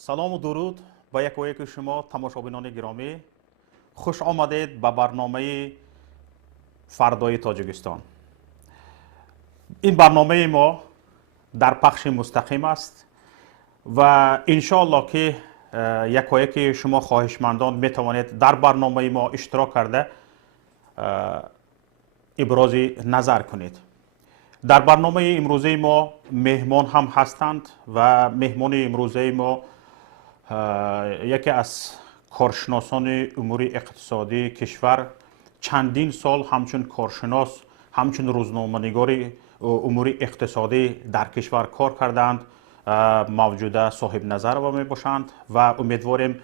سلام و درود با یک شما تماشابینان گرامی. خوش آمدید به برنامه فردای تاجیکستان. این برنامه ما در پخش مستقیم است و انشاءالله که یک شما خواهشمندان میتوانید در برنامه ما اشتراک کرده ابراز نظر کنید. در برنامه امروزه ما مهمان هم هستند و مهمان امروزه ما یکی از کارشناسان امور اقتصادی کشور، چندین سال همچون کارشناس، همچون روزنامه‌نگار امور اقتصادی در کشور کار کردند، موجوده صاحب نظر و می باشند و امیدواریم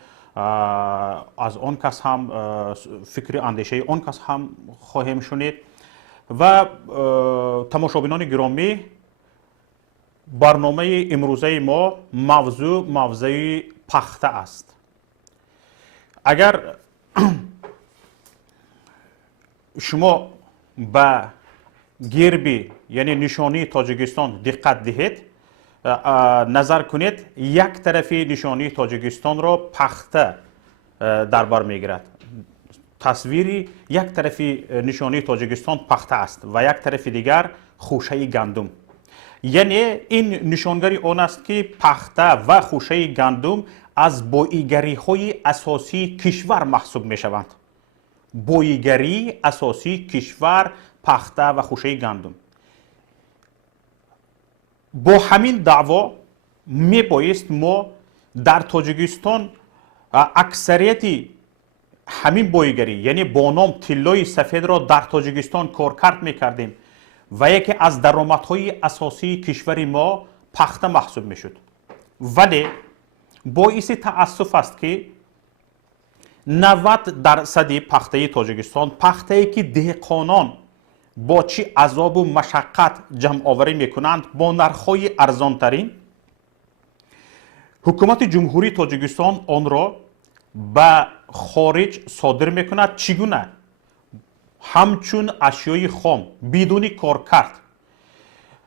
از آن کس هم فکر اندیشه آن کس هم خواهیم شنید. و تماشابینان گرامی، برنامه امروزه ما موضوع پخته است. اگر شما به گربی یعنی نشانی تاجیکستان دقت دهید، نظر کنید، یک طرفی نشانی تاجیکستان را پخته در بر میگیرد. تصویری یک طرفی نشانی تاجیکستان پخته است و یک طرف دیگر خوشه گندم. یعنی این نشانگری آن است که پخته و خوشه گندم از بویگری های اساسی کشور محسوب می شوند. بویگری اساسی کشور پخته و خوشه گندم. با همین دعوا می بایست ما در تاجیکستان اکثریتی همین بویگری یعنی با نام تلای سفید را در تاجیکستان کارکرد می کردیم و یکی از درآمدهای اساسی کشور ما پخته محسوب می شد. ولی باعث تأسف است که 90% پخته تاجیکستان، پخته که دهقانان با چی عذاب و مشقت جمع آوری می کنند با نرخ‌های ارزانترین، حکومت جمهوری تاجیکستان آن را به خارج صادر می کند. چگونه؟ همچون اشیای خام بدون کارکرد.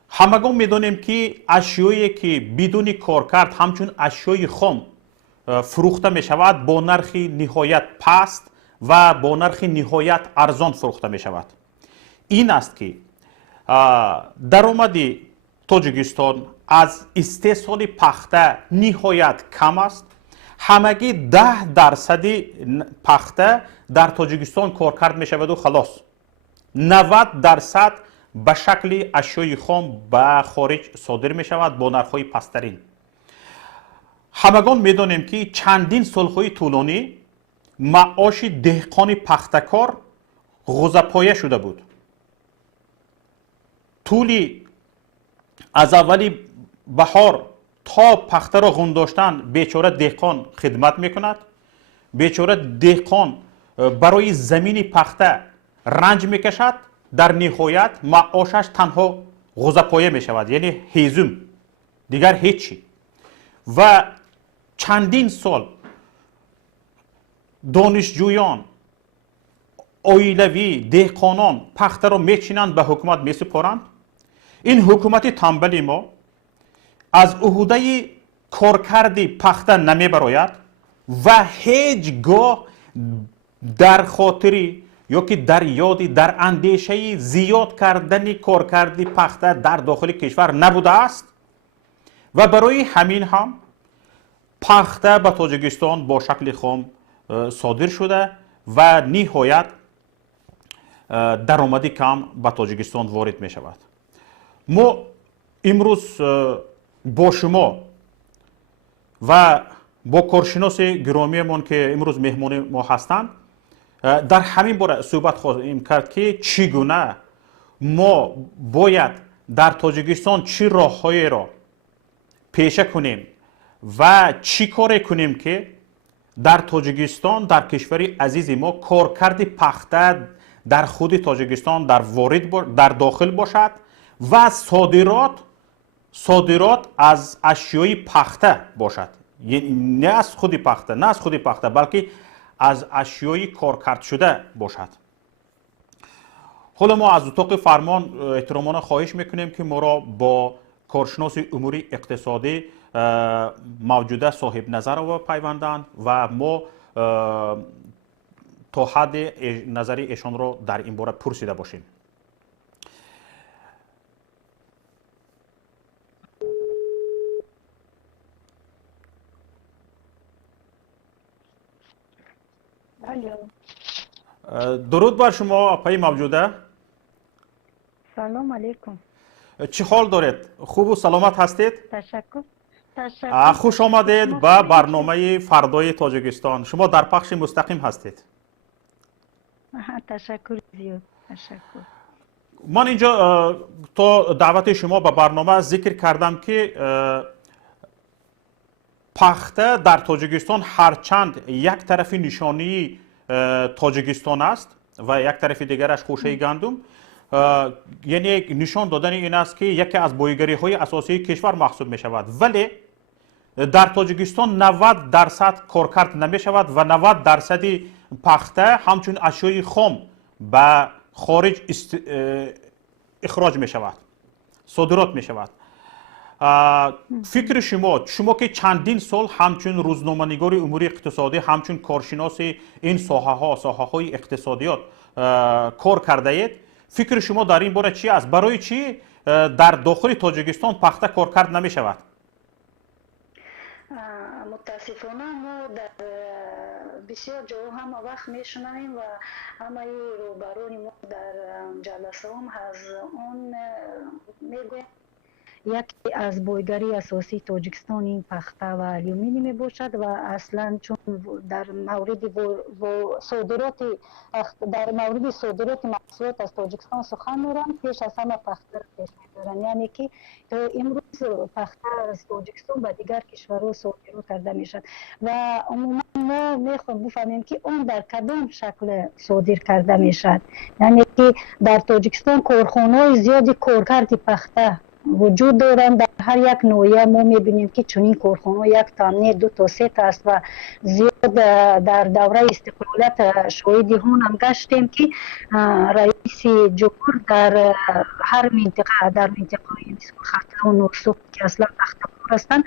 همگان میدانیم که اشیایی که بدون کارکرد همچون اشیای خام فروخته می شود با نرخ نهایت پست و با نرخ نهایت ارزان فروخته می شود. این است که درآمد تاجیکستان از استحصال پخته نهایت کم است. همگی 10% پخته در تاجیکستان کارکرد می شود و خلاص. 90% به شکل اشیای خام به خارج صادر می شود با نرخ‌های پست‌ترین. همگان میدانیم که چندین سال‌های طولانی معاش دهقان پخته‌کار غوزه‌پایه شده بود. طولی از اولی بهار تا پخته را غنداشتن بیچاره دهقان خدمت میکند. بیچاره دهقان برای زمین پخته رنج میکشد. در نهایت معاشش تنها غوزه‌پایه میشود، یعنی هیزم، دیگر هیچی. و چندین سال دانشجویان، اویلوی، دهقانان پخته را میچینند به حکومت میسپارند. این حکومت تنبل ما از عهده کارکرد پخته نمیبراید و هیچگاه در خاطری یا که در یادی در اندیشه زیاد کردن کارکرد پخته در داخل کشور نبوده است و برای همین هم پخته به تاجیکستان با شکل خام صادر شده و نهایت درآمدی کم به تاجیکستان وارد می شود. ما امروز با شما و با کارشناس گرامیمان که امروز مهمان ما هستند در همین باره صحبت خواهیم کرد که چگونه ما باید در تاجیکستان چه راه‌هایی را پیشه کنیم و چی کار کنیم که در تاجیکستان، در کشور عزیز ما، کارکرد پخته در خود تاجیکستان در داخل باشد و صادرات از اشیای پخته باشد. یعنی نه از خود پخته بلکه از اشیای کارکرد شده باشد. حالا ما از اتاق فرمان احترامانه خواهش میکنیم که ما را با کارشناس امور اقتصادی موجوده صاحب نظر و پیوندند و ما تا حد نظری ایشان رو در این باره پرسیده باشیم. درود بر شما آقای موجوده. سلام علیکم. چه حال دارید؟ خوب و سلامت هستید؟ تشکر. خوش آمدید به برنامه فردای تاجیکستان. شما در پخش مستقیم هستید. تشکر زیاد. تشکر. من اینجا تا دعوت شما به برنامه ذکر کردم که پخته در تاجیکستان هرچند یک طرفی نشانی تاجیکستان است و یک طرف دیگرش خوشه گندم، یعنی نشان دادن این است که یکی از بویگری های اساسی کشور محسوب می شود، ولی در تاجیکستان 90% کارکرد نمی شود و 90% پخته همچون اشیای خام به خارج اخراج می شود، صادرات می شود. فکر شما که چندین سال همچون روزنامه‌نگار امور اقتصادی، همچون کارشناس این ساحه های اقتصادیات کار کرده اید، فکر شما در این باره چی است؟ برای چی در داخل تاجیکستان پخته کارکرد نمی شود؟ متاسفانه ما در بسیار جاها هم وقت میشنویم و همه روبرون ما در جلسه هم از اون میگویم یکی از بویگری اساسی تاجیکستان این پخته و الومینی می باشد و اصلا چون در مورد صادرات محصولات از تاجیکستان سخن میرن، پیش از همه پخته را پیش میبرن، یعنی که تا امروز پخته از تاجیکستان به دیگر کشورها صادرات کرده میشد و عموما ما میخوایم بفهمیم که اون در کدام شکل صادر کرده میشد. یعنی که در تاجیکستان کارخانه‌های زیادی کارکرد پخته وجود دارند. در هر یک نوعیه ما میبینیم که چنین کارخانه یک تا نه 2 تا 3 تا است و زیاد در دوره استقلالت شاهد هم گشتیم که رئیس جمهور در هر منطقه، در منطقه مثل ختلان و نورسوب که اصلا پخته‌کار هستند،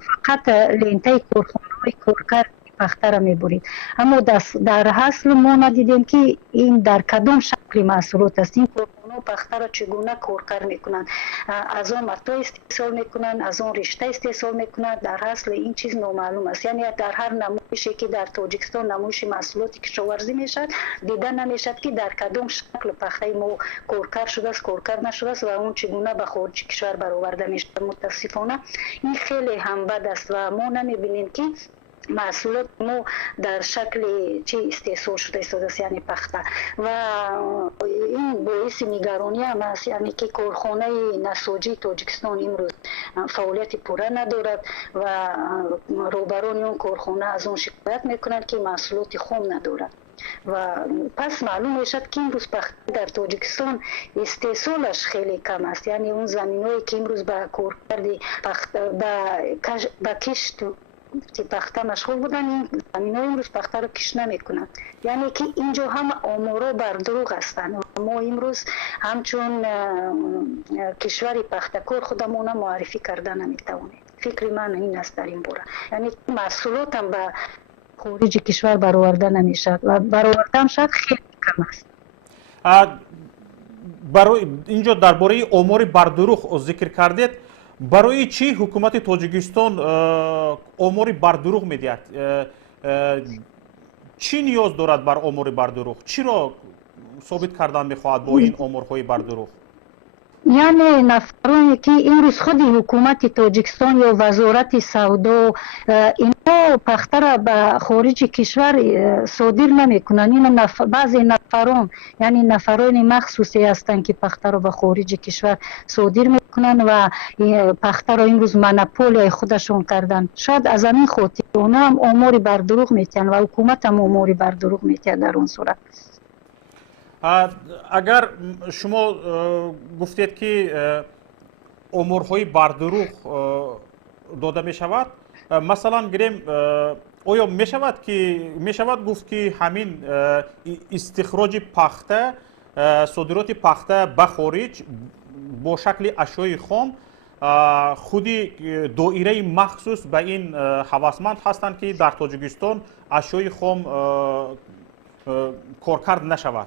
فقط لنته کارخانه‌های کارکرد پخته را میبرید، اما در اصل ما ندیدیم که این در کدام شکل محصولات است. این کارخانه پخته را چگونه کارکرد میکنند، از آن متا استحصال میکنند، از آن رشته استحصال میکنند، در اصل این چیز نامعلوم است. یعنی در هر نمایشی که در تاجیکستان نمایش محصولات کشاورزی میشد دیده نمیشد که در کدام شکل پخته ما کارکرد شده است، کارکرد نشده است و اون چگونه به خارج کشور برآورده میشه. متاسفانه این خیلی هم بد است و ما نمیبینیم که محصولات ما در شکل چی استحصال شده است، یعنی پخته، و این باعث نگرانی هم است، یعنی که کارخانه نساجی تاجیکستان امروز فعالیت پوره ندارد و روبران اون کارخانه از اون شکایت میکنند که محصولات خام ندارد و پس معلوم میشد که امروز پخته در تاجیکستان استحصالش خیلی کم است. یعنی اون زمینایی که امروز به کارکرد پخته به کشت پخته مشغول بودن، این زمینای امروز پخته رو کش نمیکنند. یعنی که اینجا هم آمارا بر دروغ هستند و ما امروز همچون کشوری پخته کار خودمون معرفی کرده نمیتوانیم. فکر من این است در این باره، یعنی محصولات هم به خارج کشور برآورده نمیشد و برآورده هم شد خیلی کم است. برای اینجا درباره آمار بر دروغ ذکر کردید، برای چی حکومت تاجیکستان آمار بر دروغ میدهد؟ چی نیاز دارد بر آمار بر دروغ؟ چی را ثابت کردن میخواهد با این آمارهای بر دروغ؟ یعنی نفرانی که امروز خود حکومت تاجیکستان یا وزارت سودا اینا پخته را به خارج کشور صادر نمیکنن. این بعضی نفران، یعنی نفران مخصوصی هستند که پخته را به خارج کشور صادر میکنن و پخته را امروز مونوپول خودشون کردن. شاید از همین خاطر اونا هم آمار بر دروغ میتن و حکومت هم آمار بر دروغ میتن. در اون صورت اگر شما گفتید که آمارهای بر دروغ داده می شود، مثلا گریم آیا می شود گفت که همین استخراج پخته، صادرات پخته به خارج با شکل اشیای خام خودی دایره مخصوص به این هوسمند هستند که در تاجیکستان اشیای خام کارکرد نشود.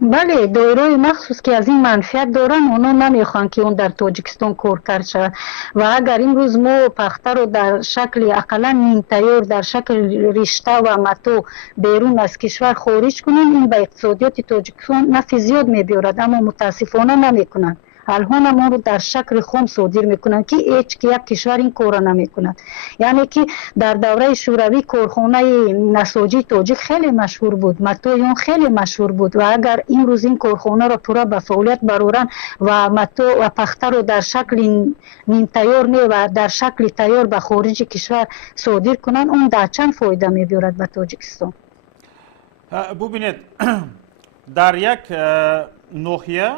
بله، دایره مخصوص که از این منفیت دارن اونا نمیخوان که اون در تاجیکستان کار کرد شود و اگر امروز ما پخته رو در شکل اقلا نیم تیار در شکل رشته و متو بیرون از کشور خارج کنیم این به اقتصادیات تاجیکستان نفع زیاد میبیارد اما متاسفانه نمیکنن. الان ما رو در شکل خام صادر میکنن که هیچ یک کشور این کار نمیکند. یعنی که در دوره شوروی کارخانه نساجی تاجیک خیلی مشهور بود، متو خیلی مشهور بود و اگر این روز این کارخانه را پورا به فعالیت برورن و متو و پخته رو در شکل نیم تیار و در شکل تیار به خارج کشور صادر کنن اون در چند فایده میبیارد به تاجیکستان؟ ببینید در یک ناحیه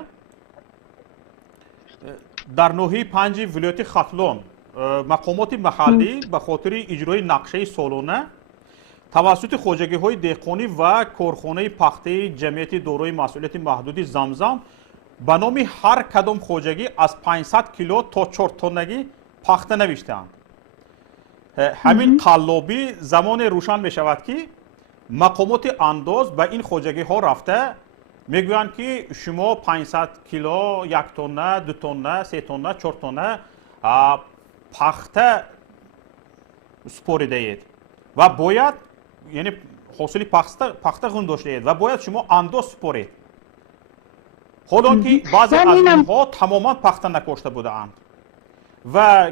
در ناحیه 5 ولایت ختلان مقامات محلی به خاطر اجرای نقشه سالانه توسط خواجگی های دهقانی و کارخانه پخته جمعیت دارای مسئولیت محدود زمزم به نام هر کدام خواجگی از 500 کیلو تا 4 تنگی پخته نوشته‌اند. همین قلابی زمان روشن می شود که مقامات انداز به این خواجگی ها رفته میگویند که شما 500 کیلو، 1 تنه، 2 تنه، 3 تنه، 4 تنه پخته سپریده اید و باید یعنی حاصل پخته غون داشته اید و باید شما انداز سپرید. حالا که بعضی از اینها تماما پخته نکاشته بودند و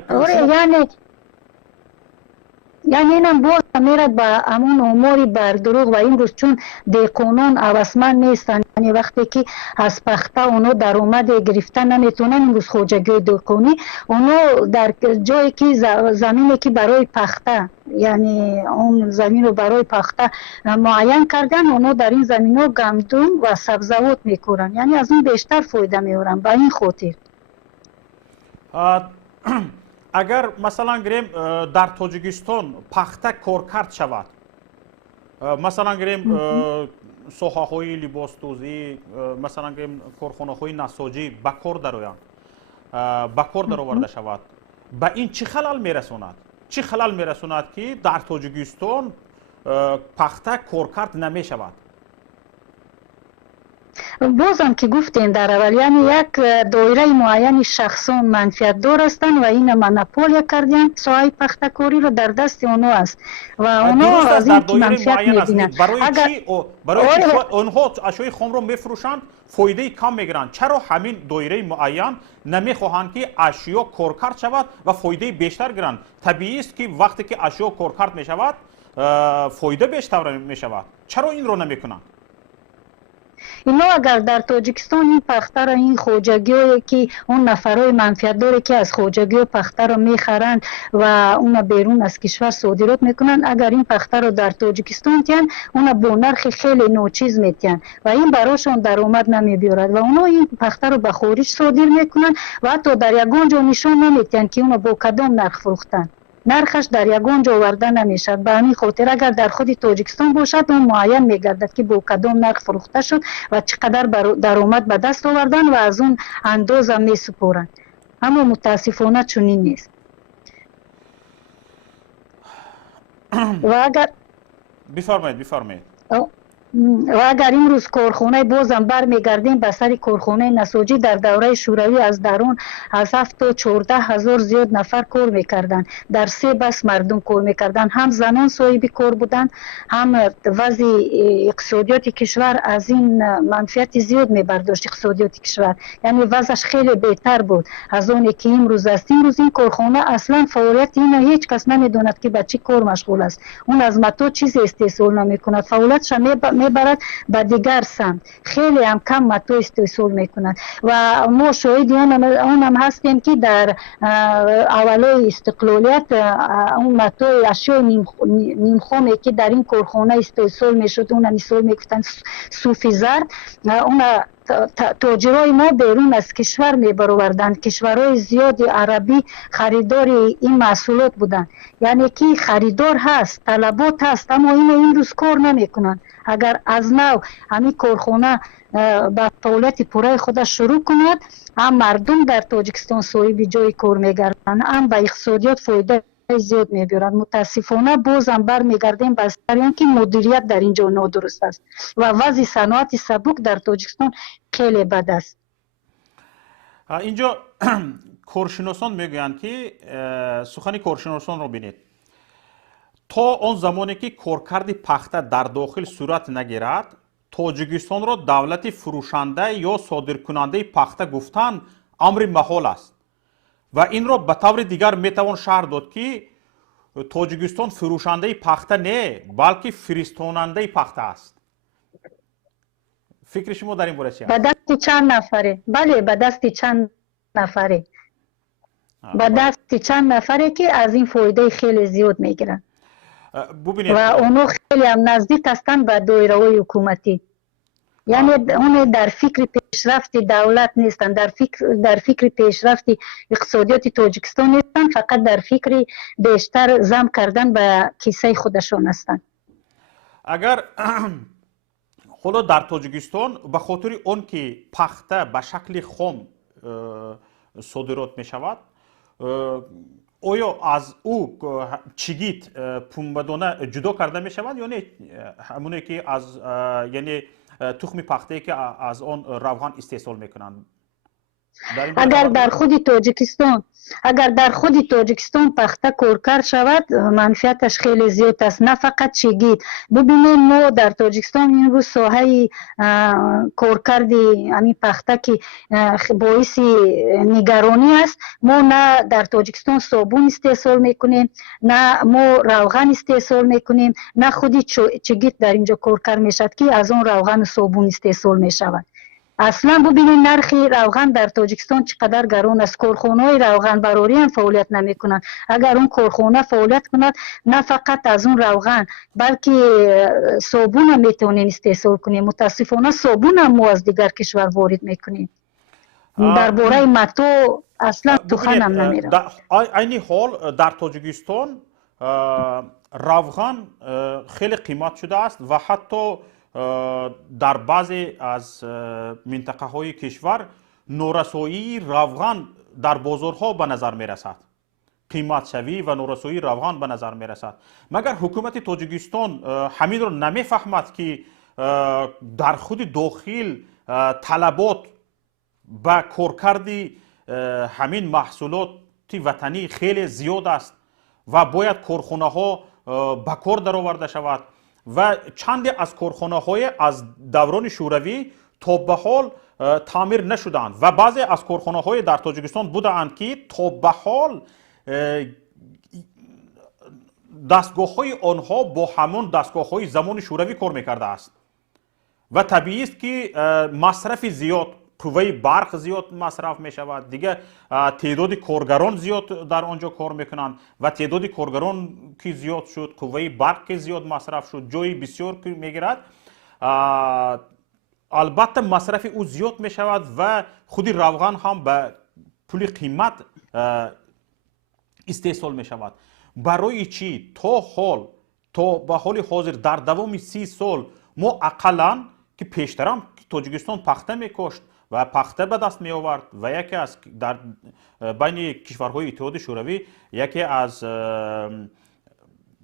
یعنی اینم باز میرد به همون اموری بردروغ و این روز چون دهقانان هوسمند نیستن یعنی وقتی که از پخته اونو درآمد گرفتن نمیتونن این روز خواجگی دهقانی اونو در جایی که زمینی که برای پخته یعنی اون زمین رو برای پخته معین کردن اونو در این زمین ها گندم و سبزیجات میکورن یعنی از اون بیشتر فایده میورن به این خاطر. اگر مثلا گریم در تاجیکستان پخته کارکرد شود مثلا گریم ساحه های لباس دوزی مثلا گریم کارخانه های نساجی به کار درآیند به کار درآورده شود به این چه خلل میرساند؟ چه خلل میرساند که در تاجیکستان پخته کارکرد نمی شود؟ بازم که گفتین در اول یعنی یک دایره معین شخصان منفیت دار هستند و این منپولیا کردن ساحه پخته کاری رو در دست اونها است و اونها از این منفیت میبینند. برای چی اونها اشیای خام رو میفروشند فایده کم میگیرند؟ چرا همین دایره معین نمیخواهند که اشیا کارکرد شود و فایده بیشتر گیرند؟ طبیعی است که وقتی که اشیا کارکرد میشود فایده بیشتر میشود. چرا این رو نمیکنند؟ اینا اگر در تاجیکستان این پخته را این خواجگی که اون نفرای منفیت داره که از خواجگی پخته را میخرند و اون بیرون از کشور صادرات میکنن اگر این پخته را در تاجیکستان تین اون با نرخ خیلی نوچیز میتین و این براشون درآمد نمیبیارد و اونا این پخته را به خارج صادر میکنن و حتی در یگان جا نشون نمیتین که اون با کدام نرخ فروختن نرخش در یگان جا آورده نمیشد. به همین خاطر اگر در خود تاجیکستان باشد اون معین میگردد که با کدام نرخ فروخته شد و چقدر درآمد به دست آوردن و از اون انداز هم میسپارند. اما متاسفانه چنین نیست. و اگر بفرمایید و اگر امروز کارخانه بازم برمیگردیم به سر کارخانه نساجی در دوره شوروی از درون از 7 تا 14 هزار زیاد نفر کار میکردن در 3 بس مردم کار میکردن هم زنان صاحب کار بودن هم وضع اقتصادیات کشور از این منفیت زیاد میبرداشت اقتصادیات کشور یعنی وضعش خیلی بهتر بود از اون که امروز است. امروز این کارخانه اصلا فعالیت این هیچ کس نمیدوند که به چه کار مشغول است. اون از متو چیزی استحصال نمیکند فعالیتش میبرد به دیگر سمت خیلی هم کم متو استحصال میکند و ما شاهد اونم هستیم که در اولای استقلالیت اون متو اشیاء نیم خامی که در این کارخانه استحصال میشد اون مثال میگفتن صوفی زرد اون تاجرای ما بیرون از کشور میبروردند. کشورهای زیادی عربی خریدار این محصولات بودند. یعنی که خریدار هست، طلبات هست، اما این امروز کار نمیکنند. اگر از نو همین کارخانه به فعالیت پورای خودش شروع کند، هم مردم در تاجیکستان صاحب جای کار میگردند، هم به اقتصادیات فایده زیاد میبرند. متاسفانه باز هم برمیگردیم به سر که مدیریت در اینجا نادرست است و وضع صنعت سبک در تاجیکستان خیلی بد است. اینجا کارشناسان میگویند که سخن کارشناسان رو بینید، تا آن زمانی که کارکرد پخته در داخل صورت نگیرد، تاجیکستان را دولت فروشنده یا صادرکننده پخته گفتن امر محال است و این را به طور دیگر میتوان شرح داد که تاجیکستان فروشنده پخته نه بلکه فرستاننده پخته است. فکر شما در این باره چی است؟ به دست چند نفره؟ بله، به دست چند نفره. به دست چند نفره که از این فایده خیلی زیاد میگیرن و اونو خیلی هم نزدیک هستند به دایره‌های حکومتی. یعنی اون در فکر پیشرفت دولت نیستن، در فکر پیشرفت اقتصادیات تاجیکستان نیستن، فقط در فکر بیشتر جمع کردن به کیسه خودشان هستند. اگر حالا در تاجیکستان به خاطر اون که پخته به شکل خام صادرات می شود، آیا از او چیگیت پنبه‌دانه جدا کرده می شود یا نه همونی که از یعنی تخم پخته که از آن روغن استحصال میکنند؟ اگر در خود تاجیکستان پخته کارکرد شود، منفعتش خیلی زیاد است، نه فقط چیگید. ببینید ما در تاجیکستان این روز ساحه کارکرد همین پخته که باعث نگرانی است، ما نه در تاجیکستان صابون استحصال میکنیم، نه ما روغن استحصال میکنیم، نه خودی چیگید در اینجا کارکرد میشد که از اون روغن و صابون استحصال میشود. اصلا ببینید نرخ روغن در تاجیکستان چقدر گران است. کارخانه‌های روغن براری هم فعالیت نمی‌کنند. اگر اون کارخانه فعالیت کند، نه فقط از اون روغن بلکه صابون هم میتونیم استحصال کنیم. متاسفانه صابون هم ما از دیگر کشور وارد میکنیم. درباره متو اصلا سخن هم نمیره. در این حال در تاجیکستان روغن خیلی قیمت شده است و حتی در بعضی از منطقه های کشور نورسایی روغن در بازارها به نظر می رسد، قیمت شوی و نورسایی روغن به نظر می رسد. مگر حکومت تاجیکستان همین رو نمی فهمد که در خود داخل طلبات به کارکرد همین محصولات وطنی خیلی زیاد است و باید کارخانه ها به کار درآورده شود و چند از کارخانه های از دوران شوروی تا به حال تعمیر نشدند و بعضی از کارخانه های در تاجیکستان بودند که تا به حال دستگاه های آنها با همون دستگاه های زمان شوروی کار میکرده است و طبیعی است که مصرف زیاد، قوه برق زیاد مصرف می شود دیگه، تعداد کارگران زیاد در آنجا کار میکنند و تعداد کارگران که زیاد شد، قوه برق که زیاد مصرف شد، جای بسیار که میگیرد، البته مصرف او زیاد می شود و خودی روغن هم به پول قیمت استحصال می شود. برای چی تا به حال حاضر در دوام 30 سال ما اقلا که پیشترم تاجیکستان پخته میکشت و پخته به دست می آورد و یکی از در بین کشورهای اتحاد شوروی یکی از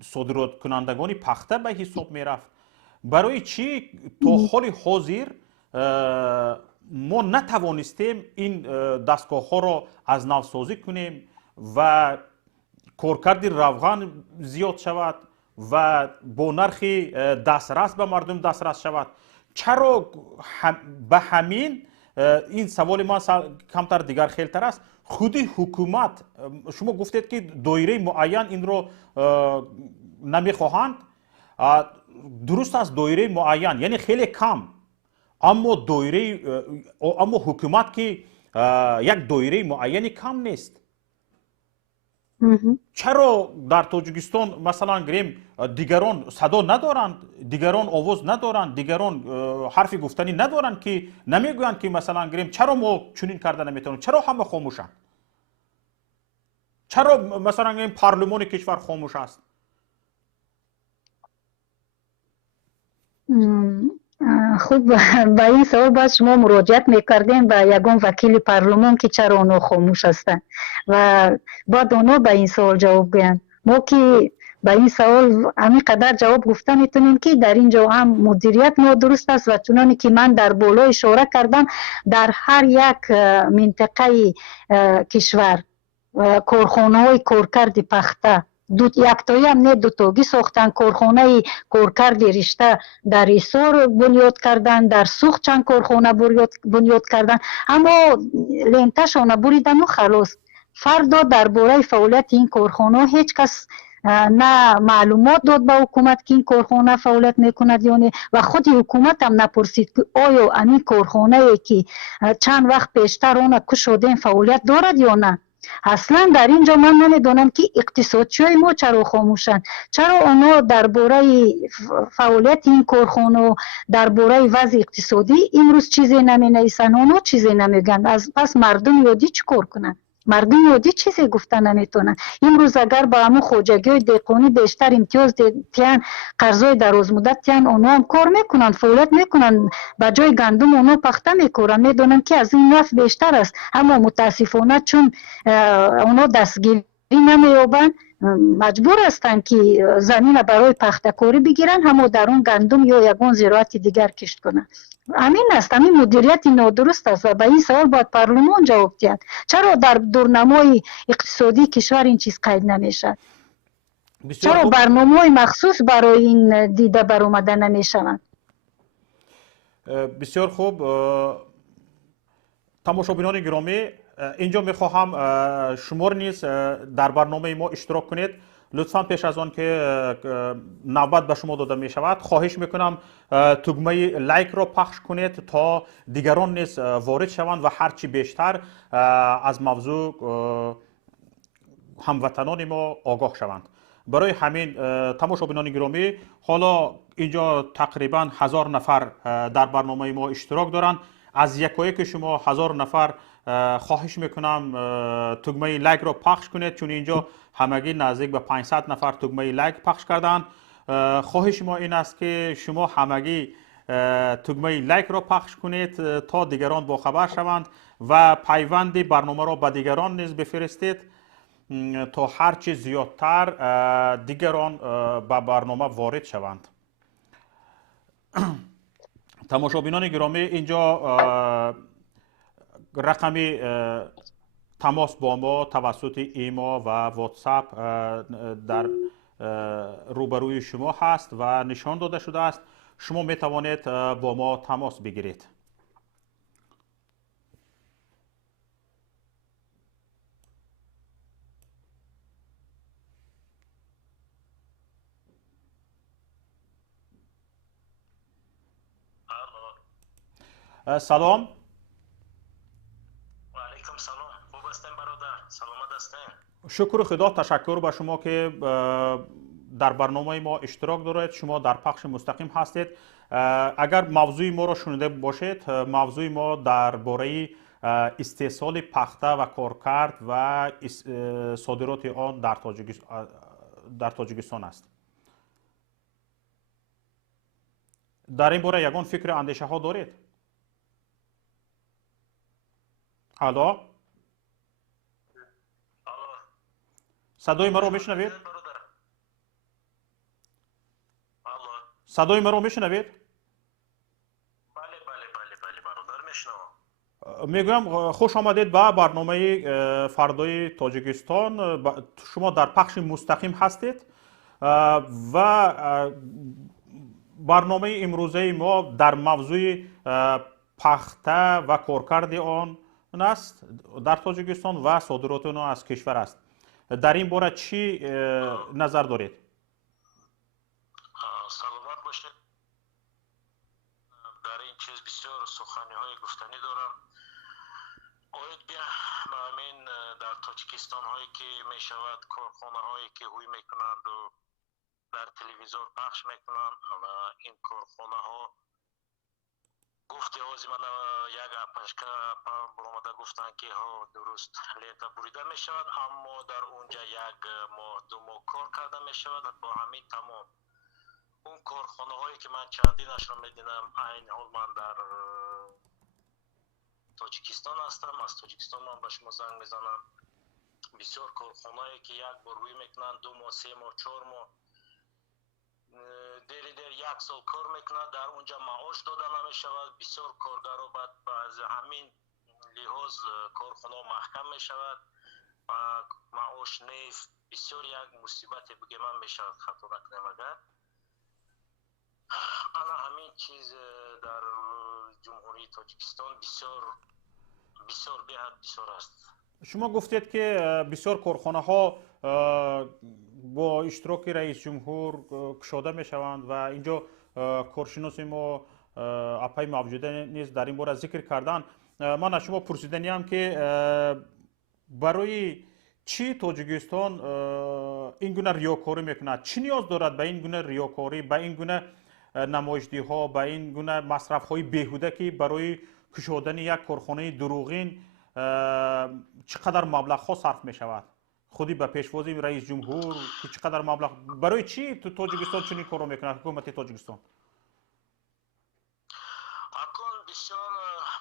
صادرات کنندگان پخته به حساب می رفت. برای چی تا حال حاضر ما نتوانستیم این دستگاه ها را از نو سازی کنیم و کارکرد روغن زیاد شود و با نرخ دسترس به مردم دسترس شود؟ چرا به همین این سوال ما کمتر دیگر خیلتر است. خود حکومت، شما گفتید که دایره معین این رو نمیخواهند، درست است، دایره معین یعنی خیلی کم، اما حکومت که یک دایره معینی کم نیست. مهم. چرا در تاجیکستان مثلا گریم دیگران صدا ندارند، دیگران آواز ندارند، دیگران حرفی گفتنی ندارند که نمیگویند که مثلا گریم چرا ما چنین کرده نمیتونیم، چرا همه خاموشند، چرا مثلا گریم پارلمان کشور خاموش است؟ خوب به این سوال باز شما مراجعت میکردین به یگان وکیل پارلمان که چرا اونا خاموش هستند و بعد اونا به این سوال جواب گویند. ما که به این سوال همین قدر جواب گفته میتونیم که در اینجا هم مدیریت نادرست است و چنانی که من در بالا اشاره کردم در هر یک منطقه کشور کارخانه های کارکرد پخته یکتایی هم نه دوتاگی ساختن، کارخانه کارکرد رشته در ایسار بنیاد کردن، در سوخت چند کارخانه بنیاد کردن، اما لنتشان بریدن و خلاص. فردا درباره فعالیت این کارخانه هیچ کس نه معلومات داد به حکومت که این کارخانه فعالیت میکند یا نه و خود حکومت هم نپرسید که آیا این کارخانه که چند وقت پیشتر آن کشاده فعالیت دارد یا نه. اصلا در اینجا من نمیدونم که اقتصادچی های ما چرا خاموشن، چرا اونا درباره فعالیت این کارخانه درباره وضع اقتصادی امروز چیزی نمی نویسن، اونا چیزی نمیگن. از پس مردم یادی چی کار کنن؟ مردم یادی چیزی گفتن نمیتونن. امروز اگر با همون خوجگی های دهقانی بیشتر امتیاز تیان قرضای دراز مدت تیان اونا هم کار میکنن، فعالیت میکنن، با جای گندم اونا پخته میکنن، میدونن که از این نفع بیشتر است، اما متاسفانه چون اونا دستگیری نمیابن مجبور هستند که زمین برای پخته کاری بگیرن، همو در اون گندم یا یگان زراعت دیگر کشت کنن. همین است، همین مدیریت نادرست است و به این سوال باید پارلمان جواب دهد. چرا در دورنمای اقتصادی کشور این چیز قید نمیشد؟ چرا برنامه مخصوص برای این دیده برآمده نمیشوند؟ بسیار خوب. تماشابینان گرامی، اینجا میخواهم شما نیز در برنامه ما اشتراک کنید. لطفا پیش از آن که نوبت به شما داده می شود خواهش میکنم تگمه لایک را پخش کنید تا دیگران نیز وارد شوند و هرچی بیشتر از موضوع هموطنان ما آگاه شوند. برای همین تماشابینان گرامی، حالا اینجا تقریبا 1000 نفر در برنامه ما اشتراک دارند. از یکایک شما 1000 نفر خواهش میکنم تگمه لایک را پخش کنید، چون اینجا همگی نزدیک به 500 نفر تگمه لایک پخش کردند. خواهش ما این است که شما همگی تگمه لایک را پخش کنید تا دیگران با خبر شوند و پیوند برنامه را به دیگران نیز بفرستید تا هرچی زیادتر دیگران به برنامه وارد شوند. تماشابینان گرامی، اینجا رقم تماس با ما توسط ایما و واتساپ در روبروی شما هست و نشان داده شده است. شما می توانید با ما تماس بگیرید. سلام. و علیکم سلام. خوب هستین برادر؟ سلامت هستین؟ شکر خدا، تشکر به شما که در برنامه ما اشتراک دارید. شما در پخش مستقیم هستید. اگر موضوع ما را شنیده باشید، موضوع ما درباره استحصال پخته و کارکرد و صادرات آن در تاجیکستان است. در این باره یگان فکر اندیشه ها دارید؟ الو؟ صدای مرا میشنوید؟ صدای مرا میشنوید؟ بله برادر میشنوم. میگویم خوش آمدید به برنامه فردای تاجیکستان. شما در پخش مستقیم هستید و برنامه امروزه ما در موضوع پخته و کارکرد آن است در تاجیکستان و صادرات آن از کشور است. در این باره چی نظر دارید؟ سلامت باشید. در این چیز بسیار سخنی های گفتنی دارم. آقای بیایید بیا همین در تاجیکستان هایی که می شود کارخانه هایی که روی میکنند و در تلویزیون پخش میکنند این کارخانه ها گفته از من یک اپشکا برآمده گفتن که ها درست لیتا بریده می شود اما در اونجا یک ماه دو ماه کار کرده می شود با همین تمام اون کارخانه هایی که من چندینش را میدینم این حال من در تاجیکستان هستم از تاجیکستان من به شما زنگ میزنم بسیار کارخانه هایی که یک بار روی میکنن دو ماه سه ماه چهار ماه دیر یک سال کار میکنه در اونجا معاش داده نمی شود بسیار کارگر و بعد از همین لحاظ کارخانه محکم می شود معاش نیست بسیار یک مصیبت بگه من می شود خطا نکنم اگر انا همین چیز در جمهوری تاجیکستان بسیار بهت بسیار است. شما گفتید که بسیار کارخانه ها با اشتراک رئیس جمهور کشاده می شوند و اینجا کارشناس ما اپای موجوده نیست در این باره ذکر کردن. من از شما پرسیدنیم که برای چی تاجیکستان این گونه ریاکاری میکند؟ چی نیاز دارد به این گونه ریاکاری، به این گونه نمایشی ها، به این گونه مصرف های بیهوده که برای کشادن یک کارخانه دروغین چقدر مبلغ ها صرف می شود؟ خودی به پیشوازی رئیس جمهور که چقدر مبلغ برای چی تو تاجیکستان چنین کارو میکنه حکومت تاجیکستان؟ اکنون بسیار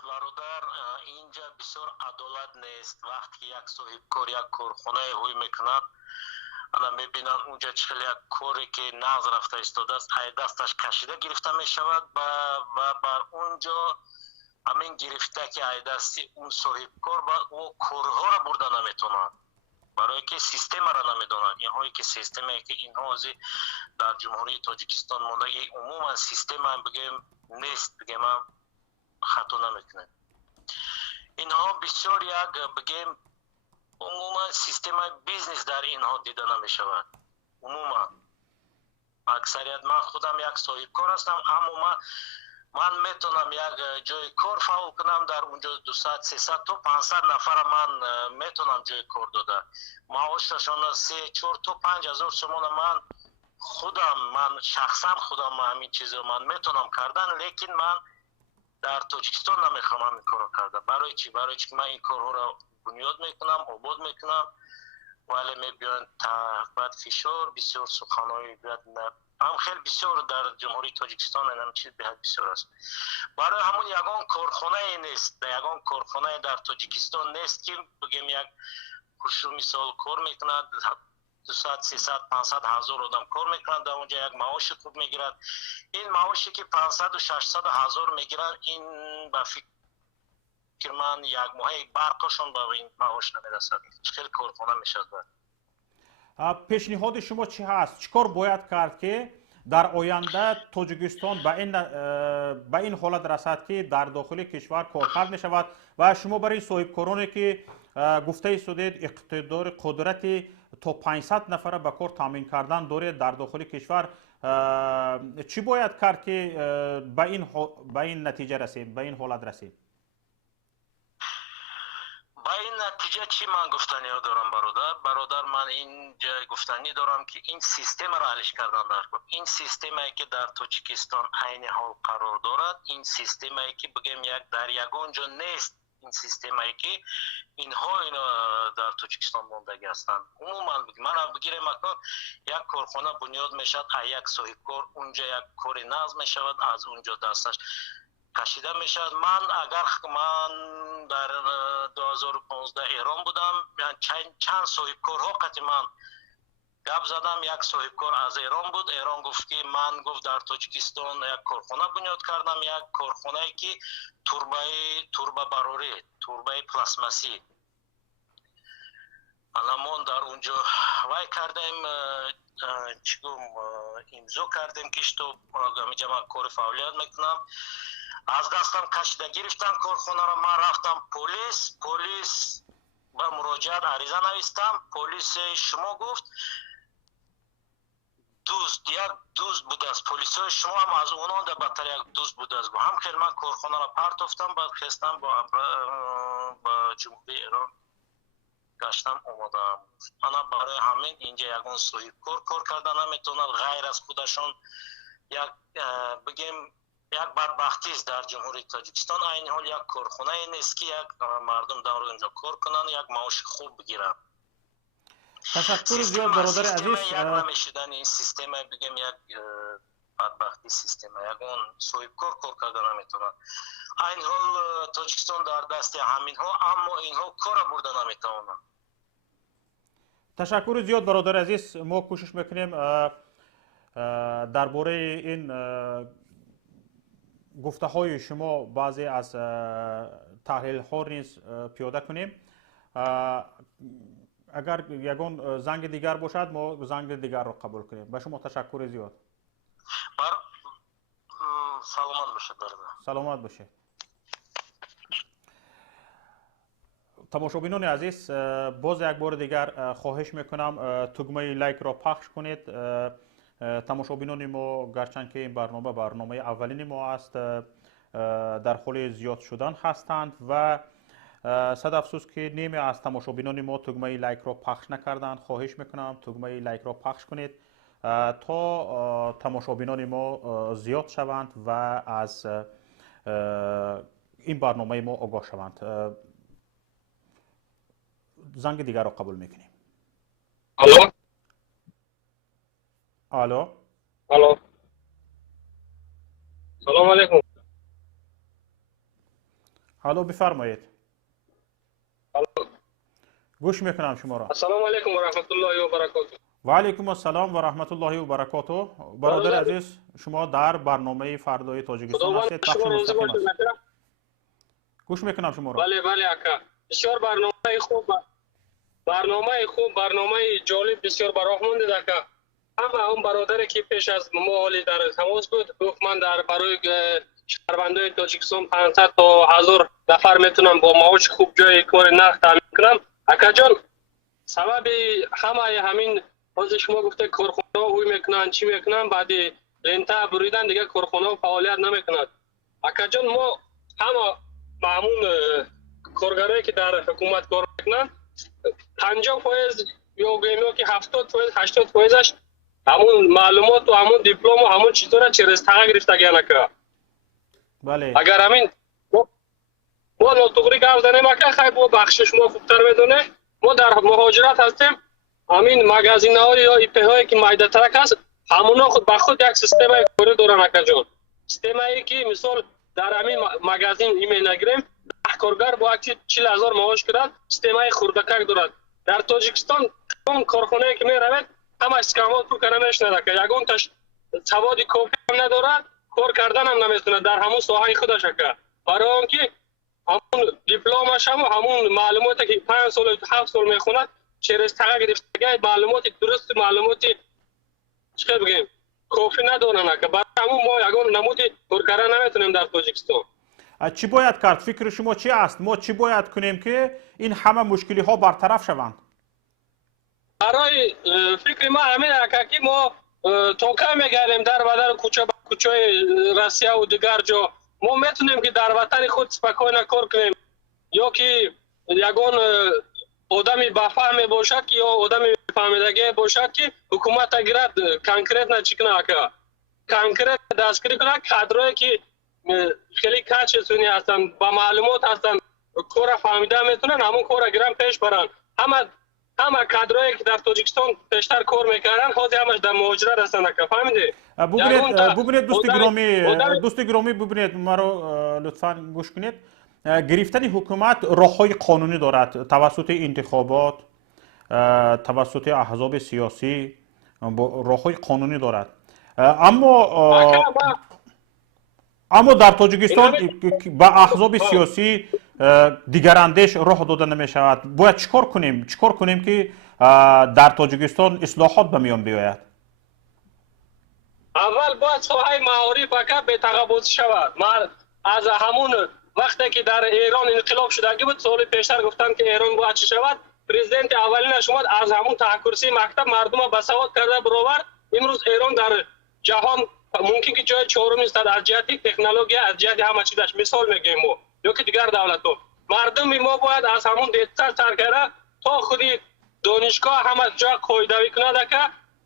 برادر اینجا بسیار عدالت نیست وقتی یک صاحب کار یک کارخانه روی میکند انا میبینن اونجا چخیل یک کاری که نغز رفته استاده است ای دستش کشیده گرفته میشود و بر اونجا همین گرفته که ای دستی اون صاحب کار او کارها را برده نمیتونن برای که سیستم را نمیدونن اینهایی که سیستمی که اینها از در جمهوری تاجیکستان مونده عموما سیستم هم بگیم نیست بگیم هم خطا نمیکنه اینها بسیار یک بگیم عموما سیستم بیزنس در اینها دیده نمیشود عموما اکثریت من خودم یک صاحب کار هستم اما من میتونم یک جای کار فعال کنم در اونجا 200 300 تا 500 نفر من میتونم جای کار داده معاششان 3 4 تا 5000 تومان من شخصا خودم همین چیز رو من میتونم کردن لیکن من در تاجیکستان نمیخوام همین کارو کرده برای چی من این کارها رو بنیاد میکنم آباد میکنم ولی میبینن بعد فشار بسیار سخنهای هم خیلی بسیار در جمهوری تاجیکستان هم چیز بهت بسیار است برای همون یگان کارخانه نیست یگان کارخانه در تاجیکستان نیست که بگیم یک خشو مثال کار میکند 200 300 500 هزار آدم کار میکنند در اونجا یک معاش خوب میگیرد این معاشی که 500 و 600 هزار میگیرن این به فکر من یک ماه برقشون با این معاش نمیرسد خیلی کارخانه میشد پیشنهاد شما چی هست؟ چیکار باید کرد که در آینده تاجیکستان به این حالت رسد که در داخل کشور کارکرد می شود و شما برای صاحبکارانی که گفته ایستادید اقتدار قدرت تا 500 نفر به کار تامین کردن داره در داخل کشور چی باید کرد که به این نتیجه رسید، به این حالت رسید؟ با این نتیجه چی من گفتنی ها دارم برادر من این جای گفتنی دارم که این سیستم را حلش کردن این سیستمی که در تاجیکستان عین حال قرار دارد این سیستمی که بگیم یک در یگان جا نیست این سیستمی که اینها در تاجیکستان موندگی هستند عموما من بگیرم اکنون یک کارخانه بنیاد میشد یک صاحب کار اونجا یک کار نظم میشود از اونجا دستش کشیده میشد من در 2015 ایران بودم چند صاحب کارها قطعی من گپ زدم یک صاحب کار از ایران بود ایران گفت که من گفت در تاجیکستان یک کارخانه بنیاد کردم یک کارخانه که توربه براری توربه پلاسماسی الان در اونجا وای کردیم امضا کردیم که تو میگم من کار فعالیت میکنم از دستم کشیده گرفتن کارخانه را من رفتم پلیس با مراجعت عریضه نوشتم پلیس شما گفت یک دوست بود از پلیس های شما هم از اونان در بدتر یک دوست بود از هم خیلی من کارخانه را پرت افتم بعد خستم با ба ҷумҳурии Эрон гаштан омодаам. Ана барои ҳамин инҷа ягон соҳибкор кор карда наметавонад ғайр аз худашон. як бигем як бадбахтист дар ҷумҳурии Тоҷикистон. айни ҳол як корхонае нест ки як мардум дар онҷо кор кунанд, як маоши хуб бигиранд. تشکر زیاد برادر عزیز. як намешудани ин система бигем як бадбахти система ягон соҳибкор кор карда наметавонад. айни ҳол Тоҷикистон дар дасти ҳаминҳо, аммо инҳо кора бурда наметавонанд. تشکر زیاد برادر عزیز. ما کوشش میکنیم درباره این گفته های شما بعضی از تحلیل ها نیز پیاده کنیم. اگر یگان زنگ دیگر باشد ما زنگ دیگر را قبول کنیم. به شما تشکر زیاد. سلامت باشید برادر. سلامت باشید. تماشابینان عزیز، باز یک بار دیگر خواهش میکنم تگمه لایک را پخش کنید. تماشابینان ما گرچند که این برنامه اولین ما است در حال زیاد شدن هستند و صد افسوس که نیمه از تماشابینان ما تگمه لایک را پخش نکردند. خواهش میکنم تگمه لایک را پخش کنید تا تماشابینان ما زیاد شوند و از این برنامه ما آگاه شوند. زنگ دیگر را قبول میکنیم. الو. الو. الو. سلام علیکم. الو بفرمایید. الو. گوش میکنم شما را. السلام علیکم و رحمت الله و برکاته. و علیکم السلام و رحمت الله و برکاته. برادر عزیز، شما در برنامه فردای تاجیکستان هستید. گوش میکنم شما را. بله بله اکا. بسیار برنامه خوب، برنامه جالب بسیار براهمند اکا. همه اون برادری که پیش از ما حالی در تماس بود گفت من در برای شهروندای تاجیکستان 500 تا 1000 نفر میتونم با معاش خوب جای کار نخ تامین کنم. اکا جان، سبب همه همین باز شما گفته کارخانه‌ها هوی میکنن چی میکنن، بعد لنتا بریدن دیگه کارخانه‌ها فعالیت نمیکنند. اکا جان، ما همه معمول کارگرایی که در حکومت کار میکنن 50% یا گویم که 70% 80%ش همون معلومات و همون دیپلم و همون چیزا را چرستاق گرفتگی نکه. بله. اگر همین ما نوتوگری گام زنیم اکا خیلی با بخشش ما خوبتر میدونه. ما در مهاجرت هستیم. همین مغازین ها یا ایپه هایی که مایده ترک هست همونا خود به خود یک سیستم کاری دارن اکا جان. سیستم هایی که مثال در همین مغازین ایمیل نگیریم 10 کارگر با اکی 40,000 معاش کرد، سیستم های خوردکک دارد. در تاجیکستان اون کارخانه که می روید همه اسکامات تو کنمش نداره، یگان تاش سواد کافی هم نداره، کار کردن هم نمیتونه در همون ساحه خودش که برای آنکه همون دیپلمش هم همون معلوماتی که 5 سال 7 سال میخوند چرستاق گرفتگی معلومات درست معلوماتی چه بگیم کافی ندارن که برای همون ما یگان نمود کار کردن نمیتونیم در تاجیکستان. چی باید کرد؟ فکر شما چی است؟ ما چی باید کنیم که این همه مشکلی ها برطرف شوند؟ برای فکر ما همین که ما توکا میگردیم در بدر کوچه با کوچه روسیه و دیگر جا ما میتونیم که در وطن خود سپکانه کار کنیم، یا که یگان آدمی بفهم باشد که یا آدمی فهمیدگی باشد که حکومت اگرد کنکریت نچکنه که کنکریت دستگیری کنه. کادرایی که خیلی کچسونی هستن با معلومات هستن کار فهمیده میتونن همون کار اگرم پیش برن. همه کادرایی که در تاجیکستان پیشتر کار میکردن حاضر همش در مهاجرت هستن که فهمیده. ببینید دوست گرامی ببینید مرا لطفا گوش کنید. گرفتن حکومت راههای قانونی دارد توسط انتخابات، توسط احزاب سیاسی، راههای قانونی دارد. اما در تاجیکستان به احزاب سیاسی دیگراندیش راه داده نمی شود. باید چیکار کنیم که در تاجیکستان اصلاحات به میان بیاید؟ اول باید ساحه معارف به تقبض شود. از همون وقتی که در ایران انقلاب شدگی بود سال پیشتر گفتن که ایران باید چی شود، پرزیدنت اولینش اومد از همون تحکرسی مکتب مردم بسواد کرده برآورد. امروز ایران در جهان ممکن که جای چهارمی است از جهت تکنولوژی، از جهت همه چیزش. مثال میگیم ما یا که دیگر دولت‌ها مردم ما باید از همون دیتر سرکره تا خودی دانشگاه همه جا قایدوی کنند که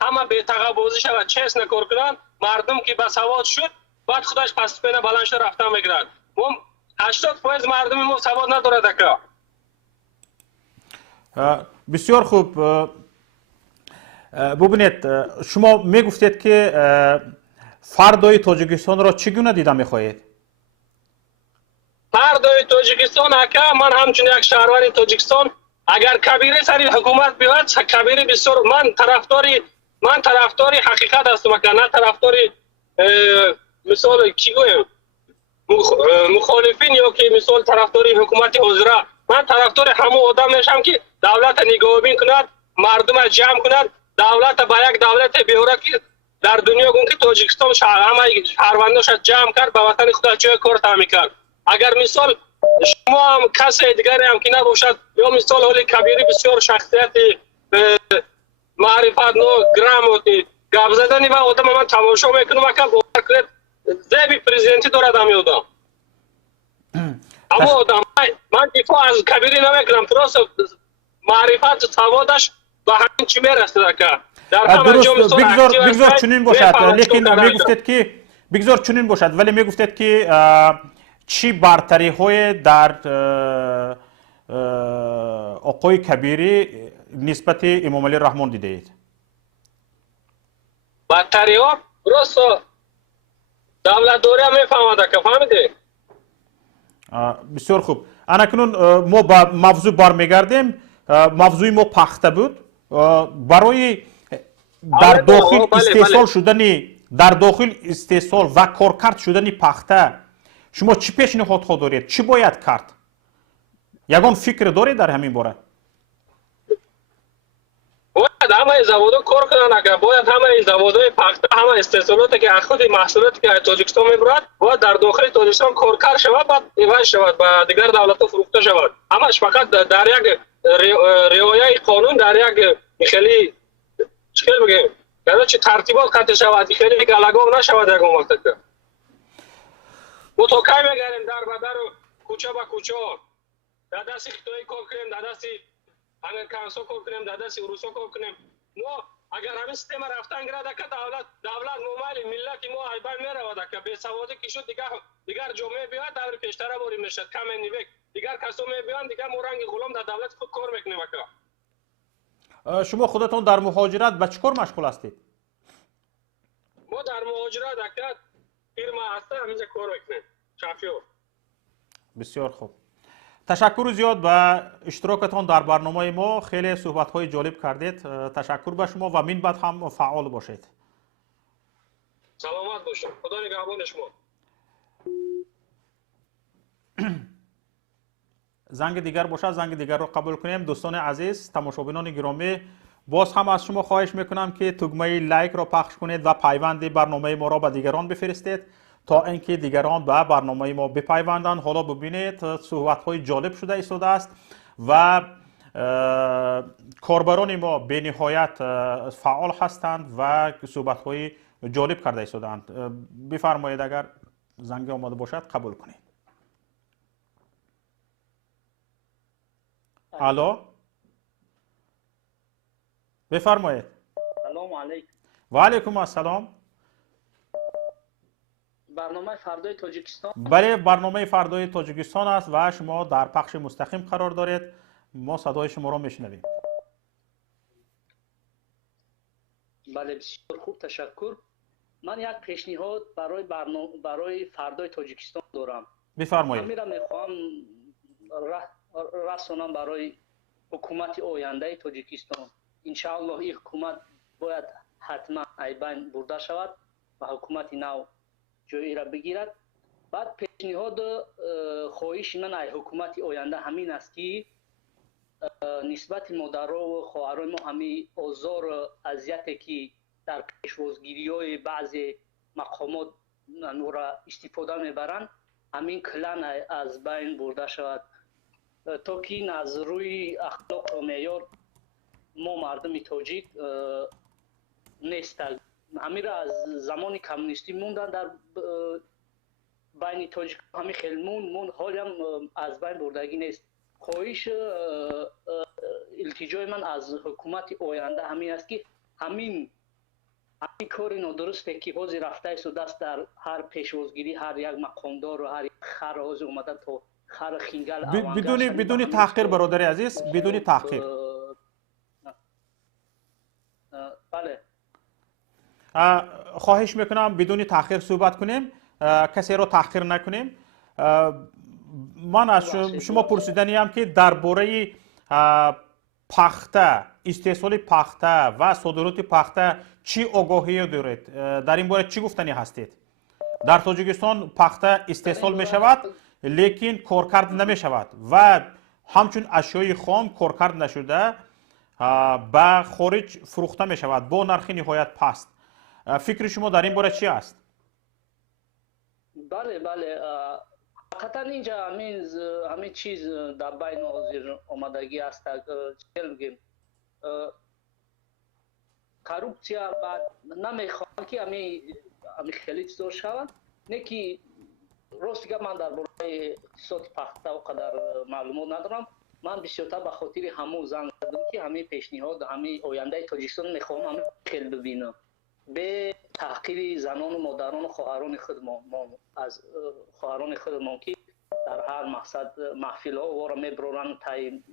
همه به تقبوزی شود چیز نکار کنند مردم که بسواد شد بعد خودش پس پینه بلند شده رفتن میگیرد 80% مردم ما سواد ندارد که بسیار خوب. ببینید شما میگفتید که فردای تاجیکستان را چگونه دیده میخواهید؟ فردای تاجیکستان که من همچون یک شهروند تاجیکستان اگر کبیره سری حکومت بیاد کبیره بسیار من طرفداری حقیقت هستم که نه طرفداری مثال کی گویم مخالفین یا که مثال طرفداری حکومت حضره من طرفدار همه آدم میشم که دولت نگاهبین کند مردم جمع کند دولت با یک دولت بیوره که در دنیا گون که تاجیکستان همه شهرونداش جمع کرد به وطن خود جای کار تعمیر کرد اگر مثال شما هم کسی دیگری هم که نباشد یا مثال حالی کبیری بسیار شخصیت معرفت نو گراموتی گپ زدنی و آدم من تماشا میکنم که باور کنید زیبی پرزیدنتی دارد همی آدم اما آدم من دفاع از کبیری نمیکنم پروس معرفت سوادش به همین چی میرسده که در همه جا مثال بگذار چنین باشد لیکن میگفتید که بگذار چنین باشد ولی میگفتید که چی برتری های در آقای کبیری نسبت امام علی رحمان دیده اید؟ برتری ها درست دولت دوری هم میفهمده که فهمیده؟ بسیار خوب. اکنون ما با موضوع برمیگردیم. موضوع ما پخته بود برای در داخل استحصال شدنی در داخل استحصال و کارکرد شدنی پخته شما چی پیشنهاد دارید؟ چی باید کرد؟ یگان فکر دارید در همین باره؟ باید همه زوادو کار کنن اگر باید همه زوادای پخته همه استحصالاتی که خود محصولاتی که تاجیکستان میبرد باید در داخل تاجیکستان کارکرد شود بعد ایواز شود و دیگر دولت‌ها فروخته شود همش فقط در یک رعایت قانون در یک خیلی چی بگیم یعنی چه ترتیبات قطع شود خیلی گلگام نشود یک وقت که ما تا کی میگردیم در به در و کوچه به کوچه در دست خطایی کار کنیم در دست امریکانسا کار کنیم در دست روسا کار کنیم ما اگر همین سیستم رفتن گرده که دولت ممال ملت ما ایبان میرود که بی سوادی که شد دیگر جامعه بیاد دور پیشتر باری میشد کم نیوک دیگر کسا میبیان دیگر ما رنگ غلام در دولت خود کار میکنیم که شما خودتون در مهاجرت به چیکار مشغول هستید؟ ما در مهاجرت اکد فیرما هسته همینجا کار میکنیم شافیور. بسیار خوب. تشکر زیاد به اشتراکتان در برنامه ما خیلی صحبت های جالب کردید تشکر به شما و من بعد هم فعال باشید. سلامت باشید. خدا نگهبان شما. زنگ دیگر باشد زنگ دیگر رو قبول کنیم. دوستان عزیز تماشابینان گرامی باز هم از شما خواهش میکنم که تگمه لایک را پخش کنید و پیوند برنامه ما را به دیگران بفرستید تا اینکه دیگران به برنامه ما بپیوندند. حالا ببینید صحبت های جالب شده ایستاده است و کاربران ما به نهایت فعال هستند و صحبت های جالب کرده ایستادند. بفرمایید اگر زنگ آماده باشد قبول کنید. الو بفرمایید. سلام علیکم. و علیکم السلام. برنامه فردای تاجیکستان؟ بله برنامه فردای تاجیکستان است و شما در پخش مستقیم قرار دارید. ما صدای شما را میشنویم. بله بسیار خوب تشکر. من یک پیشنهاد برای فردای تاجیکستان دارم. بفرمایید. من میخواهم رسانم برای حکومت آینده تاجیکستان. انشاءالله این حکومت باید حتما ایبان برده شود و حکومت نو جایی را بگیرد. بعد پیشنهاد خواهش من ای حکومت آینده همین است که نسبت مادرها و خواهران ما همین آزار و اذیتی که در پیشوازگیری های بعضی مقامات نورا استفاده میبرند همین کلان از بین برده شود تا که از روی اخلاق و معیار ما مردم تاجیک نیست. همین را از زمان کمونیستی موندن در بین تاجیک همین خیلی حالی هم از بین بردگی نیست. خواهش التجای من از حکومت آینده همین است که همین کار نادرسته که حاضر رفته است و دست در هر پیشوازگیری هر یک مقامدار و هر یک خر حاضر اومده تا خر خینگل بدون تحقیر برادر عزیز، بدون تحقیر. بله. خواهش میکنم بدون تحقیر صحبت کنیم، کسی رو تحقیر نکنیم. من از شما پرسیدنی هم که درباره پخته، استحصال پخته و صادرات پخته چی آگاهی دارید؟ در این باره چی گفتنی هستید؟ در تاجیکستان پخته استحصال می شود لیکن کارکرد نمی شود و همچون اشیای خام کارکرد نشده به خارج فروخته می شود با نرخ نهایت پست. فکر شما در این باره چی است؟ بله حقیقتا اینجا همین چیز در بین حاضر آمدگی است. چه میگیم کروپسیا بعد نمیخواد که همین خیلی چیزا شود. نه که راست که من در باره اقتصاد پخته و قدر معلومات ندارم. من بسیارتر به خاطر همون زنگ زدم که همین پیشنهاد همین آینده تاجیکستان میخوام همین خیلی ببینم به تحقیر زنان و مادران و خواهران خودمان از خواهران خودمان که در هر مقصد محفل ها وارا میبرورن تای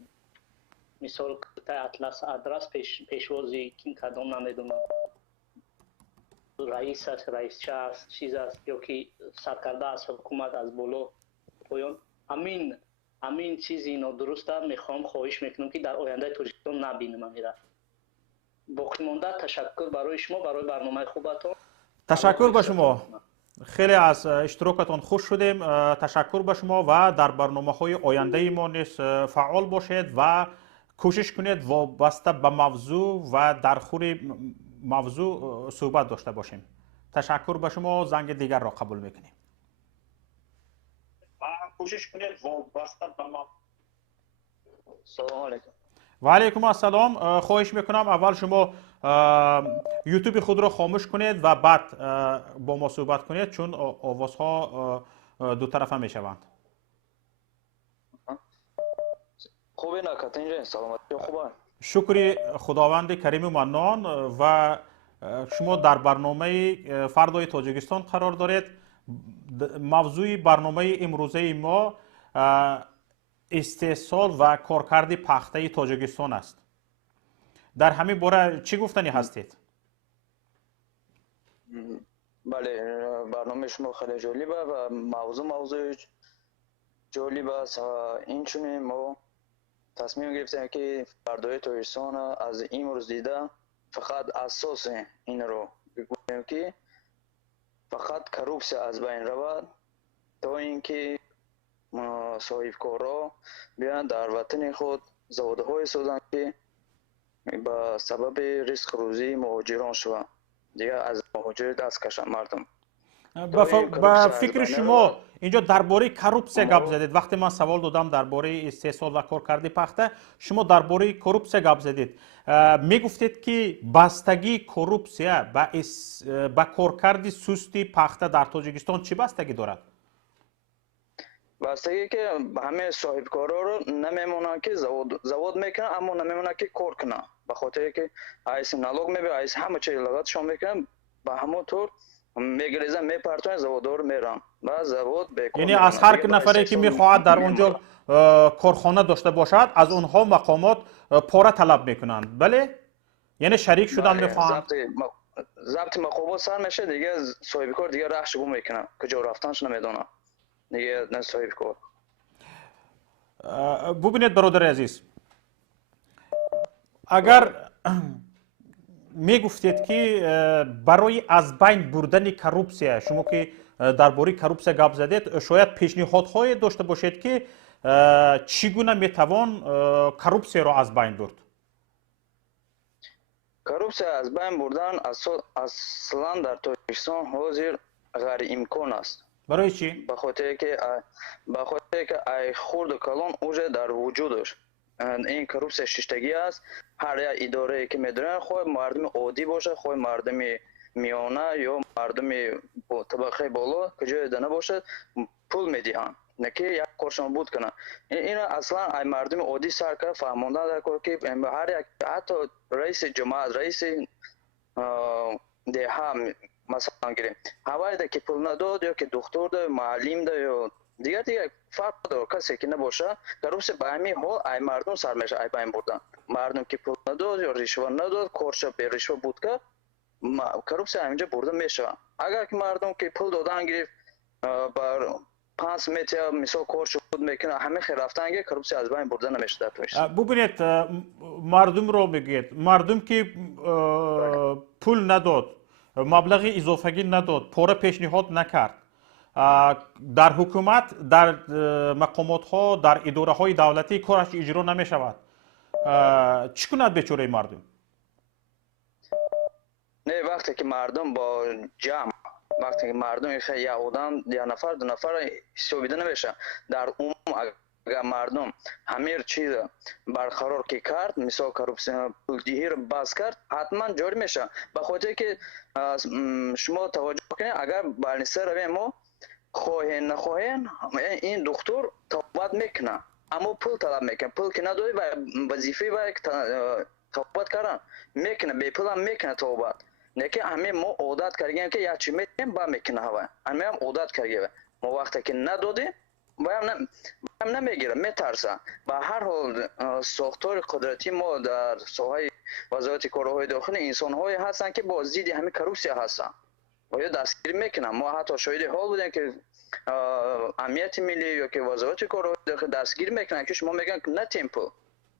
مثال تای اطلس ادرس پیشوازی کین کدام نمیدونم رئیس است، رئیس چه است، چیز است یا که سرکرده از حکومت از بالا پایان همین چیزی نادرسته. میخوام خواهش میکنم که در آینده تاجیکستان نبینم میره. باقی مانده تشکر برای شما برای برنامه خوبتون. تشکر به شما، خیلی از اشتراکتان خوش شدیم. تشکر به شما و در برنامه های آینده ما نیز فعال باشید و کوشش کنید وابسته به موضوع و در خور موضوع صحبت داشته باشیم. تشکر به شما. زنگ دیگر را قبول میکنیم. کوشش کنید وابسته به موضوع. سلام علیکم. و علیکم السلام. خواهش میکنم اول شما یوتیوب خود را خاموش کنید و بعد با ما صحبت کنید چون آوازها دو طرفه میشوند. خوبه نکات اینجا سلامتی خوبه. شکر خداوند کریم و منان. و شما در برنامه فردای تاجیکستان قرار دارید. موضوع برنامه امروزه ما استحصال و کارکرد پخته تاجیکستان است. در همین باره چی گفتنی هستید؟ بله، برنامه شما خیلی جالبه و موضوع جالب است. این چون ما تصمیم گرفتیم که فردای تاجیکستان از امروز دیده فقط اساس این رو بگوییم که فقط کروپسیا از بین رود تا اینکه صاحبکارا بیان در وطن خود زادهای سازند که به سبب رزق روزی مهاجران شوند. دیگه از مهاجرت از کشند مردم. با فکر شما اینجا درباره کروپسیا گپ زدید. وقتی من سوال دادم درباره استحصال و کارکرد پخته، شما درباره کروپسیا گپ زدید. میگفتید که بستگی کروپسیا با کارکرد سستی پخته در تاجیکستان چی بستگی دارد؟ بستگی که همه صاحبکارا رو نمیمونن که زواد میکنن اما نمیمونن که کار کنن. به خاطر که ایس نالوگ میبره، ایس همه چیز لگاتشون میکنن، به همون طور میگریزن میپرتون زوادار میرن و زواد بیکار. یعنی از هر نفری که میخواهد در اونجا کارخانه داشته باشد از اونها مقامات پاره طلب میکنند. بله؟ یعنی شریک شدن میخواهند. ضبط مقامات سر میشه دیگه صاحبکار دیگه رخش گم میکنن، کجا رفتنش نمیدونن. دیگه نه صاحبکار. ببینید برادر عزیز، اگر می گفتید که برای از بین بردن کروپسیا، شما که درباره کروپسیا گپ زدید، شاید پیشنهادهای داشته باشید که چگونه میتوان کروپسیا را از بین برد؟ کروپسیا از بین بردن اصلا در تاجیکستان حاضر غیر امکان است. برای چی؟ به خاطر که ای خورد کلان اوجه در وجودش. این کروپسیا ششتگی است. هر یک اداره که میدونن خود مردم عادی باشه، خود مردم میانه یا مردم طبقه بالا کجای دنه باشد پول میدهند نه که یک کارشان بود کنه این اصلا ای مردم عادی سر کار فهماندن در کار که هر یک حتی رئیس جماعت رئیس ده مثلا گیریم هوای ده که پول نداد یا که دکتر ده معلم ده یا دیگه فرق داره کسی که نباشه در روز به همین حال ای مردم سر میشه ای پایین بردن مردم که پول نداد یا رشوه نداد کارش به رشوه بود که کروپسیا اینجا برده میشه اگر که مردم که پول دادن گرفت بر 5 متر مثال کارش بود میکنه همه خیر رفتن گه کروپسیا از بین برده نمیشه در توش ببینید مردم رو بگید مردم که پول نداد مبلغ اضافگی نداد پاره پیشنهاد نکرد در حکومت در مقامات ها در اداره های دولتی کارش اجرا نمی شود چی کند بیچاره مردم نه وقتی که مردم با جمع وقتی که مردم یک آدم یا نفر دو نفر حسابیده نمیشه در عموم اگر مردم همه چیز برقرار که کرد مثال کروپسیا پولدهی رو بس کرد حتما جاری میشه به خاطر که شما توجه کنید اگر بالنسه رویم ما خواهین نخواهین این دکتر توبت میکنه اما پول طلب میکنه پول که نداری و وظیفه باید توبت کردن میکنه به پول هم میکنه توبت نه که همه ما عادت کردیم که یا چی میکنیم با میکنه هوا همه هم عادت کردیم ما وقتی که ندادیم بایم نمیگیره میترسه به هر حال ساختار قدرتی ما در ساحه وزارت کارهای داخلی انسان های هستن که با ضد همین کروپسیا هستن و یا دستگیری میکنن ما حتی شاهد حال بودیم که امنیت ملی یا که وزارت کارهای داخلی دستگیری میکنن که شما میگن نه تیمپل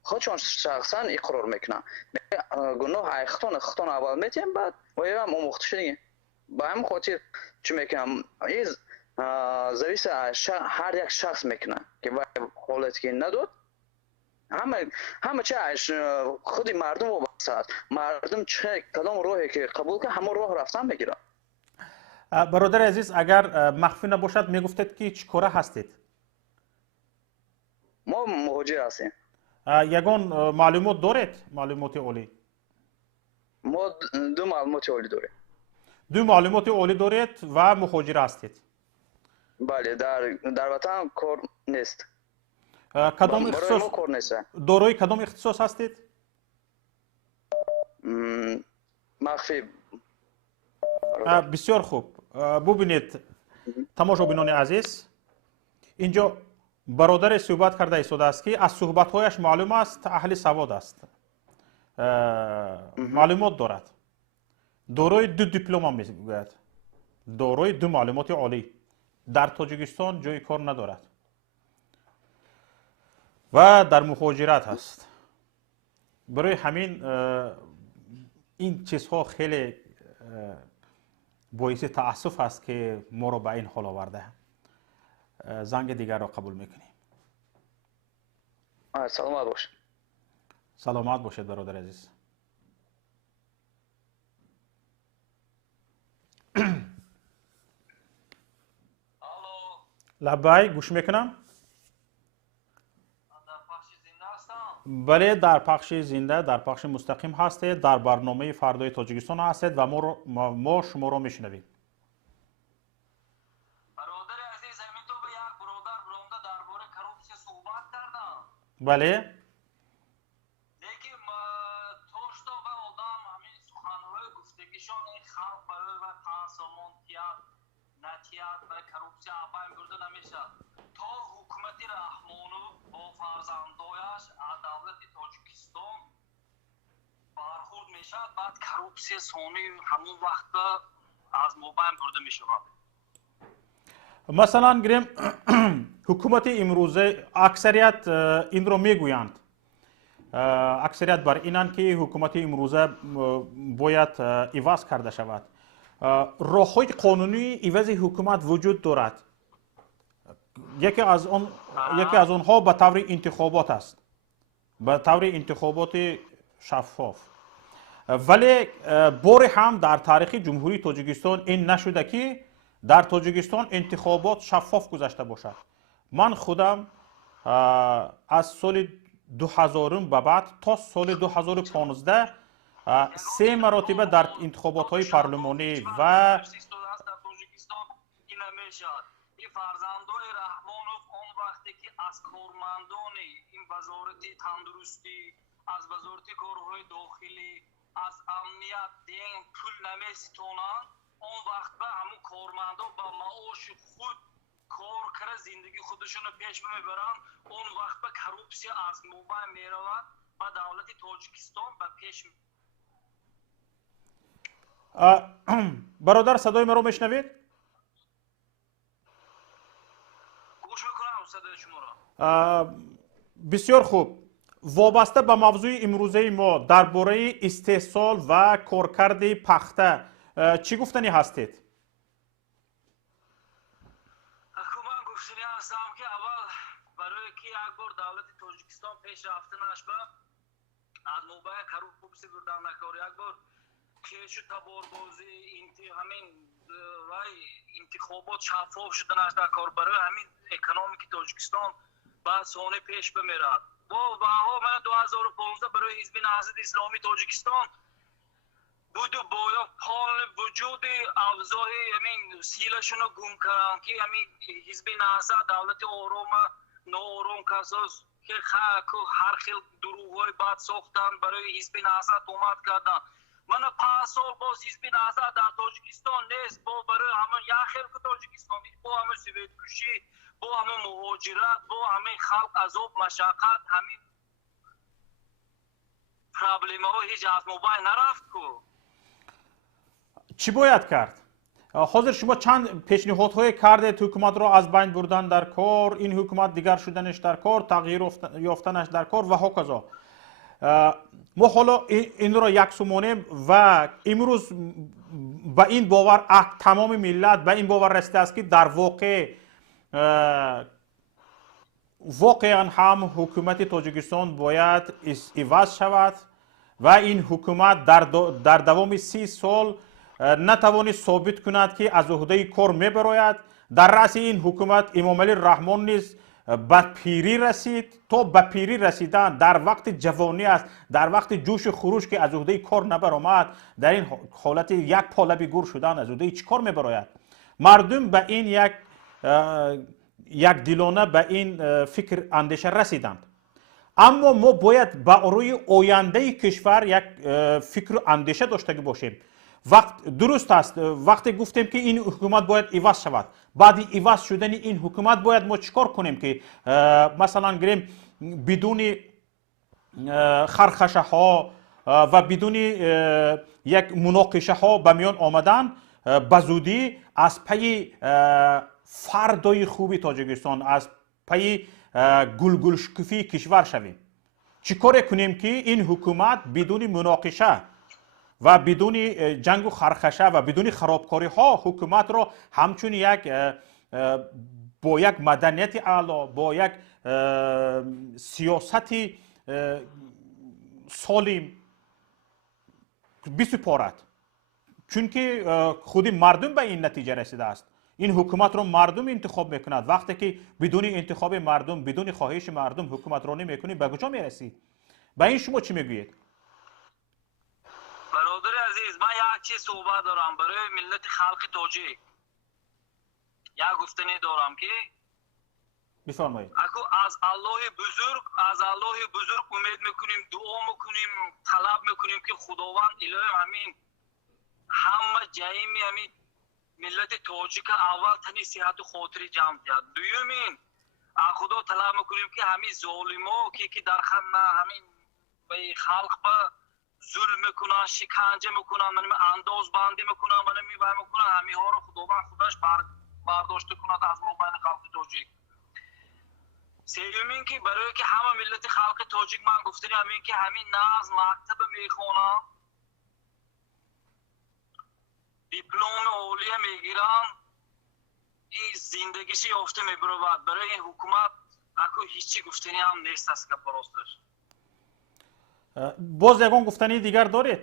خودشون شخصا اقرار میکنن گناه اختان اول میتیم بعد و یا هم اموخته شدیم با هم خاطر چی میکنم این زویس هر یک شخص میکنه که حالتی که نداد همه چه خود مردم وابسته است مردم چه کدام راهی که قبول که همه راه رفتن بگیرن برادر عزیز اگر مخفی نباشد میگفتید که چیکاره هستید ما مهاجر هستیم یگان معلومات دارید معلومات عالی ما دو معلومات عالی داریم دو معلومات عالی دارید و مهاجر هستید بله در وطن کار نیست کدام اختصاص کار نیست دارای کدام اختصاص هستید مخفی بسیار خوب ببینید تماشابینان عزیز اینجا برادر صحبت کرده ایستاده است که از صحبت‌هایش معلوم است اهل سواد است معلومات دارد دارای دو دیپلم هم میگوید دارای دو معلومات عالی در تاجیکستان جای کار ندارد و در مهاجرت هست برای همین این چیزها خیلی باعث تأسف است که ما را به این حال آورده زنگ دیگر را قبول میکنیم سلامت باشید سلامت باشید برادر عزیز لبای گوش میکنم بله در پخش زنده در پخش مستقیم هستید در برنامه فردای تاجیکستان هستید و ما شما را میشنویم برادر عزیز همین تو به یک برادر برامده درباره کروپسیا صحبت کردم بله لیکن توشتا و آدم همین سخنهای گفتگیشان این خلق برای و تنسامان تیاد نتیاد برای کروپسیا بایم برده نمیشه تا حکومتی رحمانو با فرزندایش از دولت تاجیکستان برخورد میشد بعد کروپسیا سونی همون وقت از ما بایم برده میشه مثلا گریم حکومت امروزه اکثریت این رو میگویند اکثریت بر اینند که حکومت امروزه باید عوض کرده شود راه‌های قانونی عوض حکومت وجود دارد یکی از آنها به طور انتخابات است به طور انتخابات شفاف ولی بار هم در تاریخ جمهوری تاجیکستان این نشده که در تاجیکستان انتخابات شفاف گذشته باشد من خودم از سال 2000 به بعد تا سال 2015 سه مراتبه در انتخابات های پارلمانی و در توجیکستان این نمیشد. این فرزندای رحمانوف اون وقتی که از کارمندان این وزارت تندرستی، از وزارت کارهای داخلی، از امنیت دین پول نمیستونن، اون وقت به همون کارمندان با معاش خود کار کرده زندگی خودشون پیش میبرن، اون وقت به کروپسی از موبایل میرود و دولت تاجیکستان به پیش برادر صدای من رو میشنوید؟ گوش میکنم صدای شما را. بسیار خوب. وابسته به موضوع امروزه ما درباره استحصال و کارکرد پخته چی گفتنی هستید؟ من گفتنی هستم که اول برای که یک بار دولت تاجیکستان پیش رفته نشبه از موبایل کروپسی بردن نکار، یک بار کیش تباربازی همین رای انتخابات شفاف شده نشده کار، برای همین اکونومیک تاجیکستان بعد سانه پیش بمیرد. با بها من 2015 برای حزب نهضت اسلامی تاجیکستان بود و باید حال وجود افزای همین سیلشون رو گم کردن که همین حزب نهضت دولت آرام ناآرام کساس که هر خیل دروغ های بد ساختن برای حزب نهضت اومد کردن. من 5 سال باز حزب نهضت در تاجیکستان نیست، با برای همون یک خیل که تاجیکستان با همه سویت کشی، با همه مهاجرت، با همه خلق عذاب مشقت، همین پرابلم ها هیچ از موبایل نرفت کو. چی باید کرد؟ حاضر شما چند پیشنهادهای کردید حکومت را از بین بردن در کار، این حکومت دیگر شدنش در کار، تغییر یافتنش در کار و هکذا. ما حالا این را یک سومانیم و امروز به این باور تمام ملت به این باور رسیده است که در واقع واقعا هم حکومت تاجیکستان باید عوض شود و این حکومت در دوام 30 سال نتوانست ثابت کند که از عهده کار میبراید. در رأس این حکومت امام علی رحمان نیز به پیری رسید. تا به پیری رسیدن در وقت جوانی است، در وقت جوش خروش که از عهده کار نبرآمد، در این حالت یک پالبی گور شدن از عهده چی کار میبراید؟ مردم به این یک دلانه به این فکر اندیشه رسیدند. اما ما باید به روی آینده کشور یک فکر اندیشه داشته باشیم. درست است وقتی گفتیم که این حکومت باید عوض شود، بعد عوض شدن این حکومت باید ما چیکار کنیم که مثلا گریم بدون خرخشه ها و بدون یک مناقشه ها به میان آمدن به زودی از پی فردای خوبی تاجیکستان، از پی گلگل شکوفی کشور شویم. چیکار کنیم که این حکومت بدون مناقشه و بدون جنگ و خرخشه و بدون خرابکاری ها حکومت را همچون با یک مدنیت اعلا، با یک سیاستی سالم بسپارد. چون که خود مردم به این نتیجه رسیده است. این حکومت را مردم انتخاب میکند. وقتی که بدون انتخاب مردم، بدون خواهش مردم حکومت را نمیکنی، به کجا میرسی؟ به این شما چی میگویید؟ برادر عزیز، من یک چیز صحبت دارم برای ملت خلق تاجیک. یک گفتنی دارم که بفرمایید. از الله بزرگ امید میکنیم، دعا میکنیم، طلب میکنیم که خداوند الهی همین همه جایمی همین ملت تاجیک اول تنی صحت و خاطری جمع کرد. دومین خدا طلب میکنیم که همین ظالما که در همین به خلق به ظلم میکنن، شکنجه میکنن، انداز بندی میکنن، همین ها رو خداوند خودش برداشته کند از ما بین خلق تاجیک. سومین که برای که همه ملت خلق تاجیک من گفتم همین که همین ناز مکتب میخونن، دیپلم اولیه میگیرن، این زندگیشی یافته میبرود. برای این حکومت هیچی گفتنی هم نیست است که براستش. باز یکان گفتنی دیگر دارید؟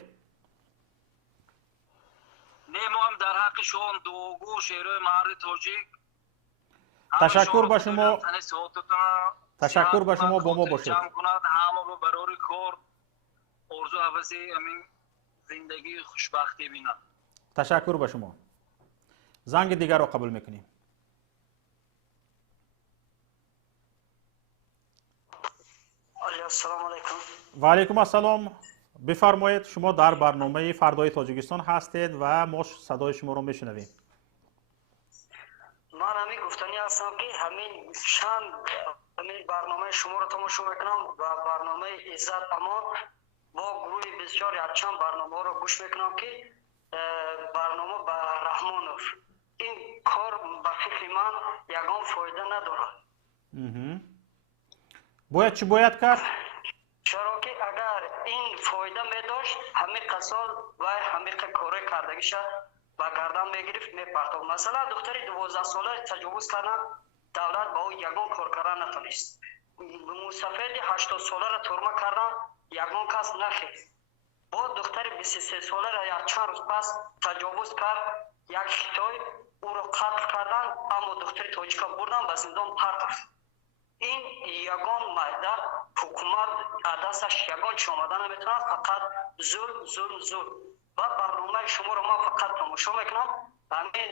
نه، ما هم در حق شما دوگو شهرهای مرد تاجیک. تشکر به شما. تشکر به شما با ما باشید. همه برای کار آرزو حوثی امین زندگی خوشبختی بینم. تشکر به شما. زنگ دیگر رو قبول میکنیم. السلام علیکم. و علیکم السلام. بفرمایید، شما در برنامه فردای تاجیکستان هستید و ما صدای شما رو میشنویم. من همین گفتنی هستم که همین همین برنامه شما رو تماشا میکنم و برنامه عزت امان با گروه بسیار چند برنامه رو گوش میکنم که برنامه به رحمانوف این کار به فکر من یگان فایده نداره. باید چی باید کرد؟ چرا که اگر این فایده می داشت همه قصال و همه کاری کردگیش با گردن میگرفت میپرتاب. مثلا دختری 12 ساله تجاوز کردن، دولت با او یگان کار کردن نتونست. مسافر 80 ساله را ترمه کردن، یگان کس نخیست. با دختر 23 ساله را یک چند روز پس تجاوز کرد، یک خطای او را قتل کردن، اما دختر تاجیکا بردن به زندان پرتافت. این یگان مادر حکومت دستش یگان چی آمدن نمیتونه، فقط ظلم و برنامه شما رو من فقط تماشا میکنم. همین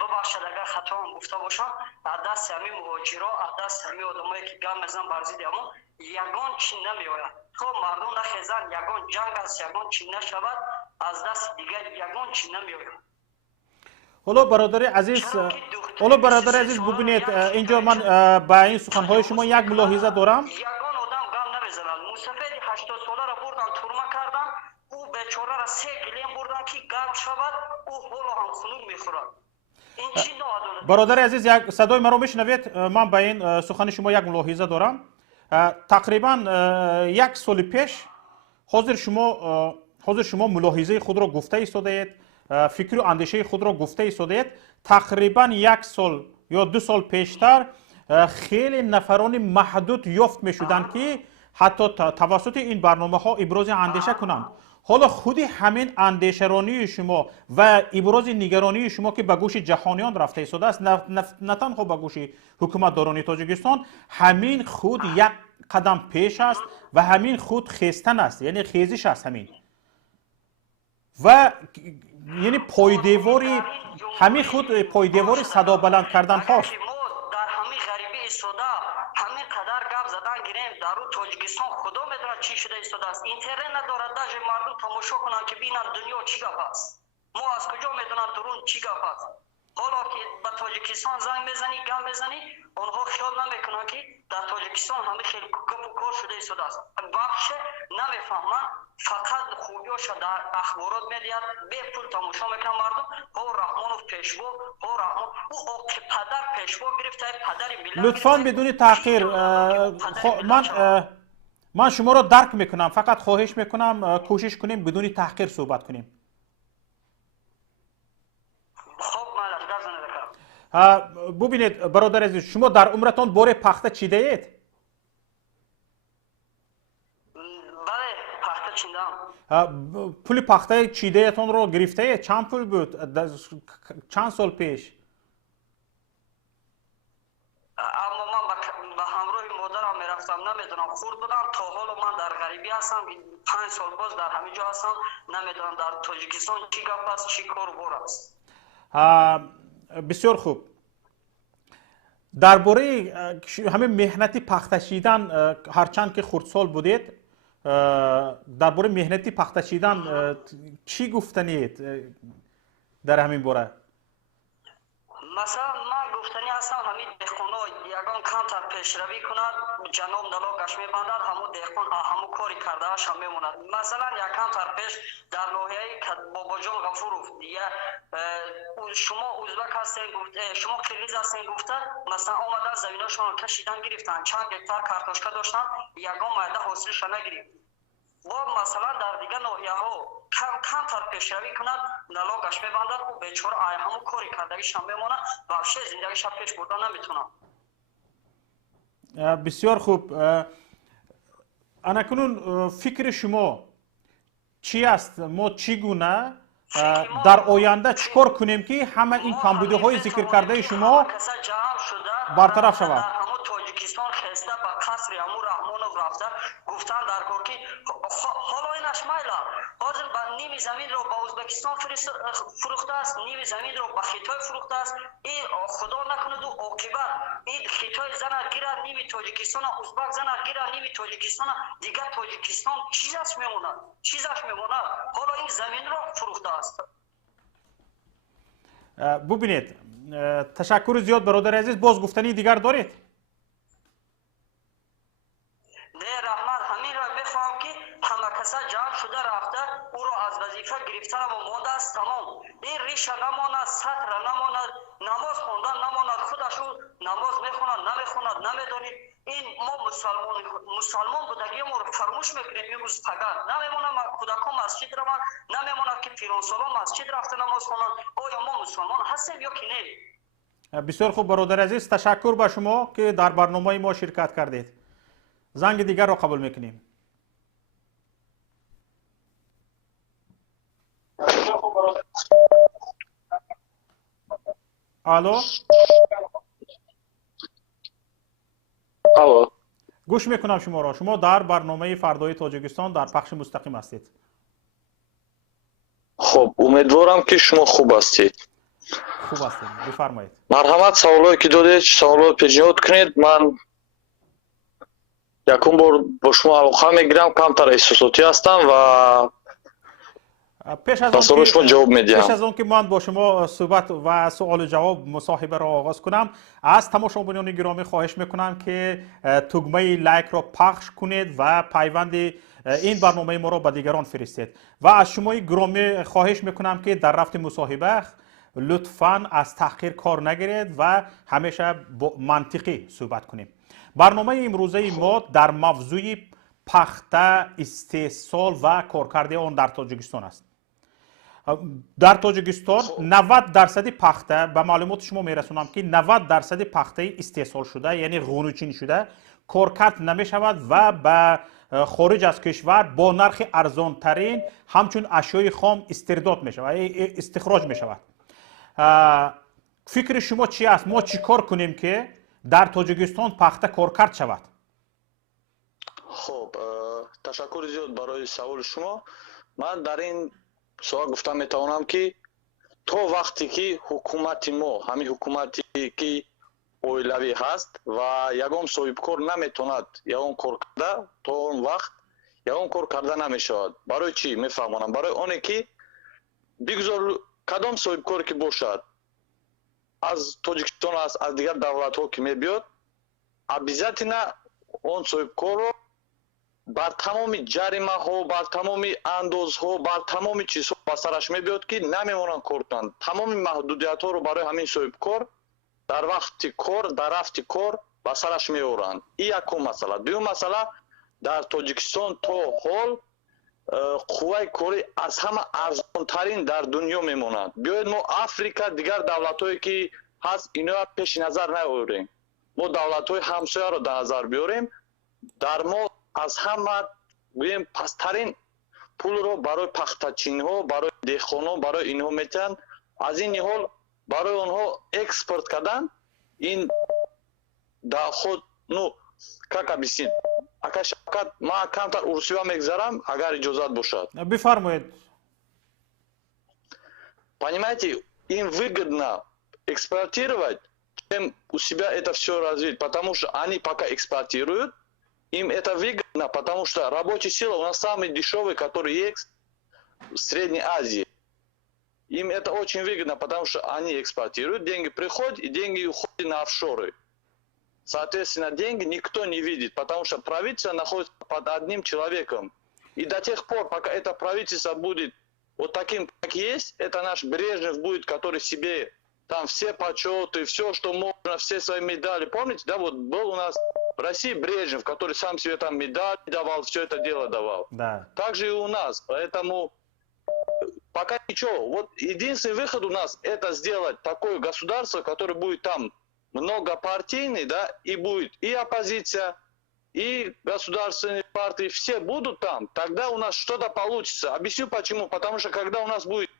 ببخشید اگر خطا هم گفته باشم، از دست همین مهاجرا، از دست همین آدمایی که گم میزن برزید اما یگان چی نمیآید. تو مردم نخیزن یگان جنگ است، یگان چی نشود، از دست دیگر یگان چی نمیآید. حالا برادر عزیز ببینید، اینجا من با این سخنهای شما یک ملاحظه دارم. یگان آدم گم نمیزنن. مسافر 80 ساله را بردن ترمه کردن، او بیچاره را 3 گلیم بردن که گرم شود، او حالا هم خنور میخورد. این چی ناعدالتی؟ برادر عزیز، یک صدای مرا میشنوید؟ من با این سخن شما یک ملاحظه دارم. تقریبا یک سال پیش حاضر شما ملاحظه خود را گفته ایستادید، فکر و اندیشه خود را گفته ایستادید. تقریبا یک سال یا 2 سال پیشتر خیلی نفران محدود یافت می شدند که حتی توسط این برنامه ها ابراز اندیشه کنند. حالا خودی همین اندیشرانی شما و ابراز نگرانی شما که به گوش جهانیان رفته ایستاده است، نه تنها به گوش حکومت دارانی تاجیکستان، همین خود یک قدم پیش است و همین خود خیستن است، یعنی خیزش است همین. و یعنی پایدیواری همین خود پایدیواری صدا بلند کردن هاست. در همین غریبی ایستاده، همین قدر گپ زدن گیریم در اون تاجیکستان خدا میدونه چی شده ایستاده است. اینترنت نداره، داش مردم تماشا کنن که ببینن دنیا چی گپ است. ما از کجا میدونن درون چی گپ است؟ حالا که به تاجیکستان زنگ میزنی گپ میزنی، اونها خیال نمیکنن که در تاجیکستان همه خیلی گپ و کار شده ایستاده است. بخش نمیفهمن، فقط خوبیاش در اخبارات میدید، به پول تماشا میکنن مردم. او رحمانوف پیشوا، او رحمان او که پدر پیشوا گرفته، پدر ملت. لطفاً بدون تحقیر، من شما را درک میکنم، فقط خواهش میکنم کوشش کنیم بدون تحقیر صحبت کنیم. خب ببینید برادر عزیز، شما در عمرتان بار پخته چیده اید؟ بله، پخته چیدم. پول پخته چیده ایتان رو گرفته اید؟ چند پول بود؟ چند سال پیش؟ اما من به همراه مادرم میرفتم، نمیدونم خورد بودم. تا حالا من در غریبی هستم، 5 سال باز در همینجا هستم، نمیدونم در تاجیکستان چی گپ است، چی کار بار است. بسیار خوب. درباره همه مهنتی پخته چیدن، هرچند که خردسال بودید، درباره مهنتی پخته چیدن چی گفتنید در همین باره؟ مثلا من گفتنی هستم همین دهقانا یگان کمتر پیشروی کند، جناب نلاکش میبندد، همون دهقان همون کاری کرده اش هم میموند. مثلا یک کمتر پیش در ناحیه بابا جان غفورov شما ازبک هستین گفته، شما کلیز هستین گفته، مثلا آمدن زمیناشون کشیدن گرفتن، چند گکتار کارتوشکا داشتن، یگان مایده حاصلش نگرفت. و مثلا در دیگه ناحیه ها کمتر پیشروی کند، نلاکش میبندد و بیچاره همون کاری کردگیش هم میمونه، بخشه زندگیش پیش بردن نمیتونم. بسیار خوب. انکنون فکر شما چی است؟ ما چگونه در آینده چیکار کنیم که همه این کمبودی های ذکر کرده شما برطرف شود؟ همون تاجیکستان خسته به قصر همون رحمانوف رفته، گفتن در کار که حالا اینش مایلا حاضر به نیم نیمی زمین رو با ازبکستان فروخته است، نیمی زمین رو با خیتای فروخته است. این خدا نکند و عاقبت این خیتای زنه گیره نیمی تاجیکستان، ازبک زنه گیره نیمی تاجیکستان، دیگه تاجیکستان چیزش میمونه؟ چیزش میمونه؟ حالا این زمین رو فروخته است. ببینید، تشکر زیاد برادر عزیز. باز گفتنی دیگر دارید؟ نه رحمت، همین را میخوام که همه کسا جمع شده رفته او را از وظیفه گرفتن و مانده است. تمام این ریشه نماند، سطر نماند، نماز خوندن نماند، خودشو نماز میخوند نمیخوند نمیدانید. این ما مسلمان بودگی ما رو فراموش میکنیم. امروز فقط نمیمونه کودکان مسجد روند، نمیمونه که پیرانسالان مسجد رفته نماز خوندن. آیا ما مسلمان هستیم یا که نه؟ بسیار خوب برادر عزیز، تشکر به شما که در برنامه ما شرکت کردید. زنگ دیگر را قبول میکنیم. الو. الو. گوش میکنم شما را. شما در برنامه فردای تاجیکستان در پخش مستقیم هستید. خب امیدوارم که شما خوب هستید. خوب هستید، بفرمایید. مرحمت، سوالایی که دادید سوالات پیشنهاد کنید. من یکم بار با شما علاقه میگیرم، کمتر احساساتی هستم و پیش از آن که من با شما صحبت و سوال و جواب مصاحبه را آغاز کنم، از تماشاگران گرامی خواهش میکنم که تگمه لایک را پخش کنید و پیوند این برنامه ما را به دیگران فرستید. و از شما گرامی خواهش میکنم که در رفت مصاحبه لطفاً از تحقیر کار نگیرید و همیشه منطقی صحبت کنیم. برنامه امروزه ما در موضوع پخته، استحصال و کارکرد آن در تاجیکستان است. در تاجیکستان 90% پخته، به معلومات شما میرسونم که 90% پخته استحصال شده، یعنی غنوچین شده، کارکرد نمی شود و به خارج از کشور با نرخ ارزان ترین همچون اشیای خام استرداد می شود، استخراج می شود. فکر شما چی است؟ ما چی کار کنیم که در تاجیکستان پخته کارکرد شود؟ خب تشکر زیاد برای سوال شما. من در این سوال گفتم میتوانم که تا وقتی که حکومت ما، همین حکومتی که اویلوی هست و یگام صاحبکار نمیتوند یگام کار کرده، تا اون وقت یگام کار کرده نمیشود. برای چی میفهمونم؟ برای اونه که بگذار کدام صاحبکار که باشد، از تاجیکستان است، از دیگر دولت ها که میبیاد، обязательно اون صاحبکار رو بر تمام جریمه ها، بر تمام انداز ها، بر تمام چیزها با سرش میبیاد که نمیمونن کار کنند. تمام محدودیت ها رو برای همین صاحبکار در وقت کار، در رفت کار با سرش میورند. این یکم مسئله. دوم مسئله، در تاجیکستان تا حال قوه کاری از همه ارزان ترین در دنیا میمونند. بیاید ما افریقا دیگر دولت هایی که هست اینا پیش نظر نیاوریم، ما دولت های همسایه رو در نظر بیاریم. در ما از همه گویم پسترین پول رو برای پختچین ها، برای دهخان ها، برای اینها میتن. از این حال برای آنها اکسپورت کردن این دоход، ну как объяснить؟ اگر شبکت ما کمتر ارسیه میگذارم اگر اجازت باشد. بفرمایید. Понимаете, им выгодно экспортировать, чем у себя это все развить, потому что они пока экспортируют, им это выгодно, потому что рабочая сила у нас самый дешевый, который есть в Средней Азии. Им это очень выгодно, потому что они экспортируют, деньги приходят и деньги уходят на офшоры. Соответственно, деньги никто не видит, потому что правительство находится под одним человеком. И до тех пор, пока это правительство будет вот таким, как есть, это наш Брежнев будет, который себе там все почеты, все, что можно, все свои медали. Помните, да, вот был у нас в России Брежнев, который сам себе там медали давал, все это дело давал. Да. Так же и у нас. Поэтому пока ничего. Вот единственный выход у нас это сделать такое государство, которое будет там многопартийный, да, и будет и оппозиция, и государственные партии, все будут там, тогда у нас что-то получится. Объясню почему. Потому что когда у нас будет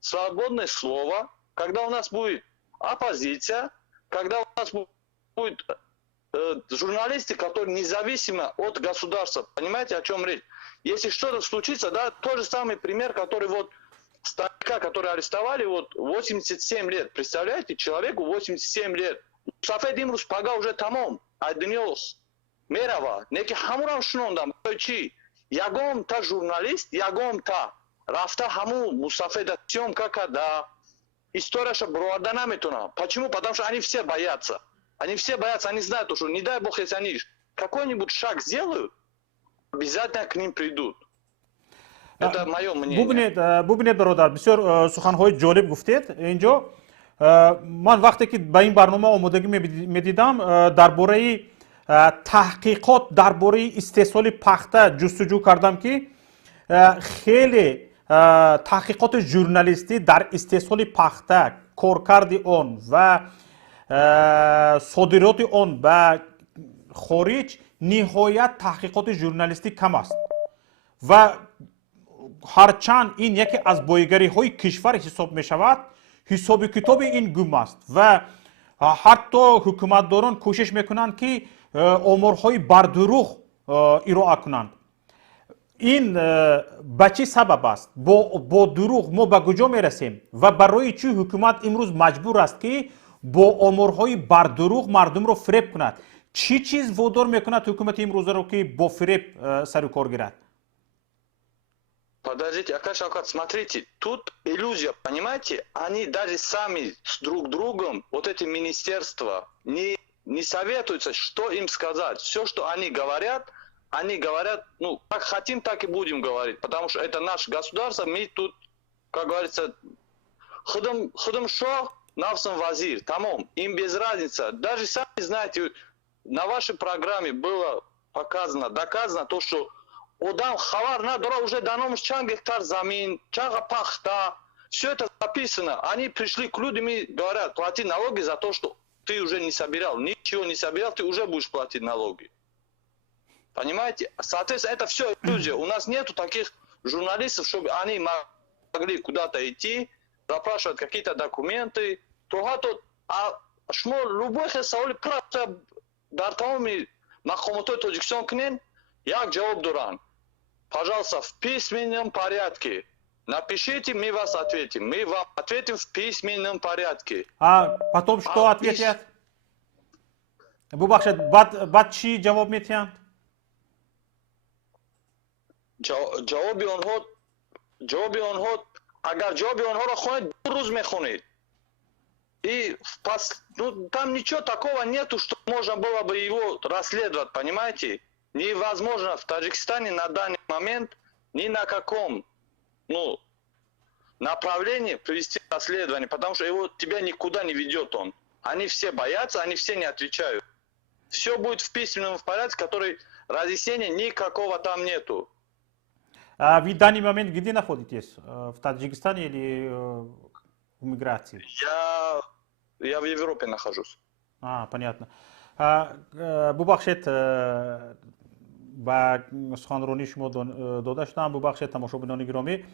свободное слово, когда у нас будет оппозиция, когда у нас будет журналисты, которые независимы от государства. Понимаете, о чем речь? если что-то случится, да, тот же самый пример, который вот старика, который арестовали, вот 87 лет. Представляете, человеку 87 лет. Сафед имрус пага уже тамом, аднёс. Мерава, неки хамурам шунондам, чи, ягом та журналист, ягом та. Рафта хаму Мусафеда съемка, когда история броварда наметуна. Почему? Потому что они все боятся. Они все боятся, они знают, что не дай бог, если они какой-нибудь шаг сделают, обязательно к ним придут. Это мое мнение. бубинед бародар, бисёр суханҳои ҷолиб гуфтед. Инҷо ман вақте ки ба ин барнома омодагӣ медидам, дар бораи таҳқиқот дар бораи истеҳсоли пахта ҷустуҷӯ кардам ки хеле таҳқиқоти журналистӣ дар истеҳсоли пахта, коркарди он ва содироти он ба хориҷ ниҳоят таҳқиқоти журналистӣ кам аст. ва ҳарчанд ин яке аз боигариҳои кишвар ҳисоб мешавад, ҳисоби китоби ин гум аст ва ҳатто ҳукуматдорон кӯшиш мекунанд ки оморҳои бардуруғ ироа кунанд. ин ба чӣ сабаб аст? бо дуруғ мо ба куҷо мерасем ва барои чӣ ҳукумат имрӯз маҷбур аст ки бо оморҳои бардуруғ мардумро фиреб кунад? чӣ чиз водор мекунад ҳукумати имрӯзаро ки бо фиреб сару кор гирад? Подождите, Акаш Шавкат, смотрите, тут иллюзия, понимаете? Они даже сами с друг другом, вот эти министерства, не советуются, что им сказать. Все, что они говорят, ну, как хотим, так и будем говорить, потому что это наше государство, мы тут, как говорится, ходом шо, навсам вазир, тамом, им без разницы. Даже сами знаете, на вашей программе было показано, доказано то, что Одам хавар надора уже даном чан гектар замин, чага пахта, все это записано. Они пришли к людям и говорят, плати налоги за то, что ты уже не собирал, ничего не собирал, ты уже будешь платить налоги. Понимаете? Соответственно, это все иллюзия. У нас нету таких журналистов, чтобы они могли куда-то идти, запрашивать какие-то документы. А шмо любой хесаули просто дартауми махомотой Тоджикистан кнен, як жавоб дуран. Пожалуйста, в письменном порядке. Напишите, мы вас ответим. Мы вам ответим в письменном порядке. А потом что ответят? Бубахшед, бад чи ҷавоб метиҳанд? ҷавоби онҳо, агар ҷавоби онҳоро хонед, 2 рӯз мехонед. И там ничего такого нету, что можно было бы его расследовать, понимаете? Невозможно в Таджикистане на данный момент ни на каком направлении провести расследование, потому что тебя никуда не ведет он. Они все боятся, они все не отвечают. Все будет в письменном порядке, который разъяснения никакого там нету. А вы в данный момент где находитесь? В Таджикистане или в миграции? Я в Европе нахожусь. Понятно. бубахшед ба суханронии шумо дода шудам. Бубахшед тамошобинони гиромӣ,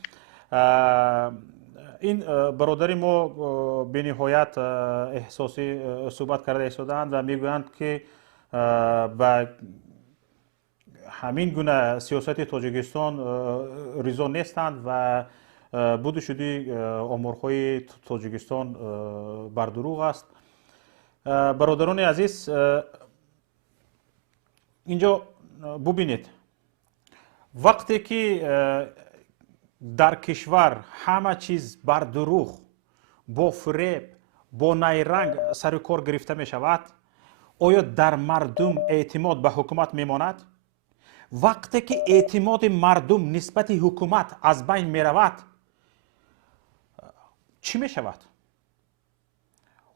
ин бародари мо бениҳоят эҳсосӣ суҳбат карда истодаанд ва мегӯянд ки ба ҳамин гуна сиёсати Тоҷикистон ризо нестанд ва будушуди оморҳои Тоҷикистон бар дуруғ аст. бародарони азиз, инҷо бубинед, вақте ки дар кишвар ҳама чиз бар дуруғ, бо фиреб, бо найранг сару кор гирифта мешавад, оё дар мардум эътимод ба ҳукумат мемонад? вақте ки эътимоди мардум нисбати ҳукумат аз байн меравад, чӣ мешавад?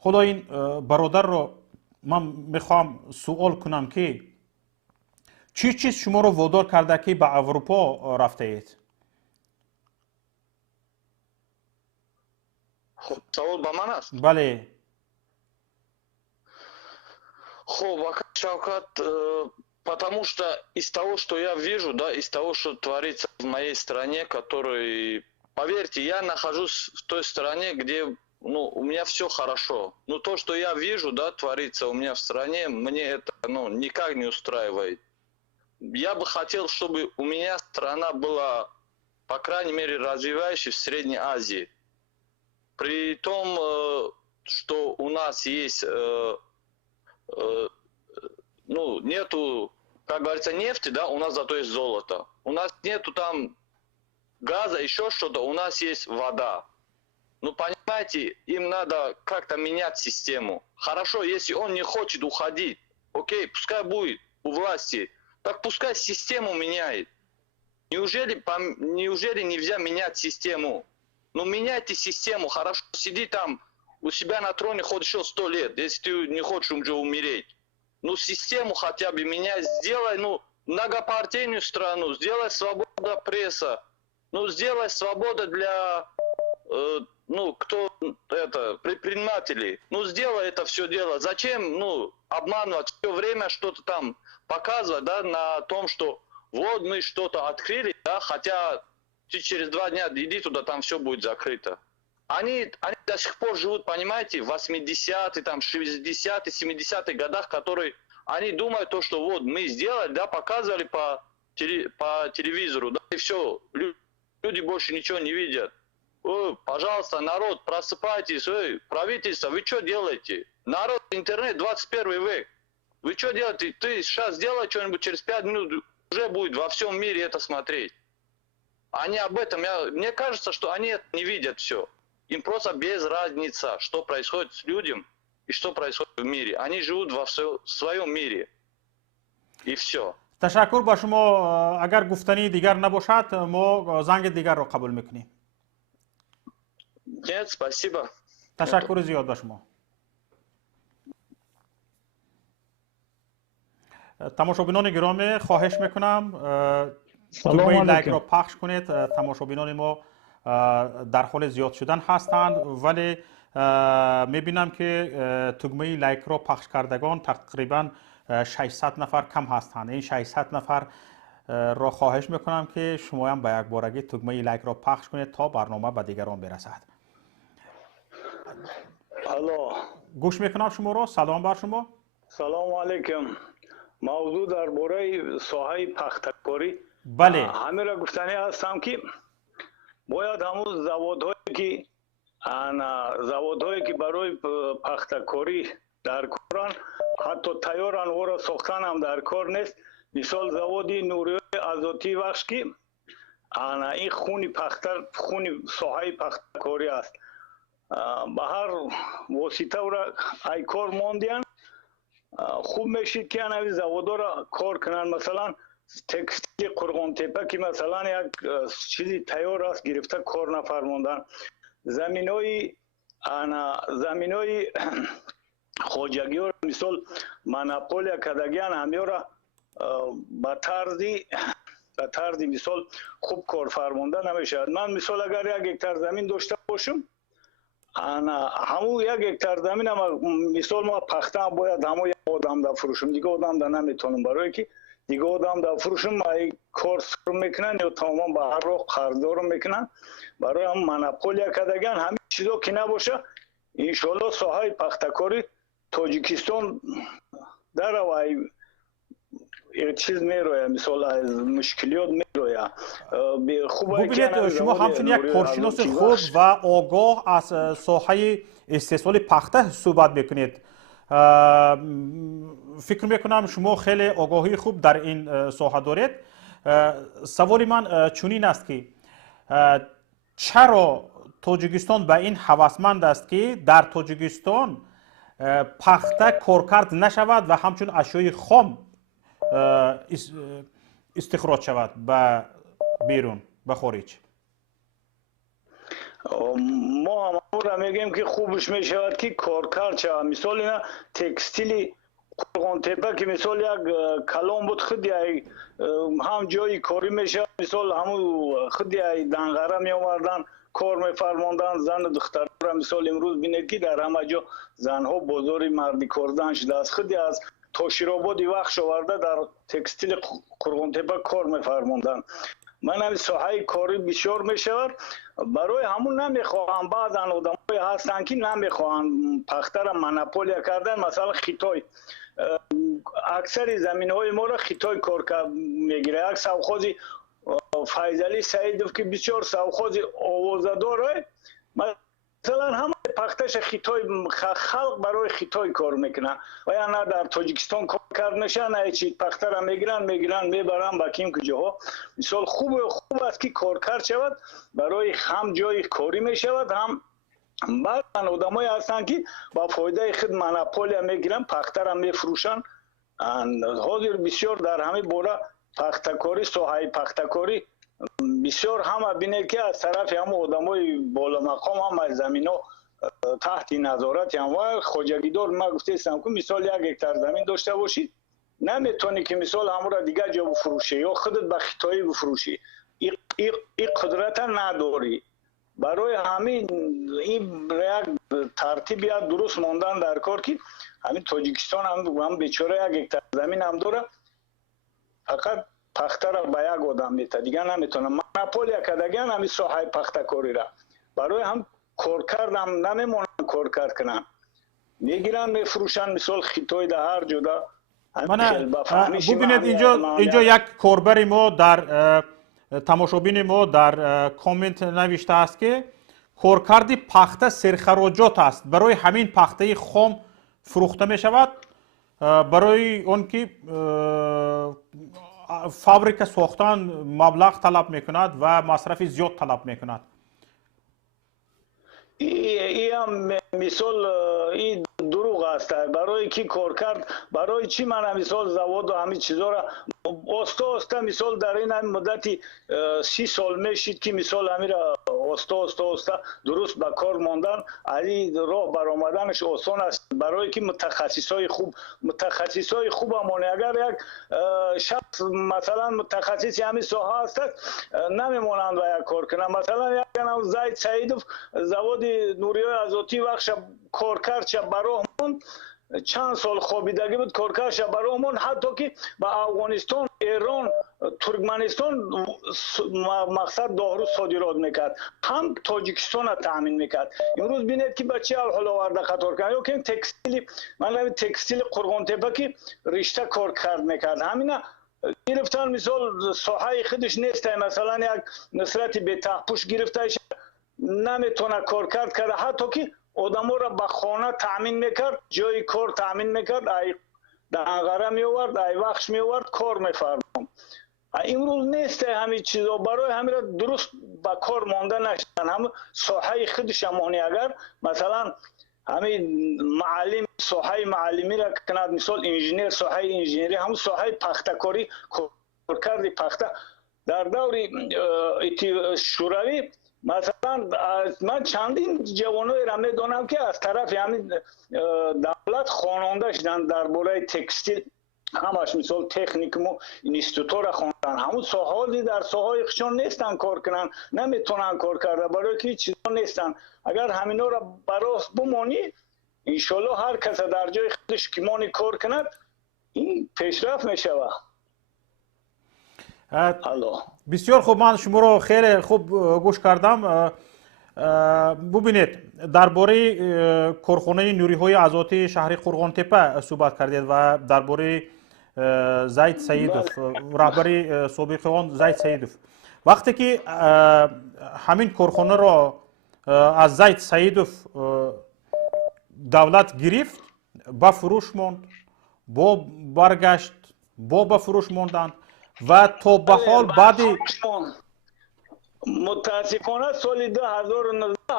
худо ин бародарро ман мехоҳам суол кунам ки чӣ чиз шуморо водор карда ки ба Аврупо рафтаед? Савол ба ман аст? Бале. Хуб, Шавкат, потому что из того, что я вижу, да, из того, что творится в моей стране, который, поверьте, я нахожусь в той стране, где у меня все хорошо. Но то, что я вижу, да, творится у меня в стране, мне это никак не устраивает. я бы хотел, чтобы у меня страна была, по крайней мере, развивающей в Средней Азии. При том, что у нас есть, ну, нету, как говорится, нефти, да, у нас зато есть золото. У нас нету там газа, еще что-то, у нас есть вода. Ну, понимаете, им надо как-то менять систему. Хорошо, если он не хочет уходить, окей, пускай будет у власти, так пускай систему меняет. Неужели нельзя менять систему? Ну, меняйте систему, хорошо, сиди там у себя на троне хоть еще 100 лет, если ты не хочешь уже умереть. Ну, систему хотя бы меняй, сделай, ну, многопартийную страну, сделай свобода пресса, ну, сделай свобода для, ну, кто это, предпринимателей. Ну, сделай это все дело. Зачем, ну, обманывать все время, что-то там показывать, да, на том, что вот мы что-то открыли, да, хотя ты через 2 дня иди туда, там все будет закрыто. Они до сих пор живут, понимаете, в 80-е, там, 60-е, 70-е годах, которые, они думают то, что вот мы сделали, да, показывали по телевизору, да, и все, люди больше ничего не видят. Ой, пожалуйста, народ, просыпайтесь, ой, правительство, вы что делаете? Народ, интернет, 21 век. Вы что делаете? Ты сейчас сделай что-нибудь, через 5 минут уже будет во всем мире это смотреть. Они об этом, мне кажется, что они это не видят все. Им просто без разницы, что происходит с людьми и что происходит в мире. Они живут во своем мире. И все. تشکر با شما. اگر گفتنی دیگر نباشد ما زنگ دیگر را قبول میکنیم. Нет, спасибо. تشکر زیاد با شما. تماشابینان گرامی خواهش میکنم دکمه لایک را پخش کنید. تماشابینان ما در حال زیاد شدن هستند ولی میبینم که دکمه لایک را پخش کردگان تقریبا 600 نفر کم هستند. این 600 نفر را خواهش میکنم که شما هم به یک بارگی دکمه لایک را پخش کنید تا برنامه به دیگران برسد. الو، گوش میکنم شما را. سلام بر شما. سلام علیکم. موضوع درباره ساحه پختکاری. بله. همین را گفتنی هستم که باید همون زوادهایی که برای پختکاری در کارن، حتی تیارن و را ساختن هم در کار نیست. مثال زوادی نوری ازاتی بخش که این خونی ساحه پختکاری است. به هر واسطه را ای کار ماندین خوب میشید که این زوادا را کار کنن. مثلا تکستیل قرغان تپه که مثلا یک چیزی تیار است گرفته کار نفرماندن. زمینای خواجگی ها مثال مناپولیا کدگیان همیو را به طرزی مثال خوب کار فرمانده نمیشد. من مثال اگر 1 هکتار زمین داشته باشم، همون 1 هکتار زمین مثال ما پخته باید همون یک آدم دا فروشم، دیگه آدم دا نمیتونم، برای که دیگه آدم دا فروشم ای کار سر میکنن یا تماما به هر راه قرضدار میکنن. برای هم مناپولیا کدگان همین چیزا که نباشه انشالله ساحه پختکاری تاجیکستان در روی چیز میروه، مثال از مشکلات میروه. ببینید شما همچون یک کارشناس خوب و آگاه از ساحه استحصال پخته صحبت میکنید. فکر میکنم شما خیلی آگاهی خوب در این ساحه دارید. سوال من چنین است که چرا تاجیکستان به این هوسمند است که در تاجیکستان پخته کارکرد نشود و همچون اشیای خام استخراج شود به بیرون، به خارج؟ ما هم را میگیم که خوبش میشود که کارکرد شود. مثال اینا تکستیلی قرغان تپه که مثال یک کلام بود خودی هم جایی کاری میشود. مثال همون خودی دنغره می آوردن کار میفرماندن. زن و دختر را مثال امروز بینید که در همه جا زنها بازار مردی کردن شده است. خودی از تاشیرآبادی وقت آورده در تکستیل قرغان تپه کار میفرماندن. من هم ساحه کاری بسیار میشود. برای همون نمیخواهم، بعضا آدمایی هستن که نمیخواهند پخته را مناپولیا کردن. مثلا خیتای اکثر زمین های ما را خطای کار میگیره. یک سوخوزی فیضلی سعیدوف که بسیار سوخوز آوازداره، مثلا همه پختش خطای خلق برای خطای کار میکنن و یا نه در تاجیکستان کار کرد نشه، نه چی پخته را میگیرن میبرن با کیم کجاها. مثال خوب است که کار کرد شود، برای هم جای کاری میشود، هم بعد آدمایی هستن که با فایده خود مونوپولیا میگیرن، پخته را میفروشن. حاضر بسیار در همه بوره پختکاری، ساحه پختکاری بسیار همه بینه که از طرف هم آدمای بالا مقام هم از زمین ها تحت نظارت هم و خواجگیدار ما گفته استم که مثال 1 هکتار زمین داشته باشید نمیتونی که مثال همون را دیگه جا بفروشی یا خودت به خطایی بفروشی، این قدرت نداری. برای همین این یک ترتیب یا درست ماندن در کار که همین تاجیکستان هم بیچاره 1 هکتار زمین هم داره، فقط پخته را به یک آدم میته، دیگه نمیتونه مونوپولیا کردگان همین ساحه پخته کاری را برای هم کار کردم نمیمونن کار کرد کنن، میگیرن میفروشن مثال خطای در هر جدا. ببینید اینجا یک کاربر ما در تماشابین ما در کامنت نوشته است که کارکرد پخته سرخراجات است، برای همین پخته خام فروخته می شود، برای اون که فابریکه ساختن مبلغ طلب میکند و مصرف زیاد طلب میکند. این هم مثال این دروغ است. برای کی کار کرد، برای چی من مثال زواد و همین چیزا را آستا مثال در این مدتی 30 سال میشید که مثال همین را آستا درست به کار ماندن، علی راه برآمدنش آسان است. برای که متخصصای خوب همونه، اگر یک شخص مثلا متخصص همین ساحه است نمیمونند و یک کار کنند. مثلا یک زید سعیدوف زواد نوریای ازاتی وقت کار کرد شب براهمون چند سال خوابیدگی بود، کار کرد شب براهمون، حتی که به افغانستان، ایران، ترکمنستان مقصد دارو صادرات میکرد، هم تاجیکستان را تامین میکرد. امروز بینید که بچه حال آورده قطار کرد، یا که تکستیل من تکستیل قرغان تپه که رشته کار کرد میکرد، همینا گرفتن مثال ساحه خودش نیست، مثلا یک نصرت به تحپوش گرفته نمیتونه کار کرد، حتی که آدمو را به خانه تامین میکرد، جای کار تامین میکرد، ای دنگره میورد، ای وقش میورد، کار میفرمون. امروز نیست همین چیزا، برای همین را درست به کار مانده نشدن، هم ساحه خودش همانی. اگر مثلا همین معلم ساحه معلمی را کند، مثال انجینیر ساحه انجینری، هم ساحه پخته کاری کار کرد پخته در دور شوروی. مثلا من چندین جوانای را میدونم که از طرف همین دولت خواننده شدن درباره تکستیل، همش مثال تکنیکم و اینستیتوت را خواندن، همون ساحالی در ساحای خشون نیستن کار کنن، نمیتونن کار کرده برای که چیزا نیستن. اگر همینا را براست بمانی، انشالله هر کس در جای خودش که مانی کار کند این پیشرفت میشوه. بسیار خوب، من شما رو خیلی خوب گوش کردم. ببینید درباره کارخانه نوریهای آزادی شهر قرغان تپه صحبت کردید و درباره زید سعیدوف، رهبر سابق آن زید سعیدوف. وقتی که همین کارخانه را از زید سعیدوف دولت گرفت، با فروش ماند، با برگشت، با فروش ماندند و تا به حال بعد متاسفانه سال 2019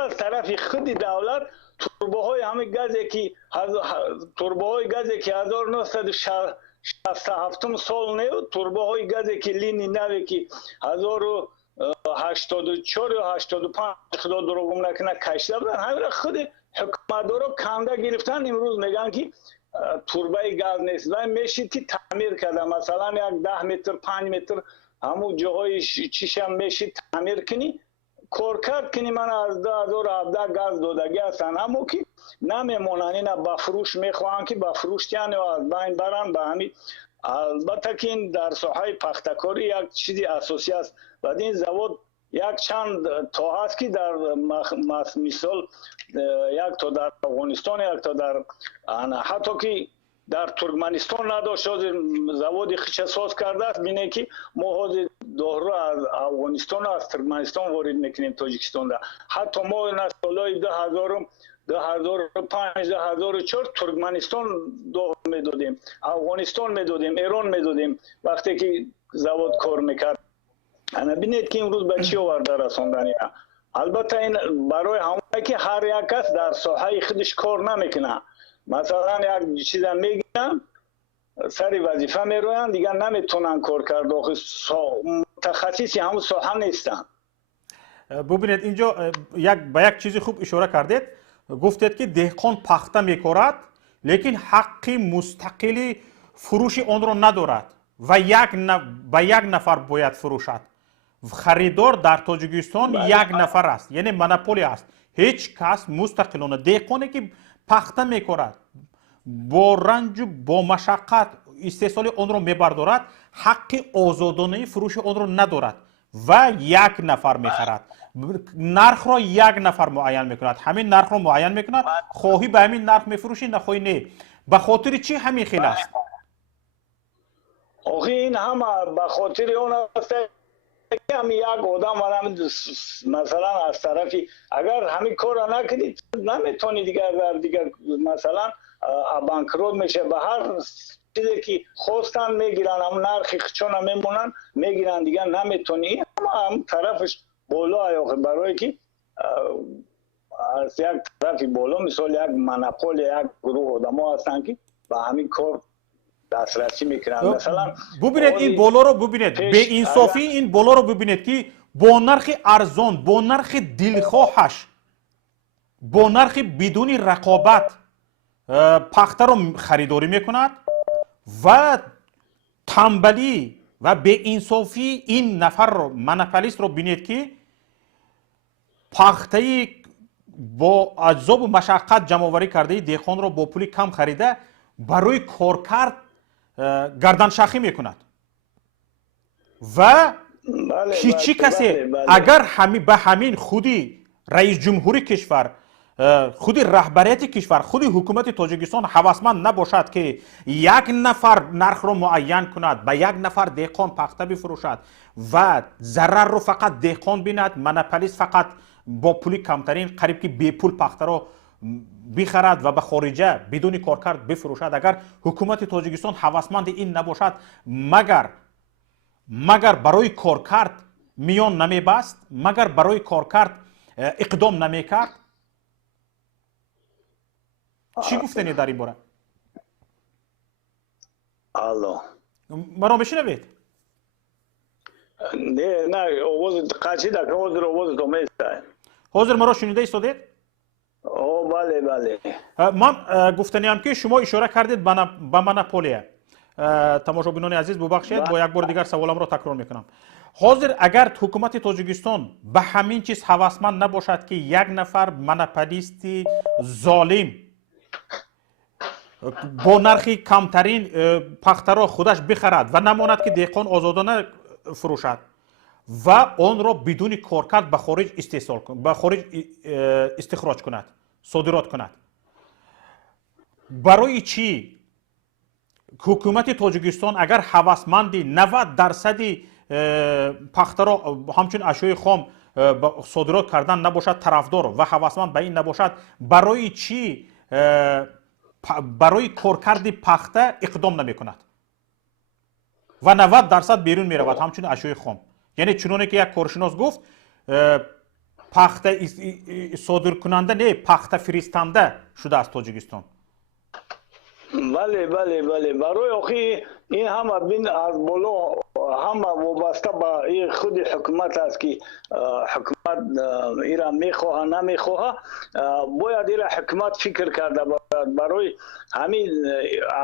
از طرف خود دولت توربه های همه گازی که 1967 سال نیو، توربه های گازی که لینی نوی که 1084 یا 85 خدا دروغم نکنه کشته بودن، همه خود حکومتدارا کنده گرفتن. امروز میگن که توربه گاز نیست و میشید که تعمیر کرده، مثلا یک 10 متر 5 متر همون جاهای چیشم میشید تعمیر کنی، کار کرد کنی. من از 2017 گاز دادگی هستن، اما که نمیمونن، اینا با فروش میخواهن که با فروش یعنی از بین برن به همین. البته که این در ساحه پختکاری یک چیزی اساسی است و این زواد یک چند تا هست که در مثال یک تا در افغانستان، یک تا در حتی که در ترکمنستان نداشت زواد خیش ساز کرده است. بینه که ما حاضر دارو از افغانستان از ترکمنستان وارد میکنیم تاجیکستان ده. حتی ما سالهای 2005 2004 ترکمنستان دارو میدادیم، افغانستان میدادیم، ایران میدادیم وقتی که زواد کار میکرد. انا بینید که امروز به چی آورده رساندنی. البته این برای همه که هر یک کس در ساحه خودش کار نمیکنه. مثلا یک چیز میگن سری وظیفه میروین دیگه نمیتونن کار کرد، متخصصی همون ساحه نیستن. ببینید اینجا به یک چیزی خوب اشاره کردید، گفتید که دهقان پخته میکند لیکن حق مستقلی فروش آن را ندارد و به یک نفر باید فروشد. خریدار در تاجیکستان یک نفر است، یعنی مونوپولی است. هیچ کس مستقلانه دهقانی که پخته میکند با رنج و با مشقت استحصال آن را میبردارد، حق آزادانه فروش آن را ندارد و یک نفر میخرد. نرخ را یک نفر معین میکند، همین نرخ را معین میکند، خواهی به همین نرخ میفروشی نخواهی نه. به خاطر چی همین خیلی است؟ آخه این همه به خاطر اون است که هم یک آدم مثلا از طرفی اگر همین کار را نکنید نمیتونی دیگر مثلا بانکروت میشه. به هر چیزی که خواستن میگیرن، هم نرخی چون میمونن میگیرن دیگه نمیتونی. هم طرفش بالا برای که از یک طرفی بالا مثال یک مونوپول یک گروه آدم ها هستن که به همین کار دسترسی میکنن. مثلا ببینید این بالا رو ببینید، به انصافی این بالا رو ببینید که با نرخ ارزان، با نرخ دلخواهش، با نرخ بدون رقابت پخته رو خریداری میکند و تنبلی و به انصافی این نفر رو مونوپولیست رو بینید که پخته با اجزا و مشقت جمع آوری کرده دهقان رو با پول کم خریده برای کارکرد گردن شاخی میکند و هیچی کسی اگر به همین خودی رئیس جمهوری کشور، خودی رهبریت کشور، خودی حکومت تاجیکستان هوسمند نباشد که یک نفر نرخ رو معین کند، به یک نفر دهقان پخته بفروشد و ضرر رو فقط دهقان بیند، مونوپولیست فقط با پول کمترین قریب که بی پول پخته رو بخرد و به خارجه بدون کارکرد بفروشد. اگر حکومت تاجیکستان هوسمند این نباشد، مگر برای کارکرد میان نمیبست، مگر برای کارکرد اقدام نمیکرد. چی گفتنی در این باره؟ الو مرا میشنوید؟ نه آواز قچی در آواز تو میسته. حاضر مرا شنیده ایستادید؟ بله بله. من گفتنیم که شما اشاره کردید به مونوپولی. تماشابینان عزیز ببخشید، با یک بار دیگر سوالم را تکرار میکنم. حاضر اگر حکومت تاجیکستان به همین چیز هوسمند نباشد که یک نفر مونوپولیست ظالم با نرخی کمترین پخته را خودش بخرد و نماند که دهقان آزادانه فروشد و آن را بدون کارکرد به خارج به خارج استخراج کند، صادرات کند، برای چی حکومت تاجیکستان اگر هوسمندی 90% پخته را همچون اشیاء خام صادرات کردن نباشد طرفدار و هوسمند به این نباشد، برای چی برای کارکرد پخته اقدام نمی کند و 90% بیرون می رود همچون اشیاء خام؟ یعنی چنانه که یک کارشناس گفت پخته صادر کننده نه، پخته فرستنده شده از تاجیکستان. بله بله بله. برای آخی این همه بین از بالا همه وابسته به این خود حکومت است که حکومت ایران میخواه نمیخواه، باید ایران حکومت فکر کرده برای همین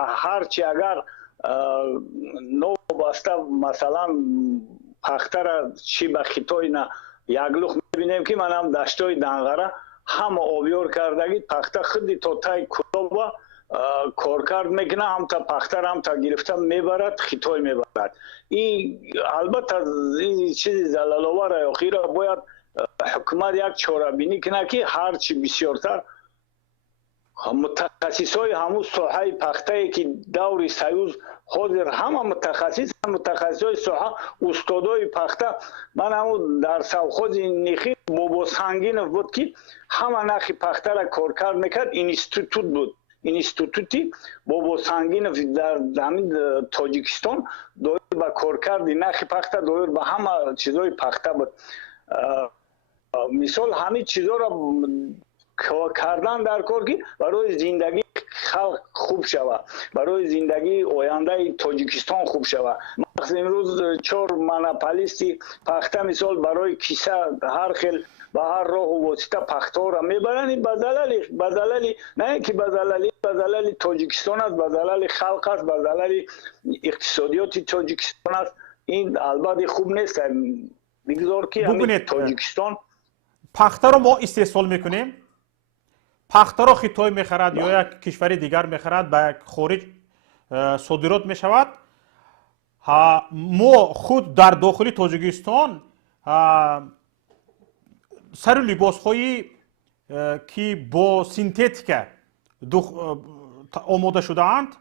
هرچی اگر نو وابسته مثلا پخته را چی به خطای نه یک لخ میبینیم که من هم دشتای دنغره همه آبیار کردگی پخته خودی تا تای کلوبا کارکرد میکنه، هم تا پختر هم تا گرفته میبرد، خطای میبرد. این البته این چیز زلال‌آور اخیر باید حکومت یک چاره‌بینی کنه که هرچی بسیارتر متخصصای همون ساحه پخته که دور سیوز حاضر همه متخصصای ساحه استادای پخته. من همون در سوخوز نخی بابا سنگین بود که همه نخی پخته را کار کرد میکرد. اینستیتوت بود، اینستیتوتی بابا سنگین در همین تاجیکستان دایر به کار کردی نخی پخته، دایر به همه چیزای پخته بود. مثال همین چیزا را کردن در کار که برای زندگی خلق خوب شود، برای زندگی آینده تاجیکستان خوب شود. مثلا امروز 4 مونوپولیستی پخته مثال برای کیسه هر خیل به هر راه و واسطه پخته را میبرن. به دلیل نه که به دلیل تاجیکستان است، به دلیل خلق است، به دلیل اقتصادیات تاجیکستان است. این البته خوب نیست. بگذار که همین تاجیکستان پخته رو ما استحصال میکنیم، پخته رو خطای میخرد یا یک کشور دیگر میخرد، به خارج صادرات میشود. ما خود در داخل تاجیکستان سر لباس هایی که با سینتتیک آماده شده اند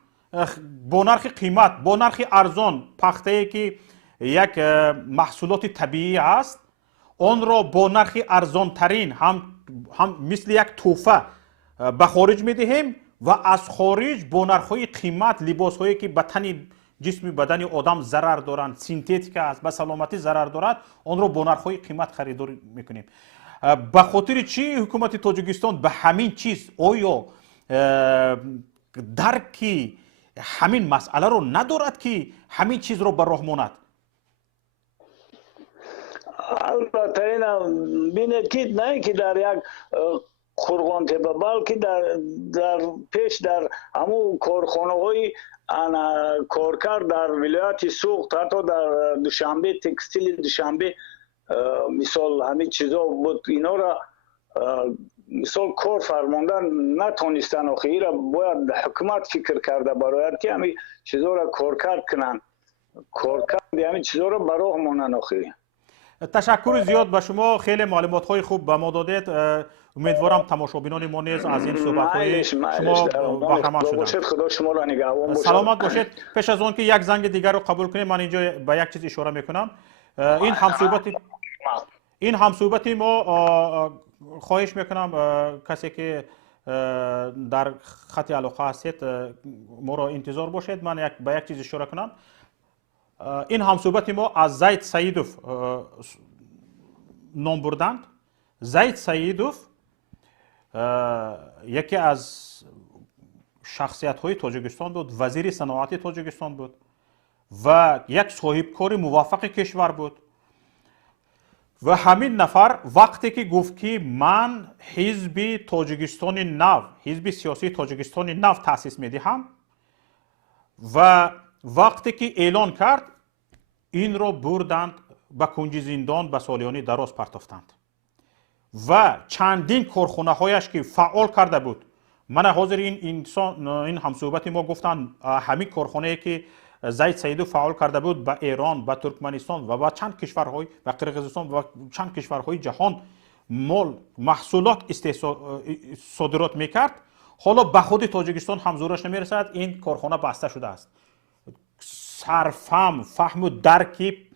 با نرخ قیمت، با نرخ ارزان پخته که یک محصولات طبیعی است، آن را با نرخ ارزان ترین هم مثل یک تحفه به خارج میدهیم و از خارج با نرخ های قیمت لباس هایی که به تن جسم بدن آدم ضرر دارند، سینتتیک است، به سلامتی ضرر دارد، آن را با نرخ های قیمت خریداری میکنیم. به خاطر چی حکومت تاجیکستان به همین چیز آیا درکی همین مسئله رو ندارد که همین چیز رو به راه ماند؟ البته این بینید که نه که در یک خرغان تپه، بلکه در پیش در همون کارخانه های کارکرد در ولایت سوخت، حتی در دوشنبه تکستیل دوشنبه مثال همین چیزا بود، اینا را مثال کار فرماندن نتونستن. آخه را باید حکومت فکر کرده برای که همین چیزا را کارکرد کنن، کارکرد همین چیزا را براه مانن. آخه تشکر زیاد به شما، خیلی معلومات های خوب به ما دادید. امیدوارم تماشابینان ما نیز از این صحبت های شما بهره مند شدند. خدا شما را نگهبان باشد. سلامت باشید. پیش از آن که یک زنگ دیگر رو قبول کنیم، من اینجا به یک چیز اشاره میکنم. این همصحبتی ما خواهش میکنم کسی که در خط علاقه هستید ما را انتظار باشید، من به یک چیز اشاره کنم. این همصحبت ما از زید سیدوف نام بردند. زید سیدوف یکی از شخصیت های تاجیکستان بود، وزیر صنعت تاجیکستان بود و یک صاحبکار موفق کشور بود. و همین نفر وقتی که گفت که من حزب تاجیکستان نو، حزب سیاسی تاجیکستان نو تأسیس میدهم و وقتی که اعلان کرد این را بردند به کنج زندان، به سالیانی دراز پرتافتند و چندین کارخانه هایش که فعال کرده بود. من حاضر این همصحبت ما گفتن همین کارخانه‌ای که زید سیدو فعال کرده بود به ایران، به ترکمنستان و به چند کشورهای و قرقیزستان و چند کشورهای جهان محصولات صادرات میکرد، حالا به خود تاجیکستان هم زورش نمیرسد، این کارخانه بسته شده است. فهم و درکی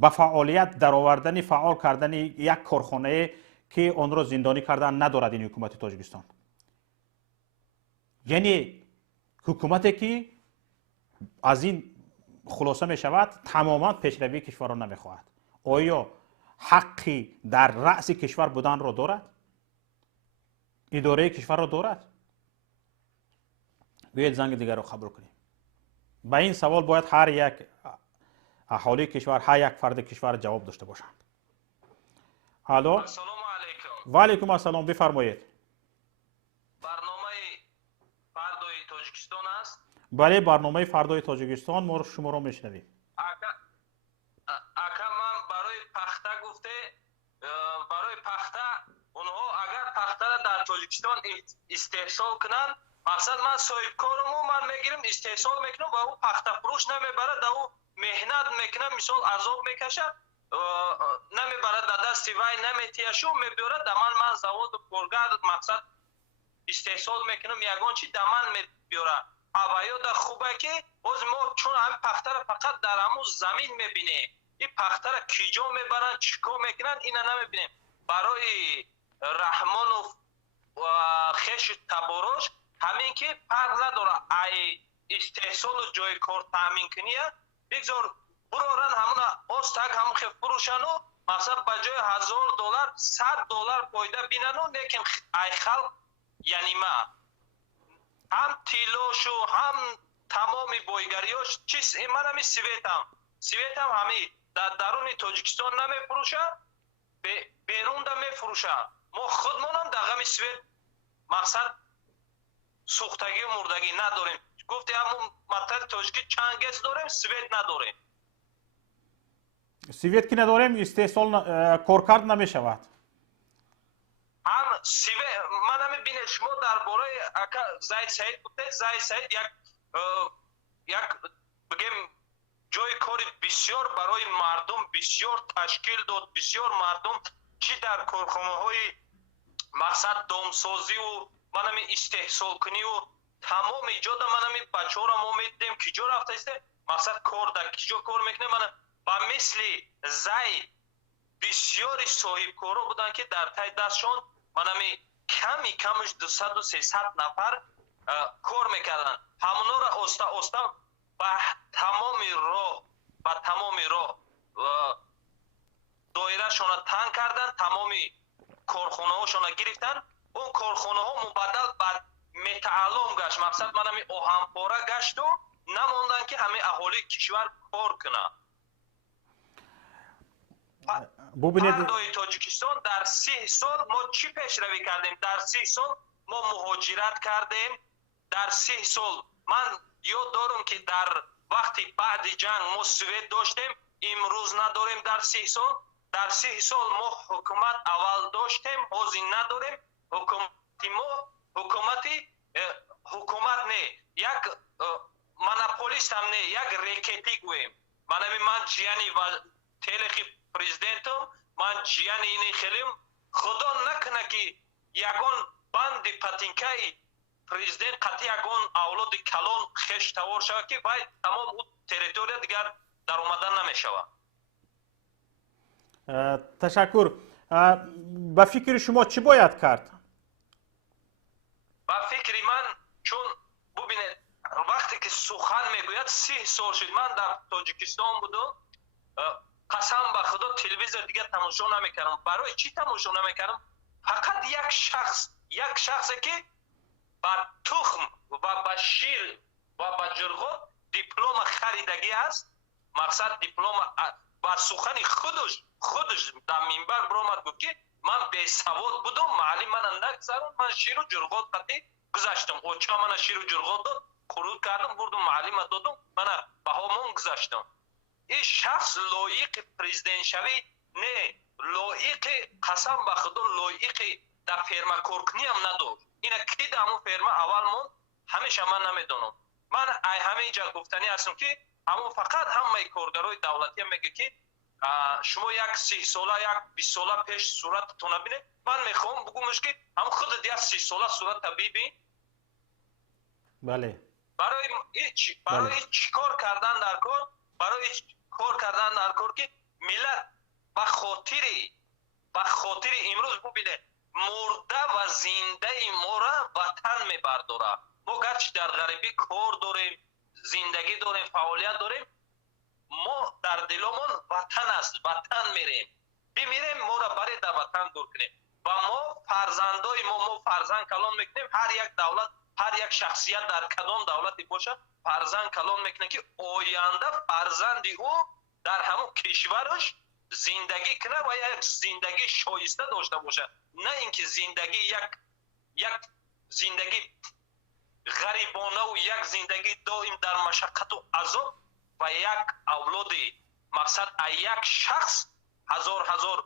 به فعالیت درآوردن، فعال کردن یک کارخانه که آن را زندانی کردن ندارد این حکومت تاجیکستان. یعنی حکومتی که از این خلاصه می شود تماما پیشروی کشور را نمی خواهد. آیا حقی در رأس کشور بودن را دارد؟ اداره کشور را دارد؟ بیایید زنگ دیگر را قبول کنیم. به این سوال باید هر یک اهالی کشور، هر یک فرد کشور جواب داشته باشند. الو. سلام علیکم. و علیکم السلام، بفرمایید. برنامه فردای تاجیکستان است؟ بله، برنامه فردای تاجیکستان، ما شما رو میشنویم. اکا من برای پخته گفته، برای پخته اونها اگر پخته را در تاجیکستان استحصال کنند مقصد من صاحب کارمو من میگیرم استحصال میکنم و او پخته فروش نمیبره در او مهنت میکنم مثال عذاب میکشه نمیبره در دست وای نمیتیشو میبره در من زواد کارگر مقصد استحصال میکنم یگان چی در من میبره اوایو در خوبه که باز ما چون هم پخته را فقط در همون زمین میبینیم این پخته را کجا میبرن چیکار میکنن اینا نمیبینیم برای رحمان و خش تبارش همین که فرق نداره ای استحصال و جای کار تامین کنیه بگذار برارن همون آستگ همون خیلی فروشن و مثلا بجای $1000 $100 پایده بینن و لیکن ای خلق یعنی ما هم تیلوش و هم تمامی بایگریاش چیز من همی سویت هم همی در درون تاجیکستان نمی فروشه بیرون دا می فروشه ما خودمون هم در غمی سویت مقصد سوختگی و مردگی نداریم گفتی همون مطلب تاجیکی چنگز داریم سویت نداریم سویت که نداریم استحصال کارکرد نمی شود هم سویت من همی بینه شما درباره زاید سعید گفته زاید سعید یک بگیم جای کاری بسیار برای مردم بسیار تشکیل داد بسیار مردم چی در کارخانه های مقصد دامسازی و من همی استحصال کنی و تمام ایجاد من همی بچه ها را ما میدیم کجا رفته است مقصد کار در کجا کار میکنه من با مثل زید بسیاری صاحب کارا بودن که در تای دستشان من همی کمش 200 و 300 نفر کار میکردن همونا را آستا با تمامی راه دایره شان تنگ کردن تمامی کارخانه هاشون گرفتن اون کارخانه ها مبدل بعد متعلم گشت مقصد من همی آهنپاره گشت و نموندن که همه اهالی کشور کار کنه پردای تاجیکستان در 3 سال ما چی پیشروی کردیم در 3 سال ما مهاجرت کردیم در 3 سال من یاد دارم که در وقتی بعد جنگ ما سویت داشتیم امروز نداریم در 3 سال در 3 سال ما حکومت اول داشتیم حاضر نداریم حکومت نه یک مناپولیست هم نه یک ریکتی گویم من جیانی و تلخی پریزیدنتم من جیانی اینی خیلیم خدا نکنه که یگان بند پتینکای پریزیدنت قطعی یگان اولاد کلان خش توار شود که باید تمام اون تریتوریا دیگر در اومدن نمی شود تشکر به فکر شما چی باید کرد؟ به فکر من چون ببینید وقتی که سخن میگوید 3 سال شد من در تاجیکستان بودم قسم به خدا تلویزیون دیگه تماشا نمیکردم برای چی تماشا نمیکردم فقط یک شخصی که با تخم و با شیر و با جرغوت دیپلم خریدگی است مقصد دیپلم با سخن خودش در منبر برآمد گفت که من بی سواد بودم معلم من نگذارم من شیر و جرغوت قطعی گذاشتم اوچا من شیر و جرغوت داد خرود کردم بردم معلم دادم من بهامون گذاشتم این شخص لایق پریزیدنت شوی نه لایق قسم به خدا لایق در فرما کارکنی هم نداشت اینا کی در همون فرما اول مون همیشه من نمیدونم من همه جا گفتنی هستم که همون فقط همه کارگرای دولتی هم میگه که شما یک 30 ساله یک 20 ساله پیش صورتتون ببینید من میخوام بگمش که همون خود دیگه 30 ساله صورت ببین بله برای چیکار کردن در کار برای کار کردن در کار که ملت به خاطر امروز ببینه مرده و زنده ما را وطن میبرداره ما گرچه در غریبی کار داریم زندگی داریم فعالیت داریم ما در دلمون وطن است وطن میریم بمیریم ما را برای در وطن دور کنیم و ما فرزندای ما فرزند کلام میکنیم هر یک دولت هر یک شخصیت در کدام دولتی باشه فرزند کلام میکنه که آینده فرزندی او در همون کشورش زندگی کنه و یک زندگی شایسته داشته باشه نه اینکه زندگی یک زندگی غریبانه و یک زندگی دائم در مشقت و عذاب و یک اولاد مقصد یک شخص هزار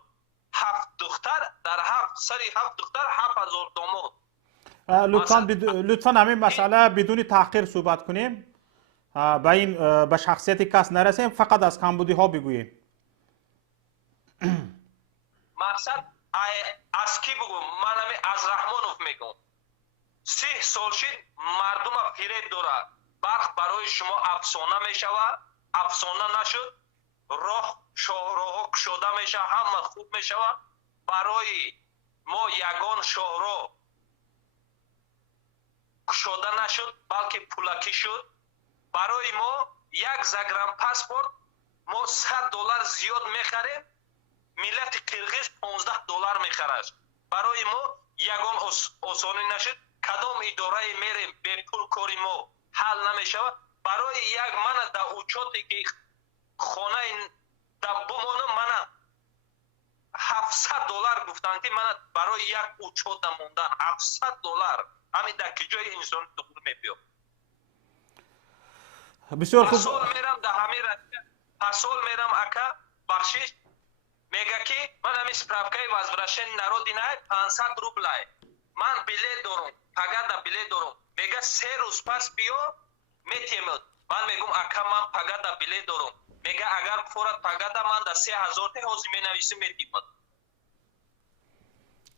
7 دختر در 7 دختر 7000 داماد لطفا همین مسئله بدون تحقیر صحبت کنیم، به شخصیت کس نرسیم، فقط از کمبودی ها بگوییم. مقصد از کی بگم؟ من همین از رحمانوف میگم. 30 سال شد مردم فریب داره. برق برای شما افسانه میشود، افسانه نشد. راه شاهراه کشوده میشه، همه خوب میشود. برای ما یگان شاهراه کشوده نشد، بلکه پولکی شد. برای ما یک زگرم پاسپورت ما $100 زیاد میخریم، ملت قرقیز $15 میخرد. برای ما یگان آسانی نشد. کدام اداره میریم به پول کاری ما حل نمیشود. برای یک من در اوچاتی که خانه در بمانم من $700 گفتن که من برای یک اوچات موندن $700 همین در کجای انسان دخول میبیام. بسیار خوب. پسول میرم در همین رسیه، پسول میرم اکا بخشش میگه که من همین سپرافکای وزبرشن نرودی نه 500 روبل من بلیت دارم، پگرد بلیت دارم. میگه 3 روز پس بیا میتیمد. من میگم اکا من پگرد بلیت دارم. میگه اگر فورت پگرد من در 3000 تا حوزی مینویسیم میتیمد.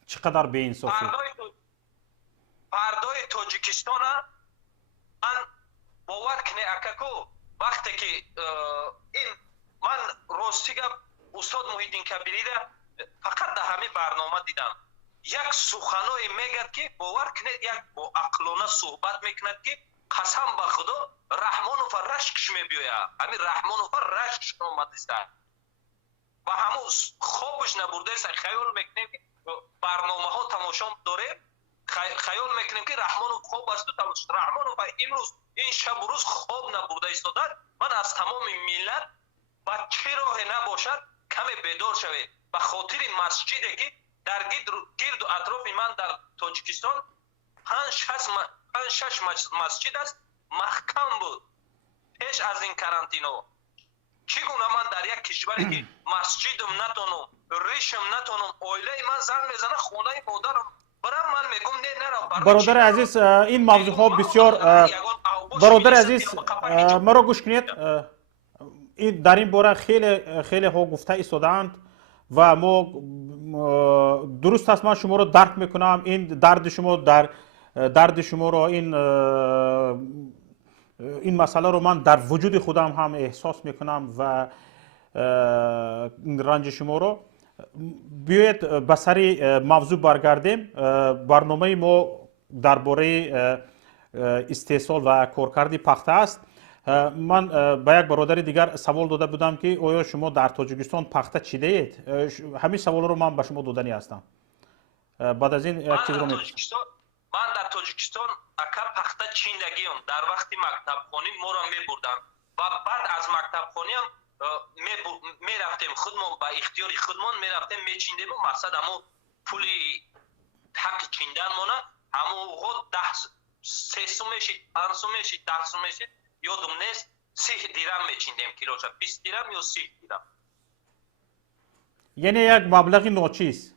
چقدر بی انصافی. پردای تاجیکستان من باور کنه اکاکو وقتی که این من راستیگه استاد محیدین کبیری فقط در همین برنامه دیدم. یک سخنای میگد که باور کنه یک با عقلانه صحبت میکند که قسم به خدا رحمانوف رشکش میبیوید. همین رحمانوف رشکش آمد است و همون خوابش نبرده است. خیال میکنیم که برنامه ها تماشا داریم، خیال میکنیم که رحمانوف خواب است و تماشا. رحمانوف امروز این شب و روز خواب نبرده ایستاده. من از تمام ملت بچه راه نباشد کمی بیدار شوید. به خاطر مسجدی که در گرد و اطراف من در تاجیکستان 5-6 مسجد است محکم بود پیش از این کرانتینا. چگونه من در یک کشوری که مسجدم نتونم، ریشم نتونم، اویله من زنگ میزنه خونه مادرم برام، من میگم نه نرو. برادر عزیز این موضوع ها بسیار برادر عزیز مرا گوش کنید. این در این باره خیلی ها گفته ایستادند و ما درست است، من شما رو درک میکنم. این درد شما رو این مسئله رو من در وجود خودم هم احساس میکنم و رنج شما رو. بیایید به سر موضوع برگردیم. برنامه ما درباره استحصال و کارکرد پخته است. من به یک برادر دیگر سوال داده بودم که آیا شما در تاجیکستان پخته چیده اید؟ همین سوال رو من به شما دادنی هستم. بعد از این یک چیز رو من در تاجیکستان اکا پخته چیندگیم. در وقتی مکتب خونی ما را میبردن و بعد از مکتب خونی هم میرفتیم خودمون با اختیار خودمون میرفتیم میچیندیم. و مقصد همو پولی حق چیندن مونه همو خود 3 سومشی 5 سومشی 10 سومشی یادم نیست 30 دیرم میچیندیم کیلوشه 20 دیرم یا 30 دیرم. یعنی یک مبلغی ناچیز.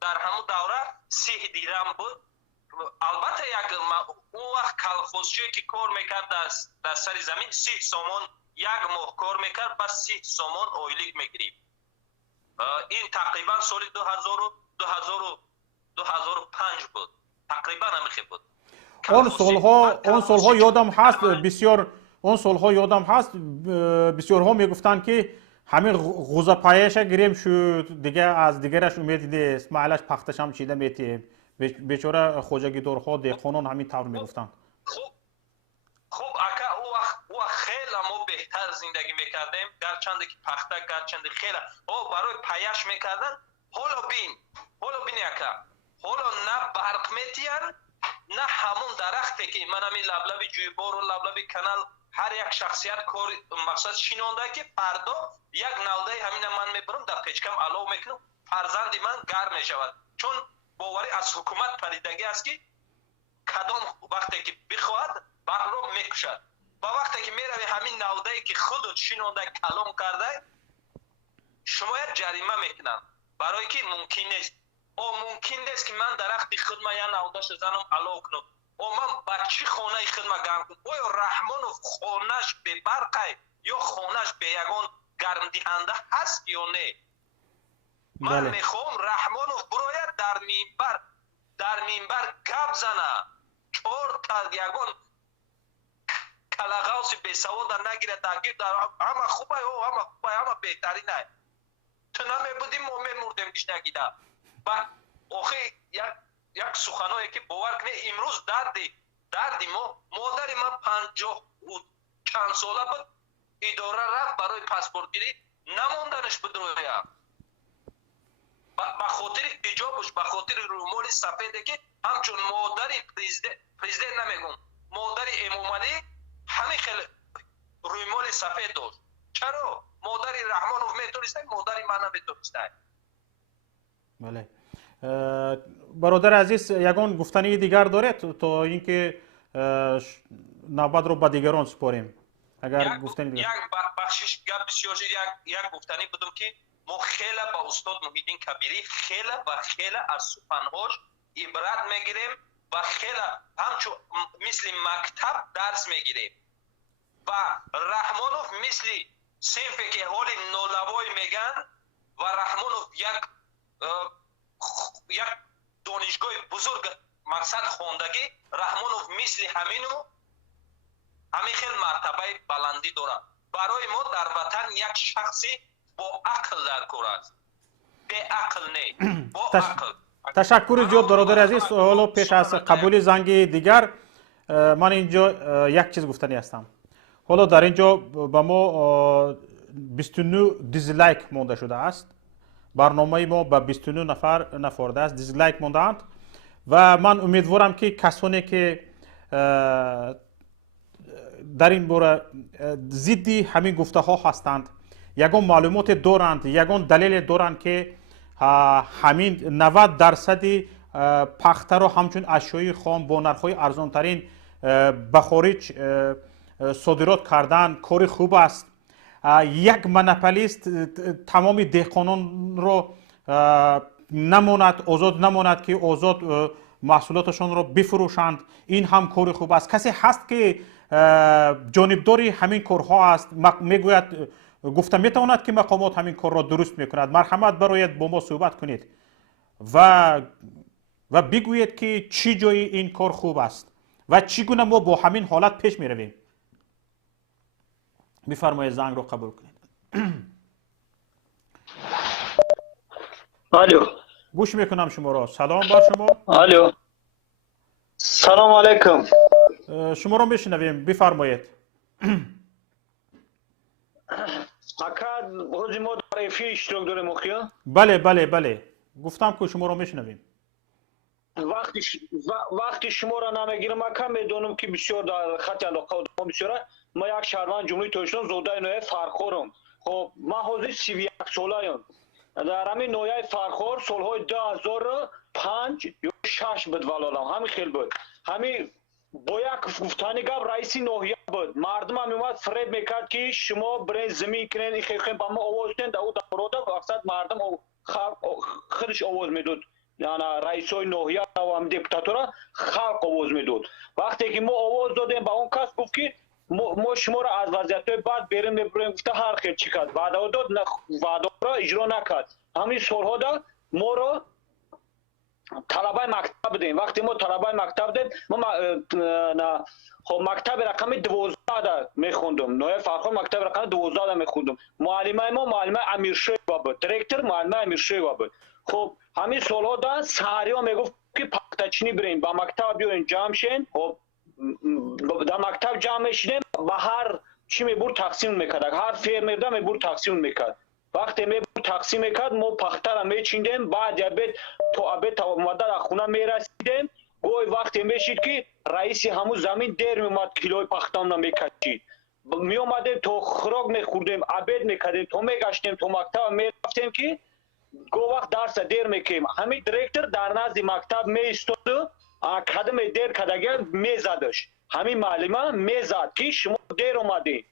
در همون دوره 30 دیرم بود. البته اون وقت کلخوزچی که کار میکرد در سر زمین 30 سومون یک ماه کار میکرد پس 30 سومون اویلیک میگرید. این تقریبا سال 2005 بود. تقریبا همیشه بود. اون سالها یادم هست بسیار. اون سالها یادم هست بسیارها میگفتن که همین غوزه پایش گریم شد دیگه از دیگرش امید نیست. معلش پختش هم چیده میتیم. بیچاره خوجگیدارها دهقانان همین طور میگفتن. خوب اکا او خیلی ما بهتر زندگی میکردیم. گرچند که پخته گرچند خیلی او برای پایش میکردن. حالا بین اکا حالا نه برق میتین نه همون درختی که من همین لبلبی جویبار و لبلبی کانال هر یک شخصیت کار مقصد شینانده که فردا یک نوده همین من میبرم در پیچکم علاو میکنم فرزند من گرم میشود. چون باوری از حکومت پریدگی است که کدام وقتی که بخواهد برق رو میکشد و وقتی که میروی همین نوده‌ای که خودت شینانده کلام کرده شما یک جریمه میکنن برای که ممکن نیست ممکن نیست که من درخت خود ما یا نوداش زنم علاو کنم من بچی خانه خود ما گرم کنم آیا رحمانوف خانهش به برقه یا خانهش به یگان گرم دهنده هست یا نه؟ من میخوام رحمانوف براید در منبر گپ زنه 4 تا یگان کلاغاوسی به سواد نگیره درگیر در همه خوبه همه بهترینه تو نمیبودیم ما میمردیم گیش نگیده و آخه یک سخنایی که باور کنه امروز دردی ما مادر من 50 و چند ساله بود اداره رفت برای پاسپورت گیری نموندنش بود رویا به خاطر حجابش به خاطر رومال سفیده که همچون مادر پرزیدنت نمیگم مادر امامعلی همه خیلی رومال سفید داشت چرا مادر رحمانوف میتونسته مادر من نمیتونسته بله برادر عزیز یگان گفتنی دیگر داره تا اینکه نوبت رو با دیگران سپاریم اگر گفتنی دیگر یک بخشش گپ بسیار یک گفتنی بودم که ما خیلی با استاد محیدین کبیری خیلی از سخنهاش عبرت میگیریم و خیلی همچون مثل مکتب درس میگیریم و رحمانوف مثل صنفی که حال نولوای میگن و رحمانوف یک دانشگاه بزرگ مقصد خوندگی رحمانوف مثل همین خیلی مرتبه بلندی داره برای ما در وطن یک شخصی با عقل در کار است به عقل نه با عقل تشکر زیاد برادر عزیز حالا پیش از قبول زنگ دیگر من اینجا یک چیز گفتنی هستم حالا در اینجا با ما 29 دیزلایک مونده شده است برنامه ما به 29 نفر نفرده است دیزلایک موندند و من امیدوارم که کسانی که در این باره ضد همین گفته ها هستند یگان معلومات دارند یگان دلیل دارند که همین 90% پخته رو همچون اشیای خام با نرخ‌های ارزان‌ترین به خارج صادرات کردن کار خوب است یک منپلیست تمام دهقانان رو نماند آزاد نماند که آزاد محصولاتشان رو بفروشند این هم کار خوب است کسی هست که جانبداری همین کارها است میگوید گفته میتواند که مقامات همین کار را درست میکند مرحمت برایت با ما صحبت کنید و بگویید که چی جای این کار خوب است و چگونه ما با همین حالت پیش میرویم بفرمایید زنگ رو قبول کنید الو گوش میکنم شما را سلام بر شما الو سلام علیکم شما را میشنویم بفرمایید اکاد روزی ما در افی اشتراک داریم مخیا بله گفتم که شما را میشنویم وقتی شما را نمیگیرم اکا میدونم که بسیار در خط علاقه و بسیاره ما یک شهروند جمهوری ترکستان زوده نوع فرخورم خب ما حاضر 31 ساله‌ام در همین نوع فرخور سالهای 2005 یا 6 بود ولالم همین خیلی بود همین با یک گفتنی گفت رئیس ناحیه بود مردم هم اومد فریب میکرد که شما برین زمین کنین این خیلی با ما آواز دین او در اکثر مردم خودش آواز میدود یعنی رئیس های ناحیه و هم دیکتاتورا خلق آواز میدود وقتی که ما آواز دادیم با اون کس گفت که ما شما را از وضعیت های بعد بریم گفته هر خیلی چی کرد وعده داد وعده را اجرا نکرد همین سالها دا ما را طلبه مکتب بدیم وقتی ما طلبه مکتب دیم ما خب مکتب رقم 12 دا میخوندم نوع فرخور مکتب رقم 12 دا میخوندم معلمه ما معلمه امیرشویوا بود دیرکتور معلمه امیرشویوا بود خب همین سالها دا سحریا میگفت که پختچینی بریم با مکتب بیاین جمع شین خب در مکتب جمع میشیم و هر چی میبرد تقسیم میکرد هر فرمر دا میبرد تقسیم میکرد وقتی میبرد تقسیم میکرد ما پخته را میچیندیم بعد تو ابد اومده در خونه میرسیدیم گوی وقتی میشید که رئیس همون زمین دیر میومد کیلوی پختم نمیکشید میومدیم تو خوراک میخوردیم ابد میکردیم تو میگشتیم تو مکتب میرفتیم که گو وقت درس دیر میکردیم همین دیرکتور در نزد مکتب میستود قدم دیر کدگر میزدش همین معلمه میزد که شما دیر اومدی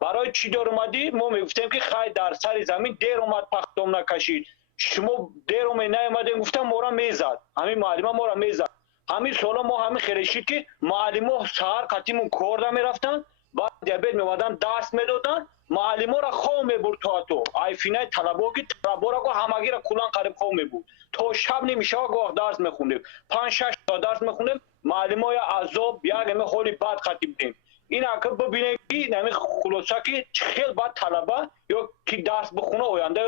برای چی دیر اومدی ما میگفتیم که خیلی در سر زمین دیر اومد پختم نکشید شما دیر اومد نیومدین گفتم ما را میزد همین معلم ما را میزد همین سالا ما همین خیرشی که معلم ها سهر قطیمون کار میرفتن بعد دیابت میومدن درس میدادن معلم ها را خواه میبرد تو ایفینای طلبا که طلبا را همگی را کلان قریب خواه میبرد تا شب نمیشه گاه درس میخوندیم 5-6 تا درس میخوندیم معلم های عذاب یک همه خالی بعد خطیب دیم این اکر ببینید که نمی خلاصه که خیلی بعد طلبه یا که درس بخونه آینده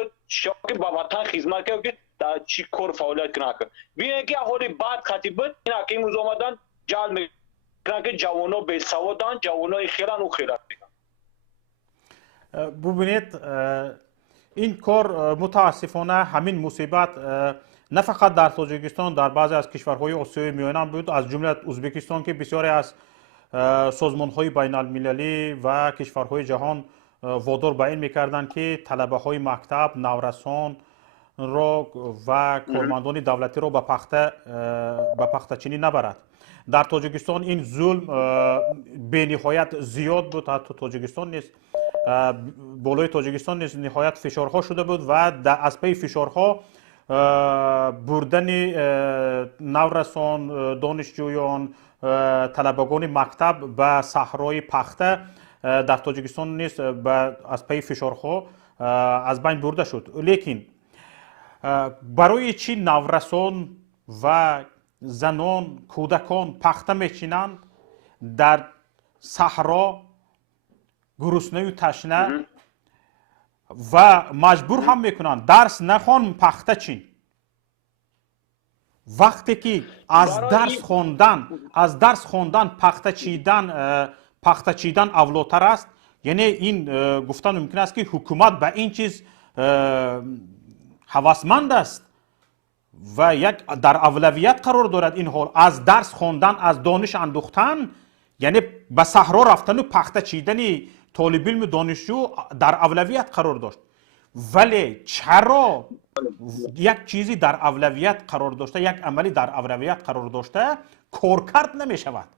یا که با وطن خدمت کرد که در چی کار فعالیت کنه کرد ببینید که حالی بعد خطیب بود این اکر امروز آمدن جل میکنن که جوانا به سوادن جوانای خیرن و خیرت میکنن. ببینید این کار متاسفانه همین مصیبت نه فقط در تاجیکستان در بعضی از کشورهای آسیای میانه بود از جمله ازبکستان که بسیاری از سازمان‌های بین المللی و کشورهای جهان وادار به این می‌کردند که طلبه‌های مکتب، نورسان را و کارمندان دولتی را به پخته‌چینی نبرد. در تاجیکستان این ظلم به‌نهایت زیاد بود. حتی تاجیکستان نیست بالای تاجیکستان نیست نهایت فشارها شده بود و از پی فشارها بردن نورسان، دانشجویان، طلبگان مکتب به صحرای پخته در تاجیکستان نیست از پی فشارها از بین برده شد. لیکن برای چی نورسان و زنان کودکان پخته میچینند در صحرا گرسنه و تشنه و مجبور هم میکنند درس نخوان پخته چین وقتی که از درس خواندن پخته چیدن اولاتر است یعنی این گفتن ممکن است که حکومت به این چیز هوسمند است و یک در اولویت قرار دارد این حال از درس خواندن از دانش اندوختن یعنی به صحرا رفتن و پخته چیدن طالب علم دانشجو در اولویت قرار داشت ولی چرا یک چیزی در اولویت قرار داشته یک عملی در اولویت قرار داشته کارکرد نمی شود